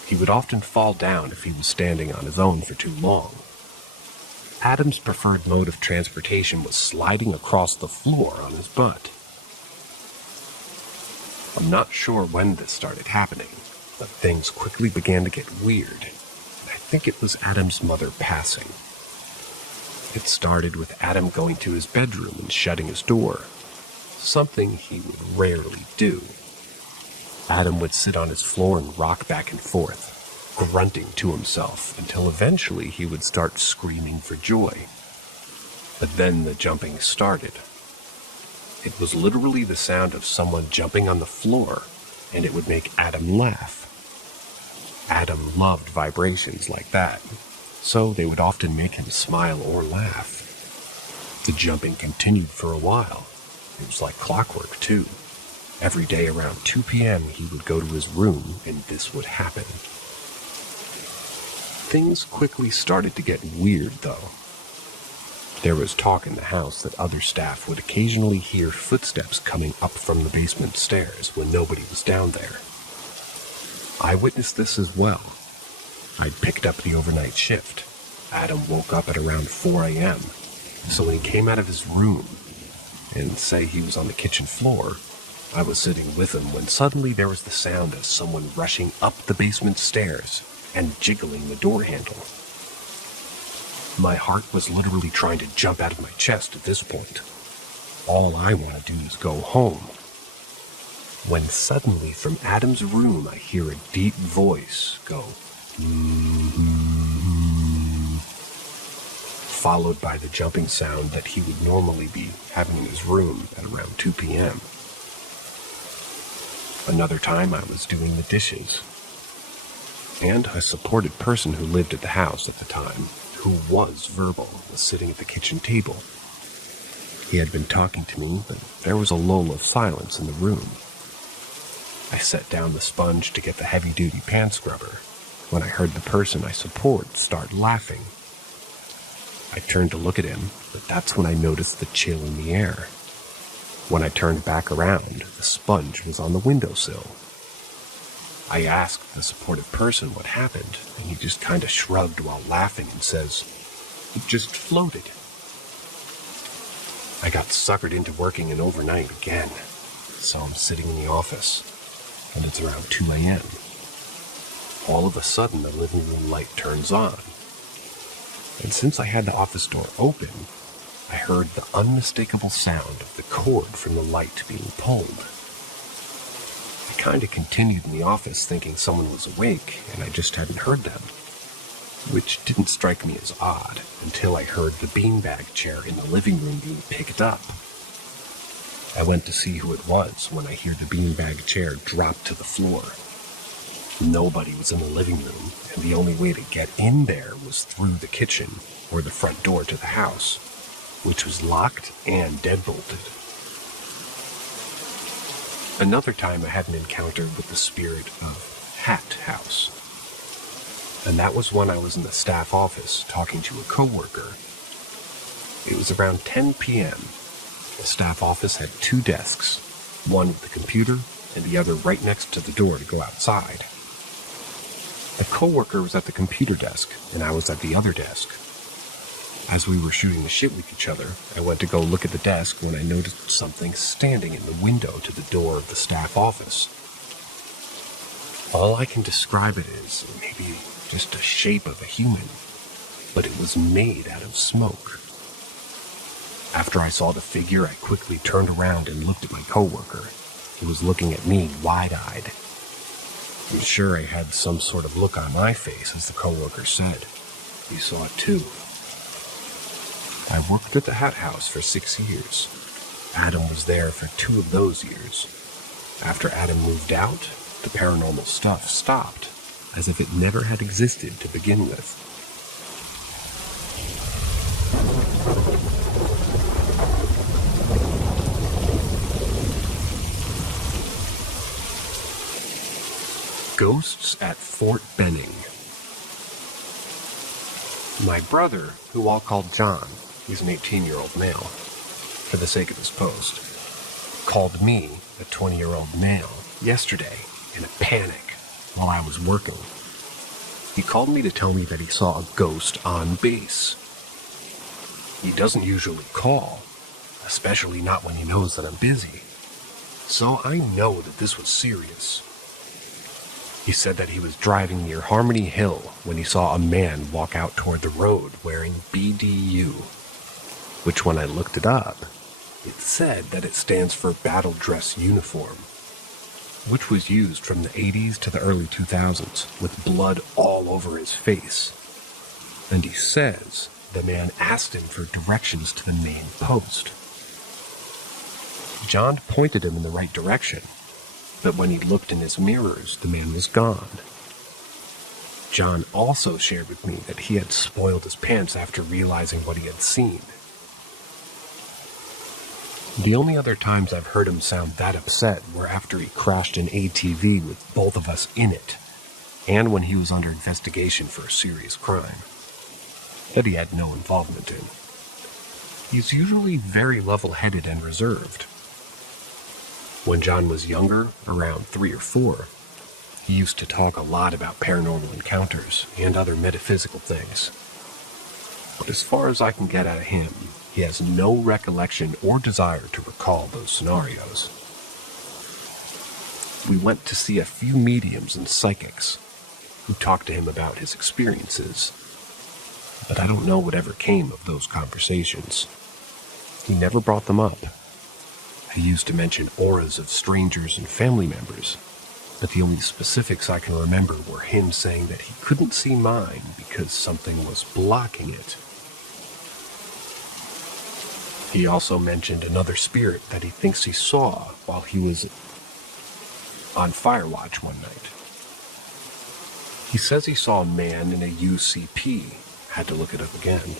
He would often fall down if he was standing on his own for too long. Adam's preferred mode of transportation was sliding across the floor on his butt. I'm not sure when this started happening, but things quickly began to get weird. I think it was Adam's mother passing. It started with Adam going to his bedroom and shutting his door, something he would rarely do. Adam would sit on his floor and rock back and forth, grunting to himself until eventually he would start screaming for joy. But then the jumping started. It was literally the sound of someone jumping on the floor, and it would make Adam laugh. Adam loved vibrations like that, so they would often make him smile or laugh. The jumping continued for a while. It was like clockwork, too. Every day around 2 p.m. he would go to his room, and this would happen. Things quickly started to get weird, though. There was talk in the house that other staff would occasionally hear footsteps coming up from the basement stairs when nobody was down there. I witnessed this as well. I'd picked up the overnight shift. Adam woke up at around 4 a.m., so when he came out of his room, and say he was on the kitchen floor, I was sitting with him when suddenly there was the sound of someone rushing up the basement stairs and jiggling the door handle. My heart was literally trying to jump out of my chest at this point. All I want to do is go home. When suddenly from Adam's room I hear a deep voice go, followed by the jumping sound that he would normally be having in his room at around 2 p.m. Another time I was doing the dishes, and a supported person who lived at the house at the time, who was verbal, was sitting at the kitchen table. He had been talking to me, but there was a lull of silence in the room. I set down the sponge to get the heavy-duty pan scrubber when I heard the person I support start laughing. I turned to look at him, but that's when I noticed the chill in the air. When I turned back around, the sponge was on the windowsill. I asked the supportive person what happened, and he just kind of shrugged while laughing and says, "It just floated." I got suckered into working an overnight again, so I'm sitting in the office, and it's around 2 a.m. All of a sudden, the living room light turns on, and since I had the office door open, I heard the unmistakable sound of the cord from the light being pulled. I kind of continued in the office thinking someone was awake and I just hadn't heard them, which didn't strike me as odd until I heard the beanbag chair in the living room being picked up. I went to see who it was when I hear the beanbag chair drop to the floor. Nobody was in the living room, and the only way to get in there was through the kitchen or the front door to the house, which was locked and deadbolted. Another time I had an encounter with the spirit of Hat House, and that was when I was in the staff office talking to a coworker. It was around 10 p.m. The staff office had 2 desks, one with the computer and the other right next to the door to go outside. The coworker was at the computer desk, and I was at the other desk. As we were shooting the shit with each other, I went to go look at the desk when I noticed something standing in the window to the door of the staff office. All I can describe it is maybe just a shape of a human, but it was made out of smoke. After I saw the figure, I quickly turned around and looked at my coworker. He was looking at me wide-eyed. I'm sure I had some sort of look on my face as the coworker said, "You saw it too." I worked at the Hat House for 6 years. Adam was there for 2 of those years. After Adam moved out, the paranormal stuff stopped, as if it never had existed to begin with. Ghosts at Fort Benning. My brother, who I'll call John, he's an 18-year-old male, for the sake of this post, called me, a 20-year-old male, yesterday in a panic while I was working. He called me to tell me that he saw a ghost on base. He doesn't usually call, especially not when he knows that I'm busy, so I know that this was serious. He said that he was driving near Harmony Hill when he saw a man walk out toward the road wearing BDU, which when I looked it up, it said that it stands for Battle Dress Uniform, which was used from the 80s to the early 2000s with blood all over his face. And he says the man asked him for directions to the main post. John pointed him in the right direction, but when he looked in his mirrors, the man was gone. John also shared with me that he had spoiled his pants after realizing what he had seen. The only other times I've heard him sound that upset were after he crashed an ATV with both of us in it, and when he was under investigation for a serious crime that he had no involvement in. He's usually very level-headed and reserved. When John was younger, around 3 or 4, he used to talk a lot about paranormal encounters and other metaphysical things. But as far as I can get out of him, he has no recollection or desire to recall those scenarios. We went to see a few mediums and psychics who talked to him about his experiences, but I don't know whatever came of those conversations. He never brought them up. He used to mention auras of strangers and family members, but the only specifics I can remember were him saying that he couldn't see mine because something was blocking it. He also mentioned another spirit that he thinks he saw while he was on fire watch one night. He says he saw a man in a UCP. Had to look it up again.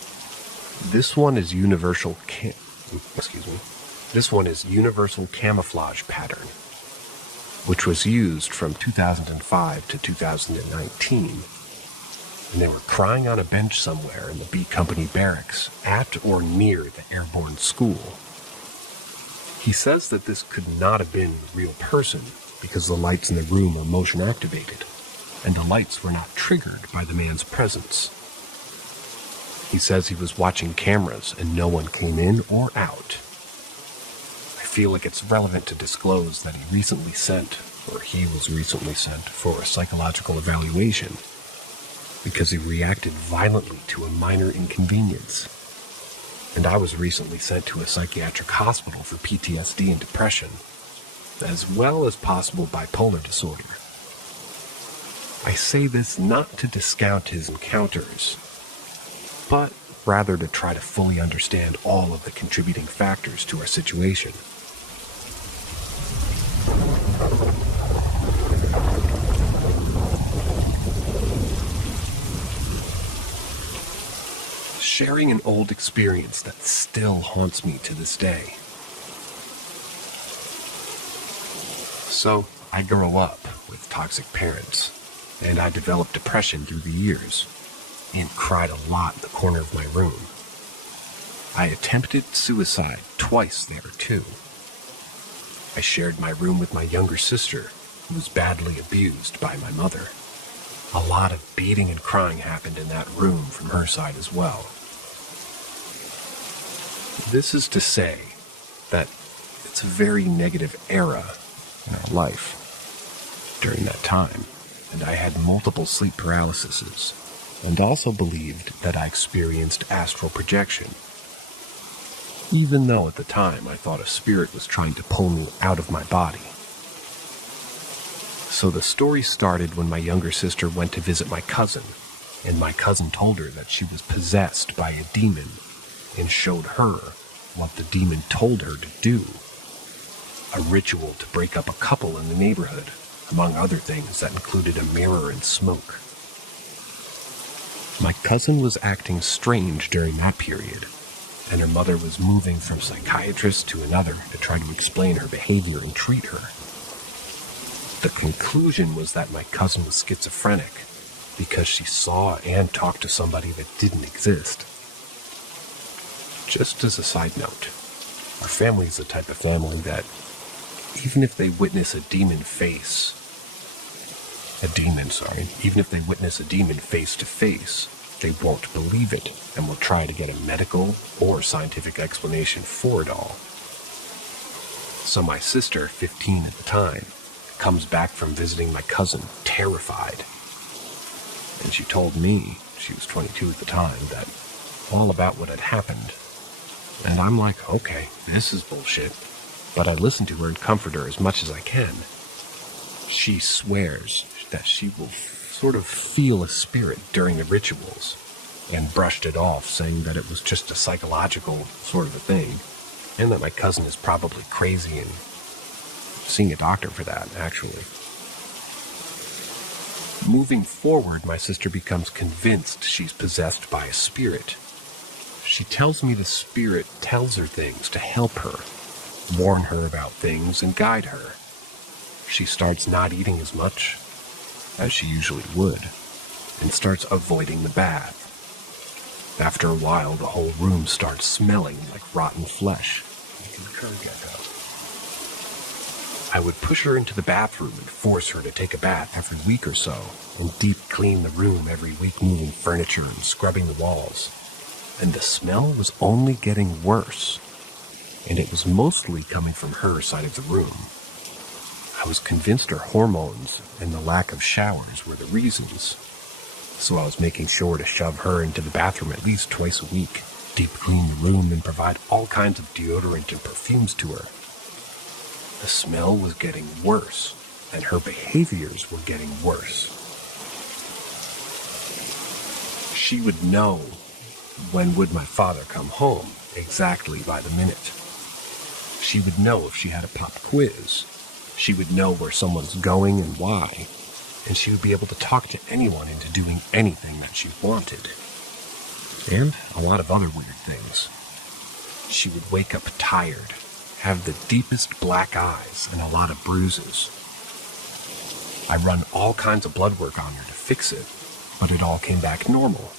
This one is universal camouflage pattern, which was used from 2005 to 2019. And they were crying on a bench somewhere in the B Company barracks at or near the airborne school. He says that this could not have been a real person because the lights in the room are motion activated, and the lights were not triggered by the man's presence. He says he was watching cameras and no one came in or out. I feel like it's relevant to disclose that he was recently sent for a psychological evaluation because he reacted violently to a minor inconvenience. And I was recently sent to a psychiatric hospital for PTSD and depression, as well as possible bipolar disorder. I say this not to discount his encounters, but rather to try to fully understand all of the contributing factors to our situation. Sharing an old experience that still haunts me to this day. So, I grew up with toxic parents, and I developed depression through the years, and cried a lot in the corner of my room. I attempted suicide twice there, too. I shared my room with my younger sister, who was badly abused by my mother. A lot of beating and crying happened in that room from her side as well. This is to say that it's a very negative era in our life during that time, and I had multiple sleep paralyses, and also believed that I experienced astral projection, even though at the time I thought a spirit was trying to pull me out of my body. So the story started when my younger sister went to visit my cousin, and my cousin told her that she was possessed by a demon and showed her what the demon told her to do. A ritual to break up a couple in the neighborhood, among other things that included a mirror and smoke. My cousin was acting strange during that period, and her mother was moving from psychiatrist to another to try to explain her behavior and treat her. The conclusion was that my cousin was schizophrenic because she saw and talked to somebody that didn't exist. Just as a side note, our family is the type of family that, even if they witness a demon face to face, they won't believe it and will try to get a medical or scientific explanation for it all. So my sister, 15 at the time, comes back from visiting my cousin, terrified. And she told me, she was 22 at the time, that all about what had happened. And I'm like, okay, this is bullshit. But I listen to her and comfort her as much as I can. She swears that she will sort of feel a spirit during the rituals, and brushed it off, saying that it was just a psychological sort of a thing, and that my cousin is probably crazy and seeing a doctor for that, actually. Moving forward, my sister becomes convinced she's possessed by a spirit. She tells me the spirit tells her things to help her, warn her about things, and guide her. She starts not eating as much as she usually would, and starts avoiding the bath. After a while, the whole room starts smelling like rotten flesh. I would push her into the bathroom and force her to take a bath every week or so, and deep clean the room every week, moving furniture and scrubbing the walls. And the smell was only getting worse, and it was mostly coming from her side of the room. I was convinced her hormones and the lack of showers were the reasons, so I was making sure to shove her into the bathroom at least twice a week, deep clean the room, and provide all kinds of deodorant and perfumes to her. The smell was getting worse, and her behaviors were getting worse. She would know When would my father come home? Exactly by the minute. She would know if she had a pop quiz. She would know where someone's going and why. And she would be able to talk to anyone into doing anything that she wanted. And a lot of other weird things. She would wake up tired, have the deepest black eyes and a lot of bruises. I run all kinds of blood work on her to fix it, but it all came back normal.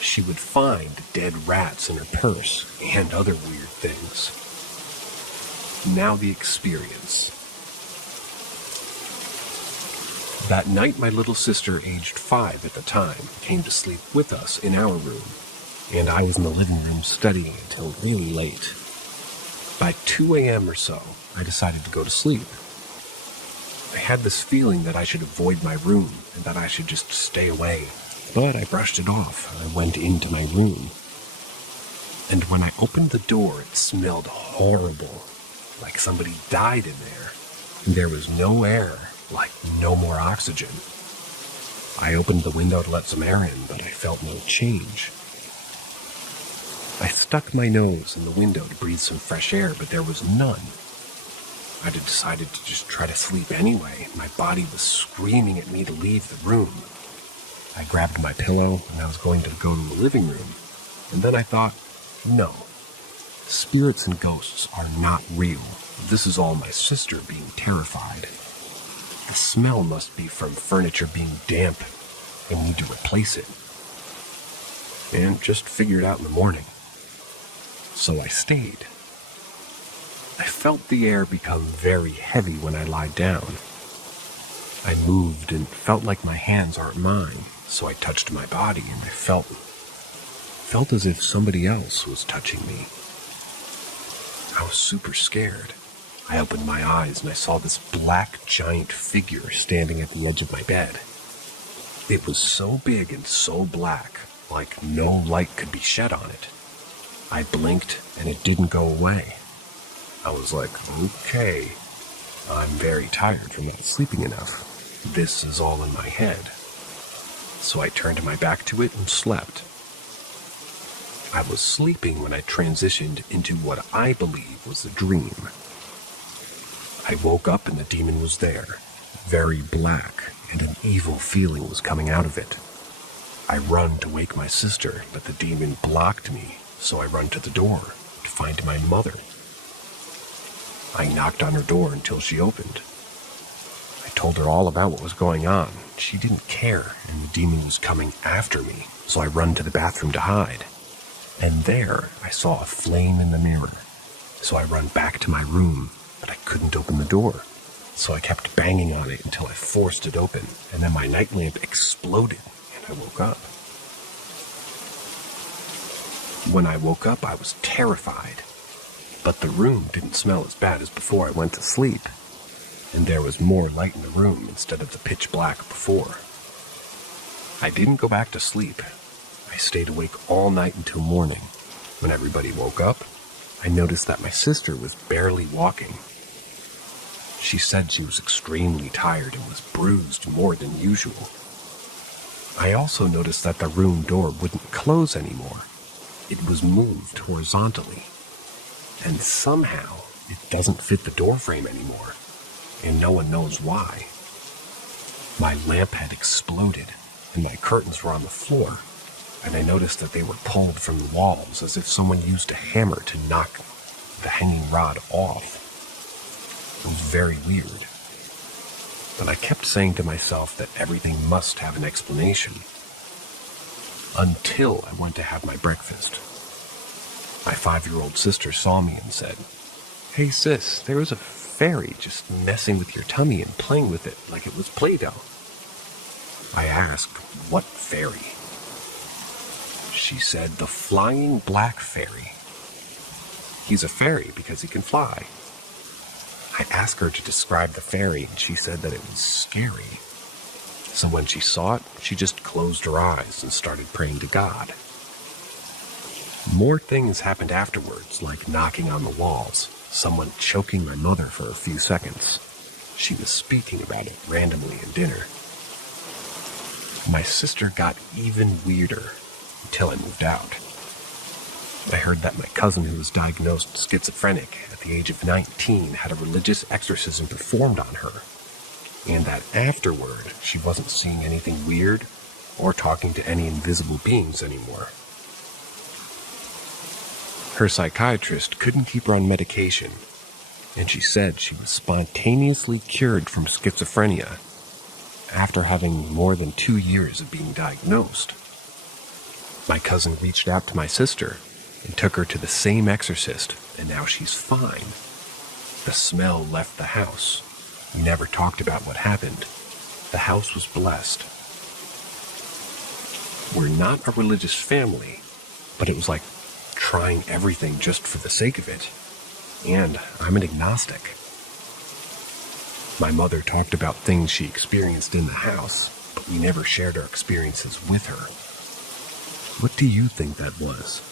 She would find dead rats in her purse and other weird things. Now the experience. That night, my little sister, aged 5 at the time, came to sleep with us in our room, and I was in the living room studying until really late. By 2 a.m. or so, I decided to go to sleep. I had this feeling that I should avoid my room and that I should just stay away, but I brushed it off and I went into my room. And when I opened the door, it smelled horrible, like somebody died in there. There was no air, like no more oxygen. I opened the window to let some air in, but I felt no change. I stuck my nose in the window to breathe some fresh air, but there was none. I had decided to just try to sleep anyway. My body was screaming at me to leave the room. I grabbed my pillow and I was going to go to the living room. And then I thought, no, spirits and ghosts are not real. This is all my sister being terrified. The smell must be from furniture being damp. I need to replace it. And just figure it out in the morning. So I stayed. I felt the air become very heavy when I lied down. I moved and felt like my hands aren't mine, so I touched my body and I felt as if somebody else was touching me. I was super scared. I opened my eyes and I saw this black giant figure standing at the edge of my bed. It was so big and so black, like no light could be shed on it. I blinked and it didn't go away. I was like, okay, I'm very tired from not sleeping enough. This is all in my head. So I turned my back to it and slept. I was sleeping when I transitioned into what I believe was a dream. I woke up and the demon was there, very black, and an evil feeling was coming out of it. I run to wake my sister, but the demon blocked me, so I run to the door to find my mother. I knocked on her door until she opened. I told her all about what was going on. She didn't care, and the demon was coming after me, so I run to the bathroom to hide. And there, I saw a flame in the mirror. So I run back to my room, but I couldn't open the door. So I kept banging on it until I forced it open, and then my night lamp exploded, and I woke up. When I woke up, I was terrified. But the room didn't smell as bad as before I went to sleep, and there was more light in the room instead of the pitch black before. I didn't go back to sleep. I stayed awake all night until morning. When everybody woke up, I noticed that my sister was barely walking. She said she was extremely tired and was bruised more than usual. I also noticed that the room door wouldn't close anymore. It was moved horizontally. And somehow, it doesn't fit the door frame anymore, and no one knows why. My lamp had exploded, and my curtains were on the floor, and I noticed that they were pulled from the walls as if someone used a hammer to knock the hanging rod off. It was very weird. But I kept saying to myself that everything must have an explanation. Until I went to have my breakfast. My 5-year-old sister saw me and said, "Hey sis, there was a fairy just messing with your tummy and playing with it like it was Play-Doh." I asked, "What fairy?" She said, "The flying black fairy. He's a fairy because he can fly." I asked her to describe the fairy and she said that it was scary. So when she saw it, she just closed her eyes and started praying to God. More things happened afterwards, like knocking on the walls, someone choking my mother for a few seconds. She was speaking about it randomly in dinner. My sister got even weirder. until I moved out. I heard that my cousin, who was diagnosed schizophrenic at the age of 19, had a religious exorcism performed on her, and that afterward she wasn't seeing anything weird or talking to any invisible beings anymore. Her psychiatrist couldn't keep her on medication, and she said she was spontaneously cured from schizophrenia after having more than 2 years of being diagnosed. My cousin reached out to my sister and took her to the same exorcist, and now she's fine. The smell left the house. We never talked about what happened. The house was blessed. We're not a religious family, but it was like trying everything just for the sake of it. And I'm an agnostic. My mother talked about things she experienced in the house, but we never shared our experiences with her. What do you think that was?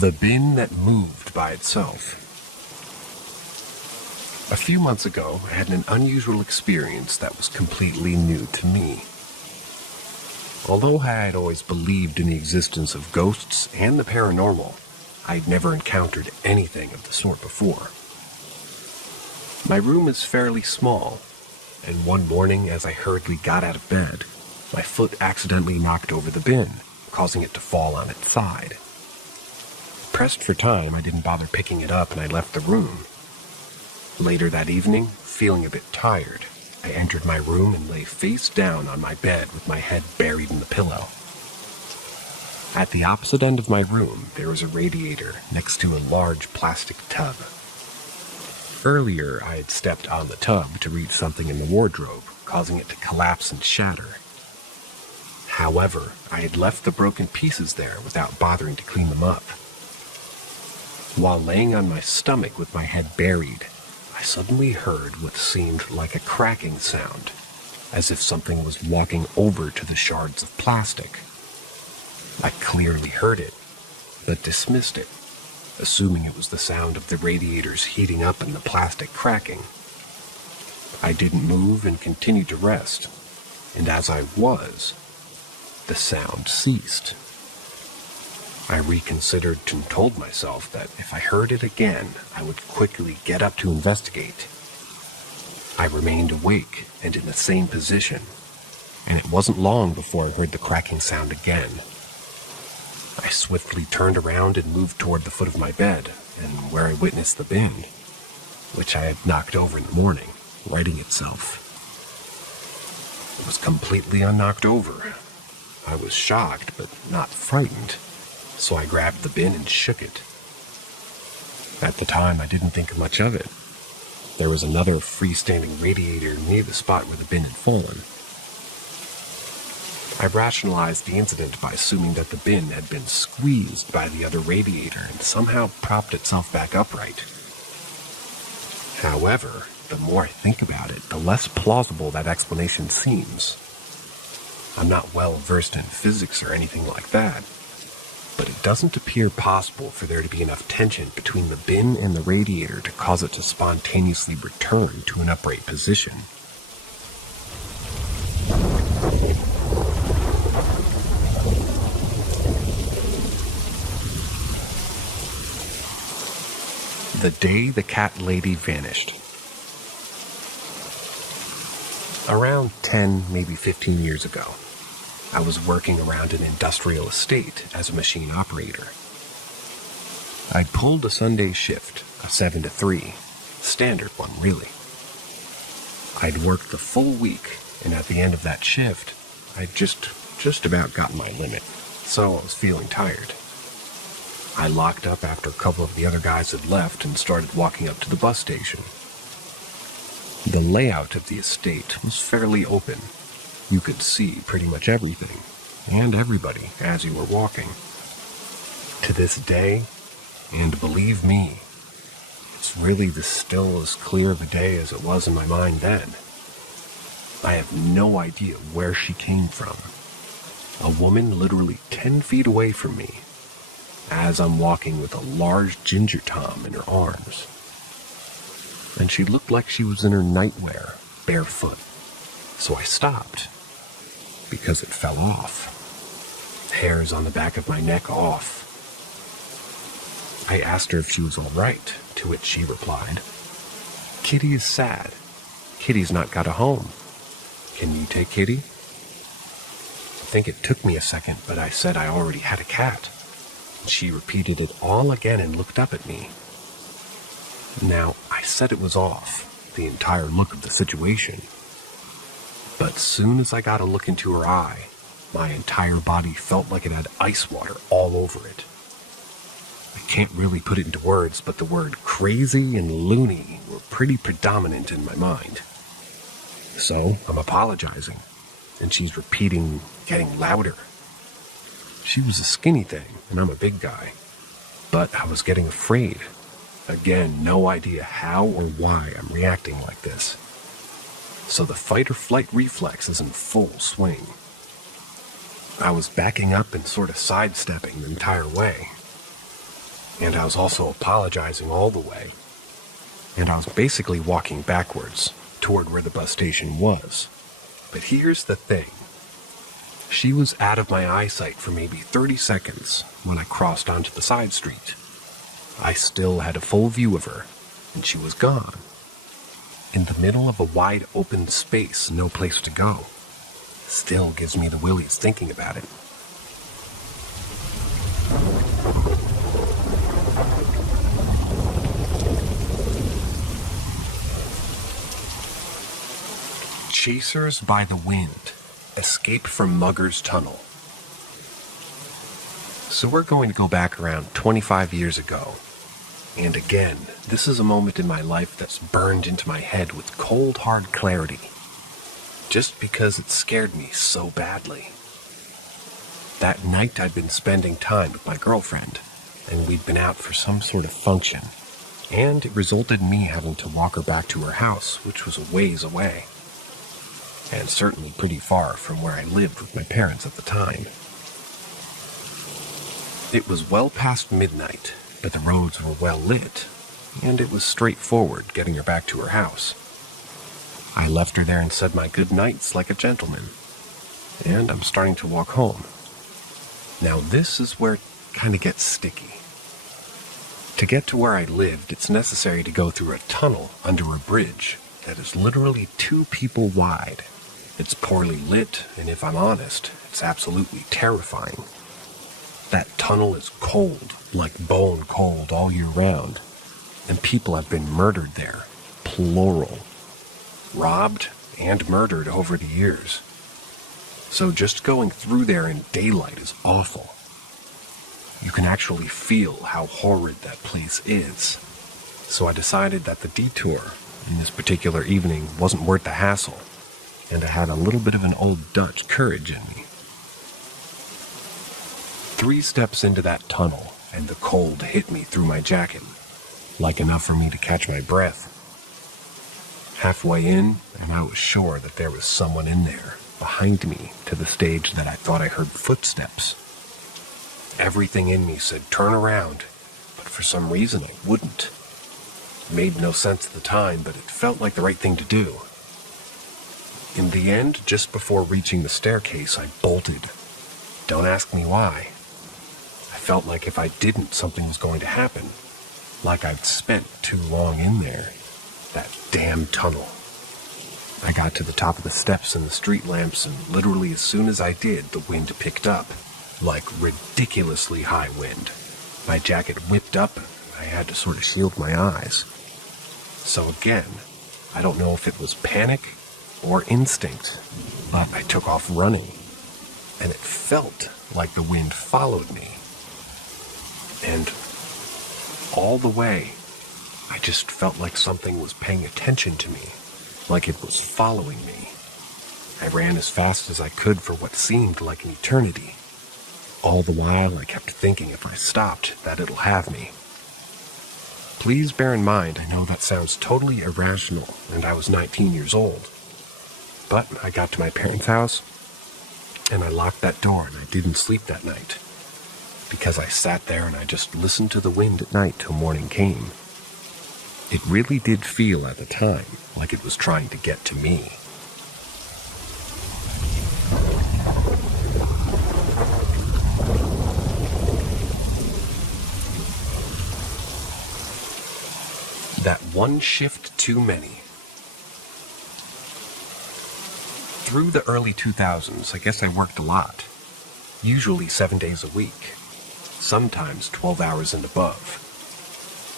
The bin that moved by itself. A few months ago, I had an unusual experience that was completely new to me. Although I had always believed in the existence of ghosts and the paranormal, I'd never encountered anything of the sort before. My room is fairly small, and one morning as I hurriedly got out of bed, my foot accidentally knocked over the bin, causing it to fall on its side. Pressed for time, I didn't bother picking it up and I left the room. Later that evening, feeling a bit tired, I entered my room and lay face down on my bed with my head buried in the pillow. At the opposite end of my room, there was a radiator next to a large plastic tub. Earlier, I had stepped on the tub to reach something in the wardrobe, causing it to collapse and shatter. However, I had left the broken pieces there without bothering to clean them up. While laying on my stomach with my head buried, I suddenly heard what seemed like a cracking sound, as if something was walking over to the shards of plastic. I clearly heard it, but dismissed it, assuming it was the sound of the radiators heating up and the plastic cracking. I didn't move and continued to rest, and as I was, the sound ceased. I reconsidered and told myself that if I heard it again, I would quickly get up to investigate. I remained awake and in the same position, and it wasn't long before I heard the cracking sound again. I swiftly turned around and moved toward the foot of my bed, and where I witnessed the bin, which I had knocked over in the morning, righting itself. It was completely unknocked over. I was shocked, but not frightened, so I grabbed the bin and shook it. At the time, I didn't think much of it. There was another freestanding radiator near the spot where the bin had fallen. I rationalized the incident by assuming that the bin had been squeezed by the other radiator and somehow propped itself back upright. However, the more I think about it, the less plausible that explanation seems. I'm not well versed in physics or anything like that, but it doesn't appear possible for there to be enough tension between the bin and the radiator to cause it to spontaneously return to an upright position. The day the cat lady vanished. Around 10, maybe 15 years ago, I was working around an industrial estate as a machine operator. I'd pulled a Sunday shift, a 7 to 3, standard one really. I'd worked the full week, and at the end of that shift, I'd just about gotten my limit, so I was feeling tired. I locked up after a couple of the other guys had left and started walking up to the bus station. The layout of the estate was fairly open. You could see pretty much everything, and everybody, as you were walking. To this day, and believe me, it's really still as clear of a day as it was in my mind then. I have no idea where she came from. A woman literally 10 feet away from me, as I'm walking with a large ginger tom in her arms. and she looked like she was in her nightwear, barefoot. So I stopped, because it fell off. Hairs on the back of my neck off. I asked her if she was all right, to which she replied, "Kitty is sad. Kitty's not got a home. Can you take Kitty?" I think it took me a second, but I said I already had a cat. And she repeated it all again and looked up at me. Now, I said it was off, the entire look of the situation. But soon as I got a look into her eye, my entire body felt like it had ice water all over it. I can't really put it into words, but the word crazy and loony were pretty predominant in my mind. So, I'm apologizing, and she's repeating, getting louder. She was a skinny thing, and I'm a big guy. But I was getting afraid. Again, no idea how or why I'm reacting like this. So the fight or flight reflex is in full swing. I was backing up and sort of sidestepping the entire way. And I was also apologizing all the way. And I was basically walking backwards toward where the bus station was. But here's the thing. She was out of my eyesight for maybe 30 seconds when I crossed onto the side street. I still had a full view of her, and she was gone. In the middle of a wide open space, no place to go. Still gives me the willies thinking about it. Chasers by the Wind. Escape from Mugger's Tunnel. So we're going to go back around 25 years ago. And again, this is a moment in my life that's burned into my head with cold, hard clarity. Just because it scared me so badly. That night I'd been spending time with my girlfriend, and we'd been out for some sort of function. And it resulted in me having to walk her back to her house, which was a ways away. And certainly pretty far from where I lived with my parents at the time. It was well past midnight, but the roads were well lit, and it was straightforward getting her back to her house. I left her there and said my good nights like a gentleman, and I'm starting to walk home. Now this is where it kind of gets sticky. To get to where I lived, it's necessary to go through a tunnel under a bridge that is literally 2 people wide. It's poorly lit, and if I'm honest, it's absolutely terrifying. That tunnel is cold, like bone cold all year round, and people have been murdered there, plural. Robbed and murdered over the years. So just going through there in daylight is awful. You can actually feel how horrid that place is. So I decided that the detour in this particular evening wasn't worth the hassle, and I had a little bit of an old Dutch courage in me. 3 steps into that tunnel, and the cold hit me through my jacket, like enough for me to catch my breath. Halfway in, and I was sure that there was someone in there, behind me, to the stage that I thought I heard footsteps. Everything in me said turn around, but for some reason I wouldn't. It made no sense at the time, but it felt like the right thing to do. In the end, just before reaching the staircase, I bolted. Don't ask me why. I felt like if I didn't, something was going to happen. Like I'd spent too long in there. That damn tunnel. I got to the top of the steps and the street lamps, and literally as soon as I did, the wind picked up. Like ridiculously high wind. My jacket whipped up, and I had to sort of shield my eyes. So again, I don't know if it was panic or instinct, but I took off running, and it felt like the wind followed me. And all the way, I just felt like something was paying attention to me, like it was following me. I ran as fast as I could for what seemed like an eternity. All the while, I kept thinking if I stopped, that it'll have me. Please bear in mind, I know that sounds totally irrational, and I was 19 years old. But I got to my parents' house, and I locked that door, and I didn't sleep that night. Because I sat there and I just listened to the wind at night till morning came. It really did feel at the time like it was trying to get to me. That one shift too many. Through the early 2000s, I guess I worked a lot. Usually 7 days a week. Sometimes 12 hours and above.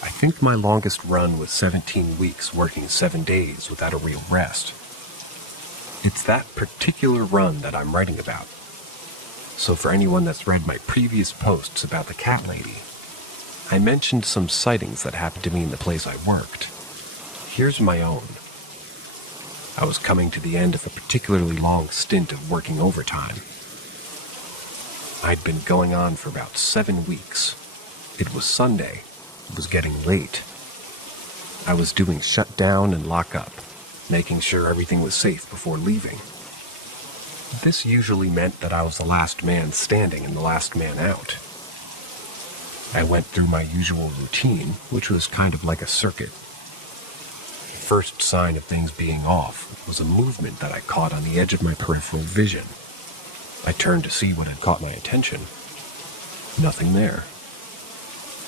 I think my longest run was 17 weeks working 7 days without a real rest. It's that particular run that I'm writing about. So for anyone that's read my previous posts about the cat lady, I mentioned some sightings that happened to me in the place I worked. Here's my own. I was coming to the end of a particularly long stint of working overtime. I'd been going on for about 7 weeks. It was Sunday. It was getting late. I was doing shutdown and lockup, making sure everything was safe before leaving. This usually meant that I was the last man standing and the last man out. I went through my usual routine, which was kind of like a circuit. The first sign of things being off was a movement that I caught on the edge of my peripheral vision. I turned to see what had caught my attention. Nothing there.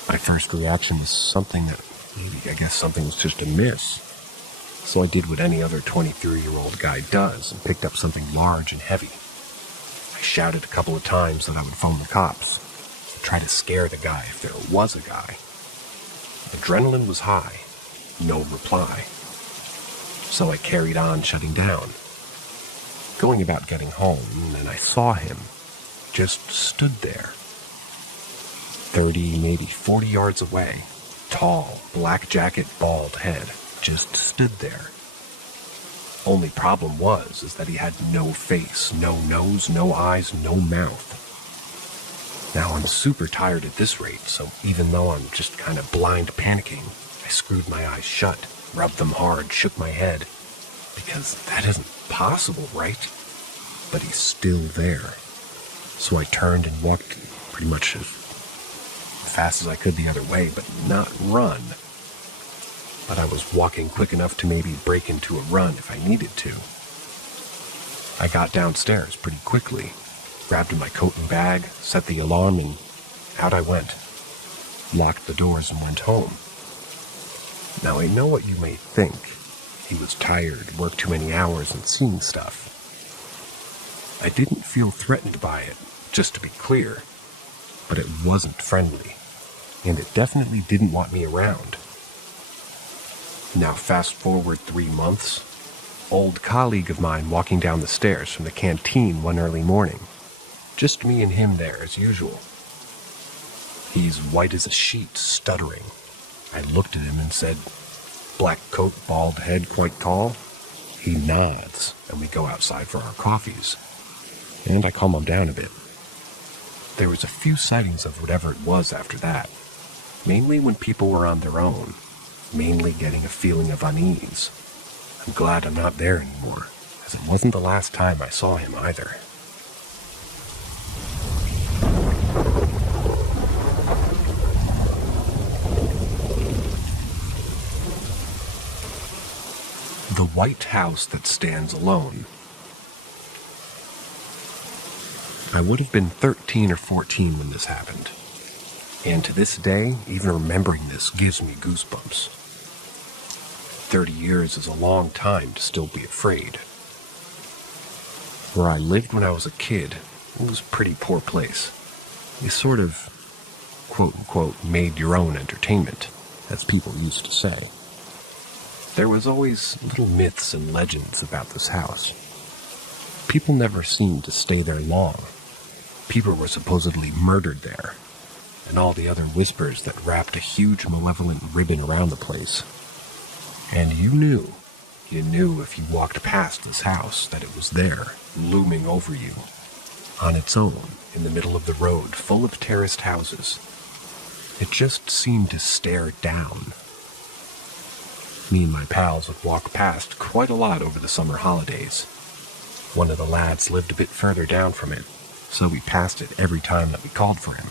My first reaction was something was just amiss. So I did what any other 23-year-old guy does and picked up something large and heavy. I shouted a couple of times that I would phone the cops. Try to scare the guy if there was a guy. Adrenaline was high. No reply. So I carried on shutting down. Going about getting home, and I saw him. Just stood there. 30, maybe 40 yards away. Tall, black jacket, bald head. Just stood there. Only problem is that he had no face, no nose, no eyes, no mouth. Now I'm super tired at this rate, so even though I'm just kind of blind panicking, I screwed my eyes shut, rubbed them hard, shook my head. Because that isn't possible, right? But he's still there. So I turned and walked pretty much as fast as I could the other way, but not run. But I was walking quick enough to maybe break into a run if I needed to. I got downstairs pretty quickly, grabbed my coat and bag, set the alarm, and out I went. Locked the doors and went home. Now I know what you may think. He was tired, worked too many hours, and seeing stuff. I didn't feel threatened by it, just to be clear. But it wasn't friendly, and it definitely didn't want me around. Now fast forward 3 months, old colleague of mine walking down the stairs from the canteen one early morning. Just me and him there as usual. He's white as a sheet, stuttering. I looked at him and said, "Black coat, bald head, quite tall." He nods, and we go outside for our coffees. And I calm him down a bit. There was a few sightings of whatever it was after that. Mainly when people were on their own. Mainly getting a feeling of unease. I'm glad I'm not there anymore, as it wasn't the last time I saw him either. The White House That Stands Alone. I would have been 13 or 14 when this happened. And to this day, even remembering this gives me goosebumps. 30 years is a long time to still be afraid. Where I lived when I was a kid, it was a pretty poor place. You sort of, quote-unquote, made your own entertainment, as people used to say. There was always little myths and legends about this house. People never seemed to stay there long. People were supposedly murdered there, and all the other whispers that wrapped a huge malevolent ribbon around the place. And you knew if you walked past this house that it was there, looming over you, on its own, in the middle of the road, full of terraced houses. It just seemed to stare down. Me and my pals would walk past quite a lot over the summer holidays. One of the lads lived a bit further down from it, so we passed it every time that we called for him.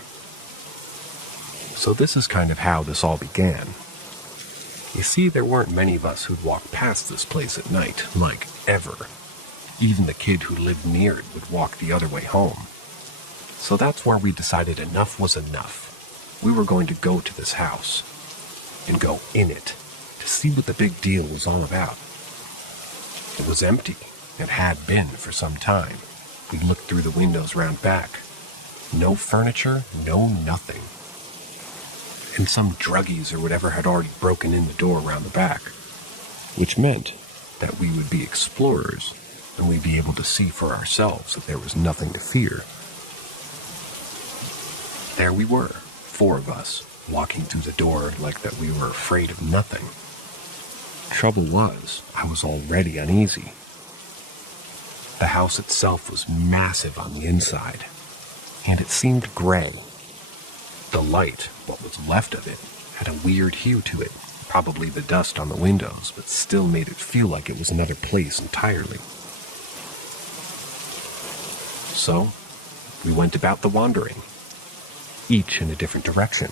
So this is kind of how this all began. You see, there weren't many of us who'd walk past this place at night, like, ever. Even the kid who lived near it would walk the other way home. So that's where we decided enough was enough. We were going to go to this house, and go in it, to see what the big deal was all about. It was empty. It had been for some time. We looked through the windows round back. No furniture, no nothing. And some druggies or whatever had already broken in the door around the back, which meant that we would be explorers and we'd be able to see for ourselves that there was nothing to fear. There we were, 4 of us, walking through the door like that we were afraid of nothing. Trouble was, I was already uneasy. The house itself was massive on the inside, and it seemed gray. The light, what was left of it, had a weird hue to it, probably the dust on the windows, but still made it feel like it was another place entirely. So, we went about the wandering, each in a different direction.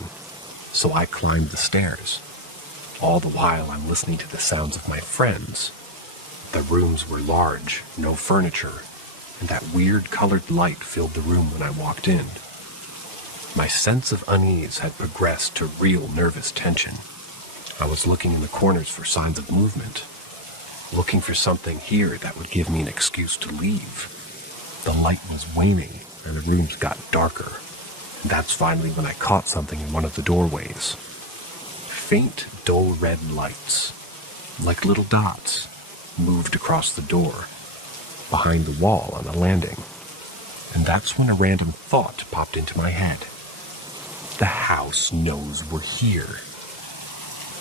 So I climbed the stairs. All the while I'm listening to the sounds of my friends. The rooms were large, no furniture, and that weird colored light filled the room when I walked in. My sense of unease had progressed to real nervous tension. I was looking in the corners for signs of movement, looking for something here that would give me an excuse to leave. The light was waning, and the rooms got darker. And that's finally when I caught something in one of the doorways. Faint, dull red lights, like little dots, moved across the door, behind the wall on the landing. And that's when a random thought popped into my head. The house knows we're here.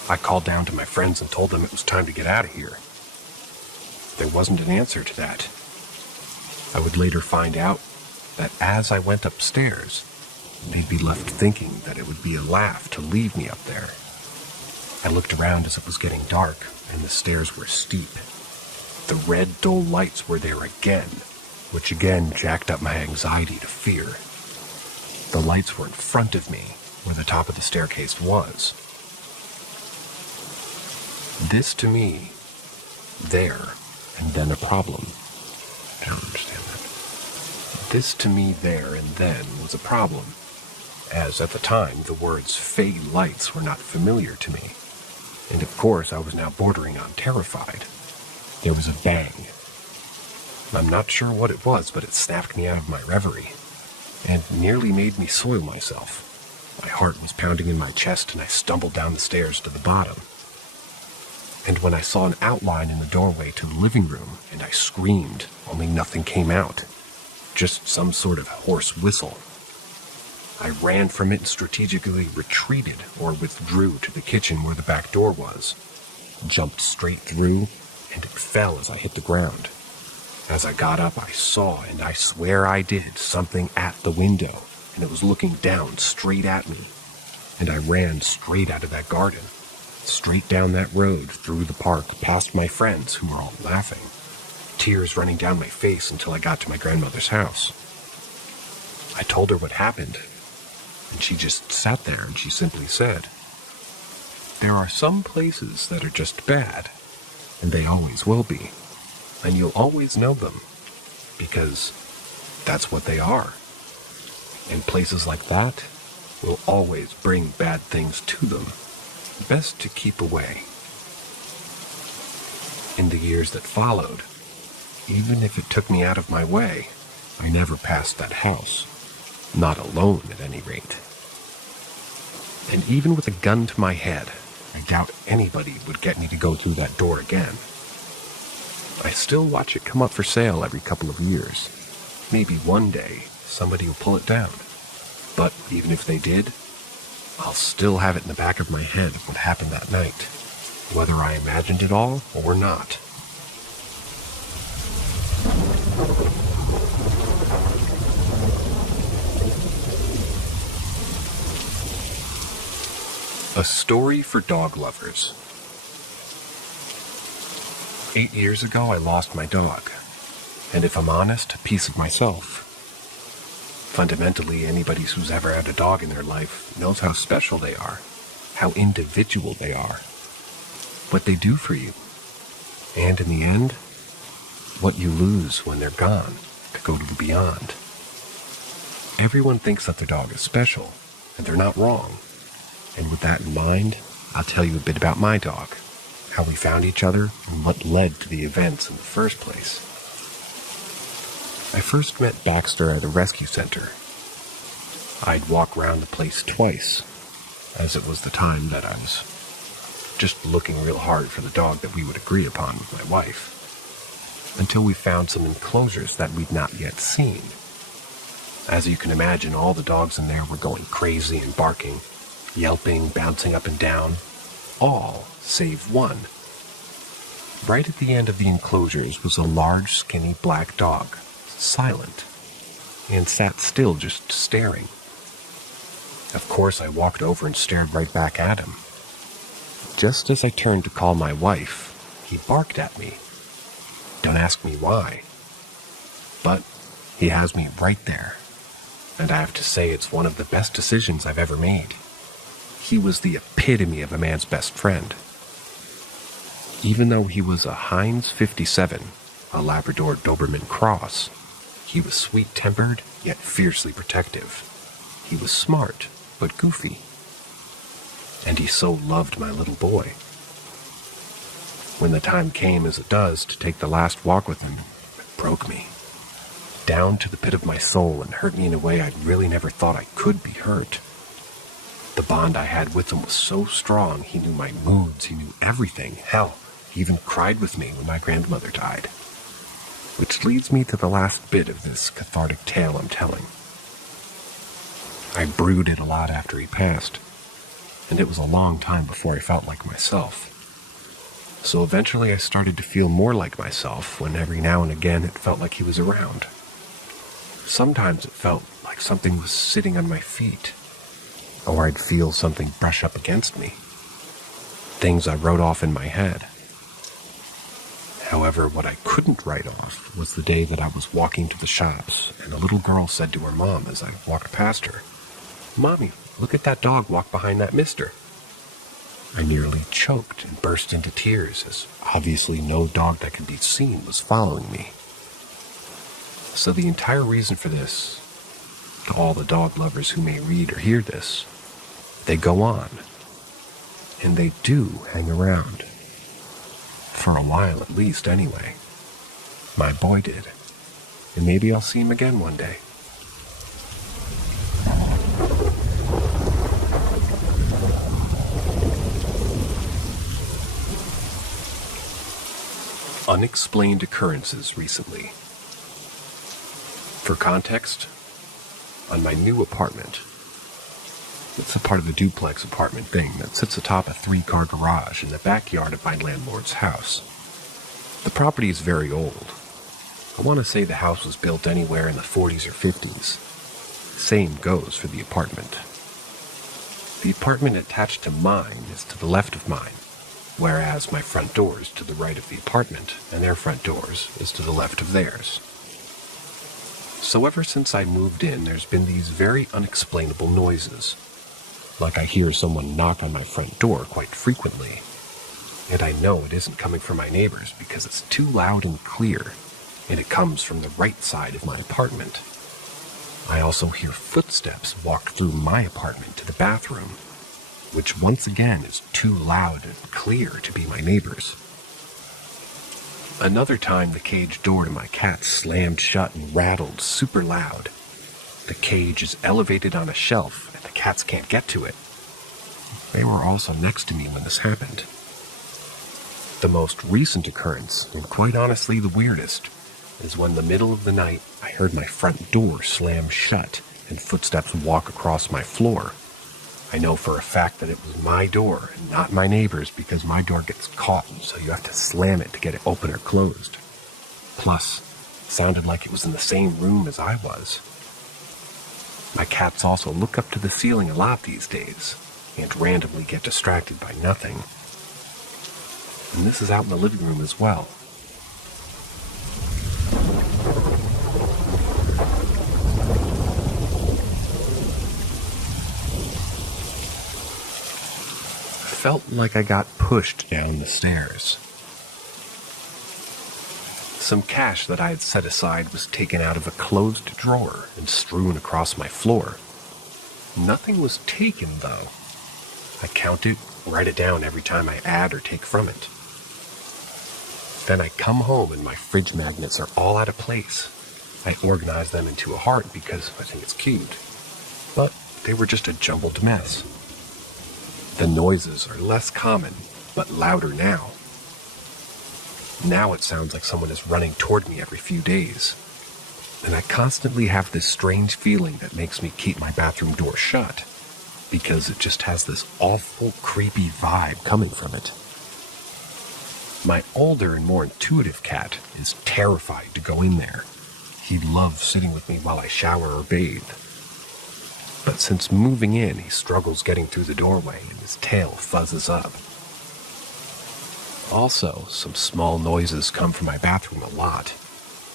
I called down to my friends and told them it was time to get out of here. There wasn't an answer to that. I would later find out that as I went upstairs, they'd be left thinking that it would be a laugh to leave me up there. I looked around as it was getting dark, and the stairs were steep. The red dull lights were there again, which again jacked up my anxiety to fear. The lights were in front of me, where the top of the staircase was. This to me, there, and then a problem. I don't understand that. This to me there and then was a problem, as at the time the words "fey lights" were not familiar to me. And of course I was now bordering on terrified. There was a bang. I'm not sure what it was, but it snapped me out of my reverie, and nearly made me soil myself. My heart was pounding in my chest, and I stumbled down the stairs to the bottom. And when I saw an outline in the doorway to the living room, and I screamed, only nothing came out. Just some sort of hoarse whistle. I ran from it and strategically retreated or withdrew to the kitchen where the back door was. Jumped straight through, and it fell as I hit the ground. As I got up, I saw, and I swear I did, something at the window, and it was looking down straight at me. And I ran straight out of that garden, straight down that road, through the park, past my friends who were all laughing, tears running down my face until I got to my grandmother's house. I told her what happened, and she just sat there and she simply said, "There are some places that are just bad, and they always will be, and you'll always know them, because that's what they are. And places like that will always bring bad things to them. Best to keep away." In the years that followed, even if it took me out of my way, I never passed that house. Not alone, at any rate. And even with a gun to my head, I doubt anybody would get me to go through that door again. I still watch it come up for sale every couple of years. Maybe one day, somebody will pull it down. But even if they did, I'll still have it in the back of my head what happened that night, whether I imagined it all or not. A story for dog lovers. 8 years ago, I lost my dog, and if I'm honest, a piece of myself. Fundamentally, anybody who's ever had a dog in their life knows how special they are, how individual they are. what they do for you. And in the end, what you lose when they're gone to go to the beyond. Everyone thinks that their dog is special, and they're not wrong. And with that in mind, I'll tell you a bit about my dog, how we found each other, and what led to the events in the first place. I first met Baxter at a rescue center. I'd walk around the place twice, as it was the time that I was just looking real hard for the dog that we would agree upon with my wife, until we found some enclosures that we'd not yet seen. As you can imagine, all the dogs in there were going crazy and barking, yelping, bouncing up and down, all save one. Right at the end of the enclosures was a large, skinny black dog, silent, and sat still just staring. Of course, I walked over and stared right back at him. Just as I turned to call my wife, he barked at me. Don't ask me why, but he has me right there, and I have to say it's one of the best decisions I've ever made. He was the epitome of a man's best friend. Even though he was a Heinz 57, a Labrador Doberman cross, he was sweet-tempered yet fiercely protective. He was smart but goofy, and he so loved my little boy. When the time came, as it does, to take the last walk with him, it broke me down to the pit of my soul and hurt me in a way I'd really never thought I could be hurt. The bond I had with him was so strong. He knew my moods, he knew everything. Hell, he even cried with me when my grandmother died. Which leads me to the last bit of this cathartic tale I'm telling. I brooded a lot after he passed, and it was a long time before I felt like myself. So eventually I started to feel more like myself when every now and again it felt like he was around. Sometimes it felt like something was sitting on my feet, or I'd feel something brush up against me. Things I wrote off in my head. However, what I couldn't write off was the day that I was walking to the shops, and a little girl said to her mom as I walked past her, "Mommy, look at that dog walk behind that mister." I nearly choked and burst into tears, as obviously no dog that could be seen was following me. So the entire reason for this, to all the dog lovers who may read or hear this, they go on, and they do hang around. For a while at least, anyway. My boy did, and maybe I'll see him again one day. Unexplained occurrences recently. For context, on my new apartment, it's a part of the duplex apartment thing that sits atop a 3-car garage in the backyard of my landlord's house. The property is very old. I want to say the house was built anywhere in the 40s or 50s. Same goes for the apartment. The apartment attached to mine is to the left of mine, whereas my front door is to the right of the apartment, and their front doors is to the left of theirs. So ever since I moved in, there's been these very unexplainable noises. Like I hear someone knock on my front door quite frequently, and I know it isn't coming from my neighbors because it's too loud and clear, and it comes from the right side of my apartment. I also hear footsteps walk through my apartment to the bathroom, which once again is too loud and clear to be my neighbors. Another time the cage door to my cat slammed shut and rattled super loud. The cage is elevated on a shelf and the cats can't get to it. They were also next to me when this happened. The most recent occurrence, and quite honestly the weirdest, is when in the middle of the night I heard my front door slam shut and footsteps walk across my floor. I know for a fact that it was my door and not my neighbor's because my door gets caught, and so you have to slam it to get it open or closed. Plus, it sounded like it was in the same room as I was. My cats also look up to the ceiling a lot these days and randomly get distracted by nothing. And this is out in the living room as well. felt like I got pushed down the stairs. Some cash that I had set aside was taken out of a closed drawer and strewn across my floor. Nothing was taken, though. I count it, write it down every time I add or take from it. Then I come home and my fridge magnets are all out of place. I organize them into a heart because I think it's cute. But they were just a jumbled mess. The noises are less common, but louder now. Now it sounds like someone is running toward me every few days. And I constantly have this strange feeling that makes me keep my bathroom door shut, because it just has this awful, creepy vibe coming from it. My older and more intuitive cat is terrified to go in there. He loves sitting with me while I shower or bathe. But since moving in, he struggles getting through the doorway and his tail fuzzes up. Also, some small noises come from my bathroom a lot.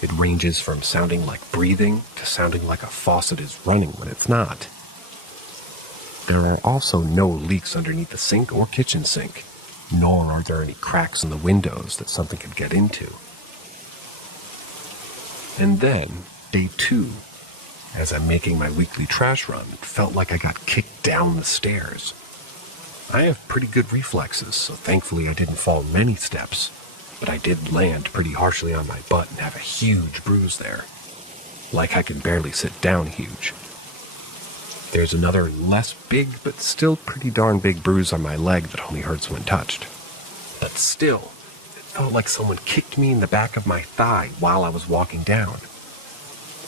It ranges from sounding like breathing to sounding like a faucet is running when it's not. There are also no leaks underneath the sink or kitchen sink, nor are there any cracks in the windows that something could get into. And then, day 2, as I'm making my weekly trash run, it felt like I got kicked down the stairs. I have pretty good reflexes, so thankfully I didn't fall many steps, but I did land pretty harshly on my butt and have a huge bruise there. Like I can barely sit down huge. There's another less big, but still pretty darn big bruise on my leg that only hurts when touched. But still, it felt like someone kicked me in the back of my thigh while I was walking down.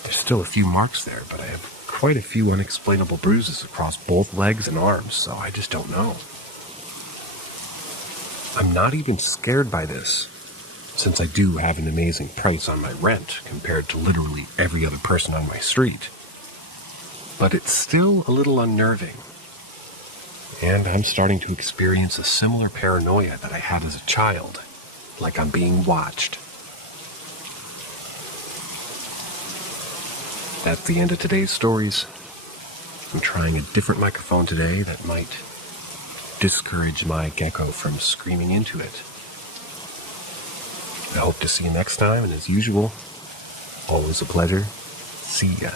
There's still a few marks there, but I have quite a few unexplainable bruises across both legs and arms, so I just don't know. I'm not even scared by this, since I do have an amazing price on my rent compared to literally every other person on my street. But it's still a little unnerving. And I'm starting to experience a similar paranoia that I had as a child, like I'm being watched. That's the end of today's stories. I'm trying a different microphone today that might discourage my gecko from screaming into it. I hope to see you next time, and as usual, always a pleasure. See ya.